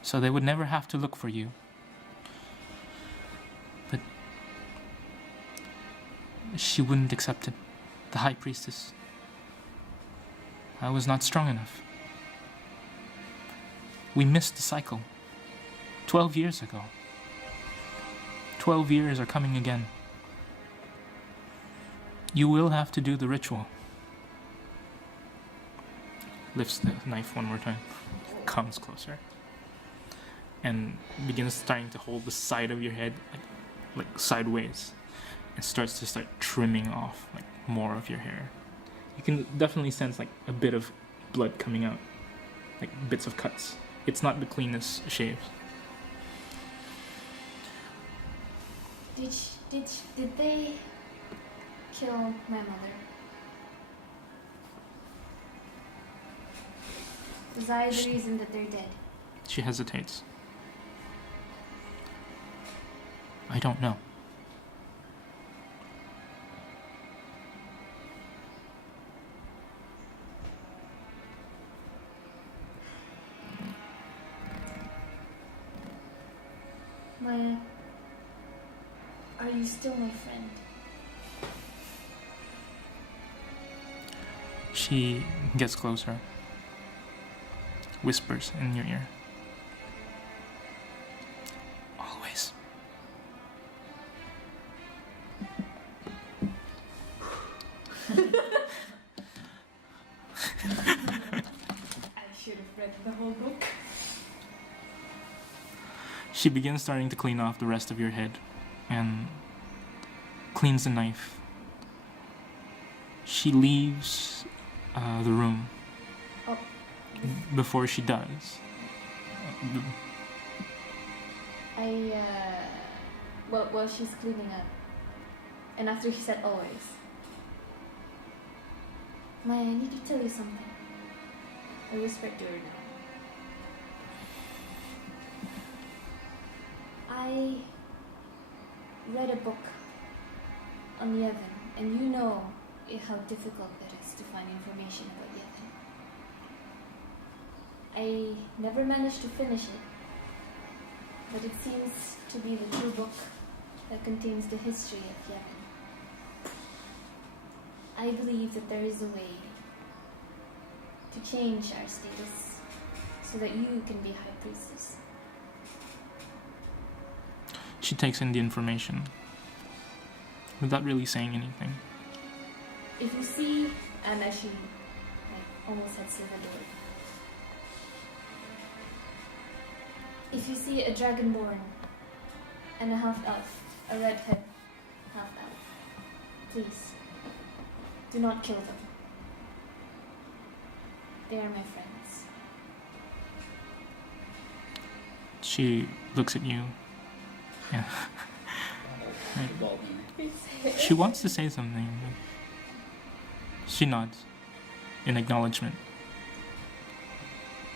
So they would never have to look for you. But she wouldn't accept it. The High Priestess. I was not strong enough. We missed the cycle. 12 years ago. 12 years are coming again. You will have to do the ritual. Lifts the knife one more time. Comes closer. And begins starting to hold the side of your head like sideways. And starts to trimming off like more of your hair. You can definitely sense like a bit of blood coming out, like bits of cuts. It's not the cleanest shaves. Did they kill my mother? Was I the reason that they're dead? She hesitates. I don't know. Maya, are you still my friend? She gets closer, whispers in your ear. Always. I should have read the whole book. She begins starting to clean off the rest of your head and cleans the knife. She leaves the room. Oh. Before she does, Well, she's cleaning up. And after she said always. Maya, I need to tell you something. I whispered to her now. I read a book on Yevon, and you know how difficult it is to find information about Yevon. I never managed to finish it, but it seems to be the true book that contains the history of Yevon. I believe that there is a way to change our status so that you can be High Priestess. she takes in the information without really saying anything. If you see, and as she almost had Salvador, if you see a dragonborn and a half-elf, a redhead half-elf, please do not kill them. They are my friends. She looks at you. Yeah. She wants to say something. But she nods in acknowledgement,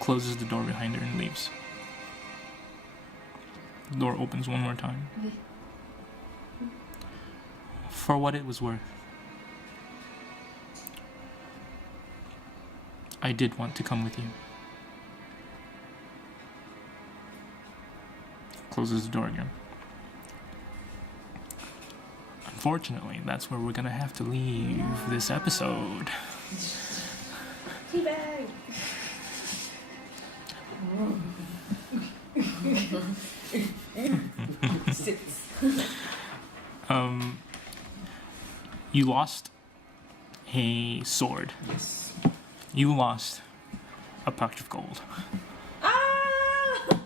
closes the door behind her and leaves. The door opens one more time. Okay. For what it was worth, I did want to come with you. Closes the door again. Unfortunately, that's where we're gonna have to leave this episode. Teabag! Sits. You lost a sword. Yes. You lost a pouch of gold. Ah! My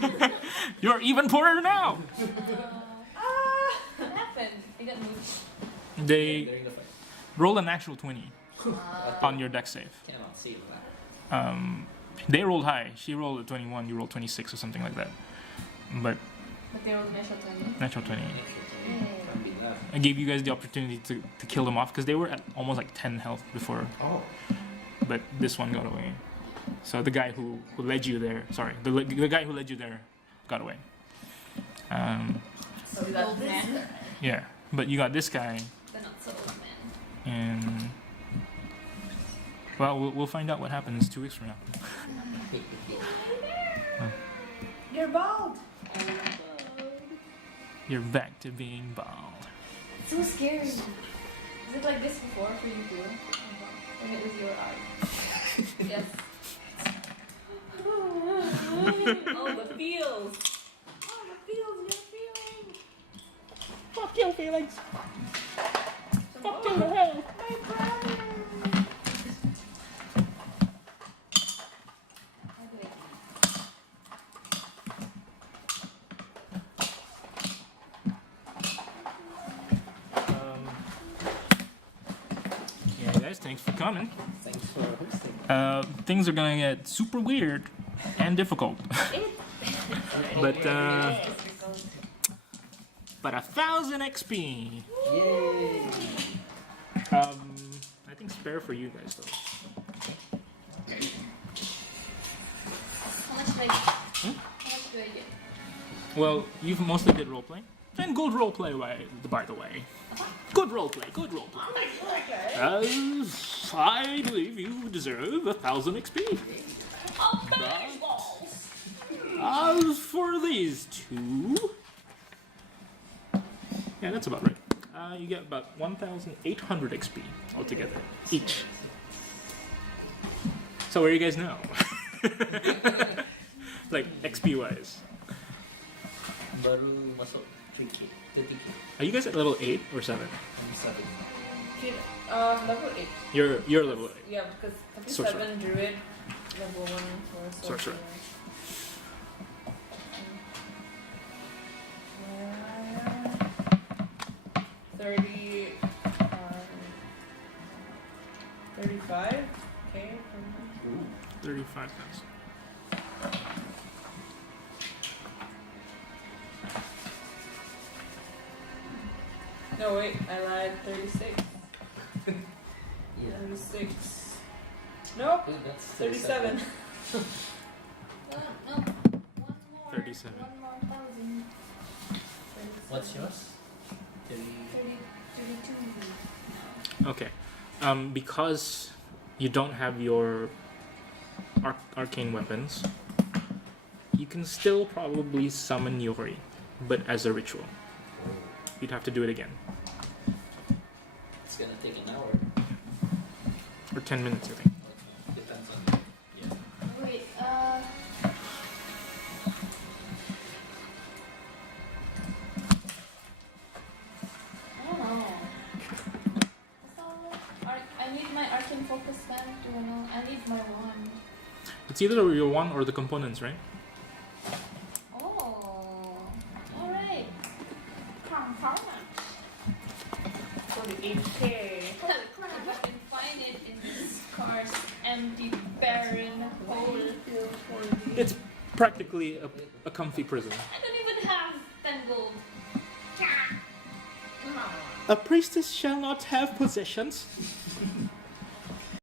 $600! You're even poorer now. Ah! What happened? I got moved. They During the fight. roll an actual 20 Ah. on your deck save. Cannot save that. They rolled high. She rolled a 21. You rolled 26 or something like that. But But they rolled natural 20. natural 20. Can't be left. I gave you guys the opportunity to kill them off because they were at almost like 10 health before. Oh. But this one got away. So the guy who led you there, sorry, the guy who led you there got away. So we got this guy. Yeah, but you got this guy, The not so old man. and well, we'll find out what happens 2 weeks from now. You're bald! You're back to being bald. So scary. Was it like this before for you too? When it was your art? Yes. Oh, the feels! Oh, the feels you're feeling! Fuck you, Felix. Fuck you, hell! My brother! Okay. Yeah, guys. Thanks for coming. Thanks for hosting. Things are gonna get super weird and difficult. But 1,000 XP. Yay! I think spare for you guys though. How much like? How much do I get? Well, you've mostly did roleplay. And good roleplay, by the way. Good roleplay, good roleplay. I believe you deserve 1,000 XP. As for these two... Yeah, that's about right. You get about 1,800 XP altogether, each. So where are you guys now? Like, XP-wise. Baru masuk 3K. 30K. Are you guys at level 8 or 7? I'm 7. Level 8. You're level 8. Yeah, because Sorcerer. 7 druid, level 1 for Sorcerer. sorcerer. 30, 35. Okay. 35,000. No, wait, I lied. 36. Yeah. 36. Nope. Dude, that's 37. No, one more. 37. 1 more thousand. What's yours? 30. 32. Okay. Because you don't have your arcane weapons, you can still probably summon Yori, but as a ritual. You'd have to do it again. It's gonna take an hour. Or 10 minutes, I think. Depends on you. Yeah. Wait, I don't know. So, I need my arcane focus gun to know. I need my wand. It's either your one or the components, right? Oh, alright. How much? 48k. If I can find it in this car's empty, barren hole. It's practically a comfy prison. I don't even have 10 gold. A priestess shall not have possessions.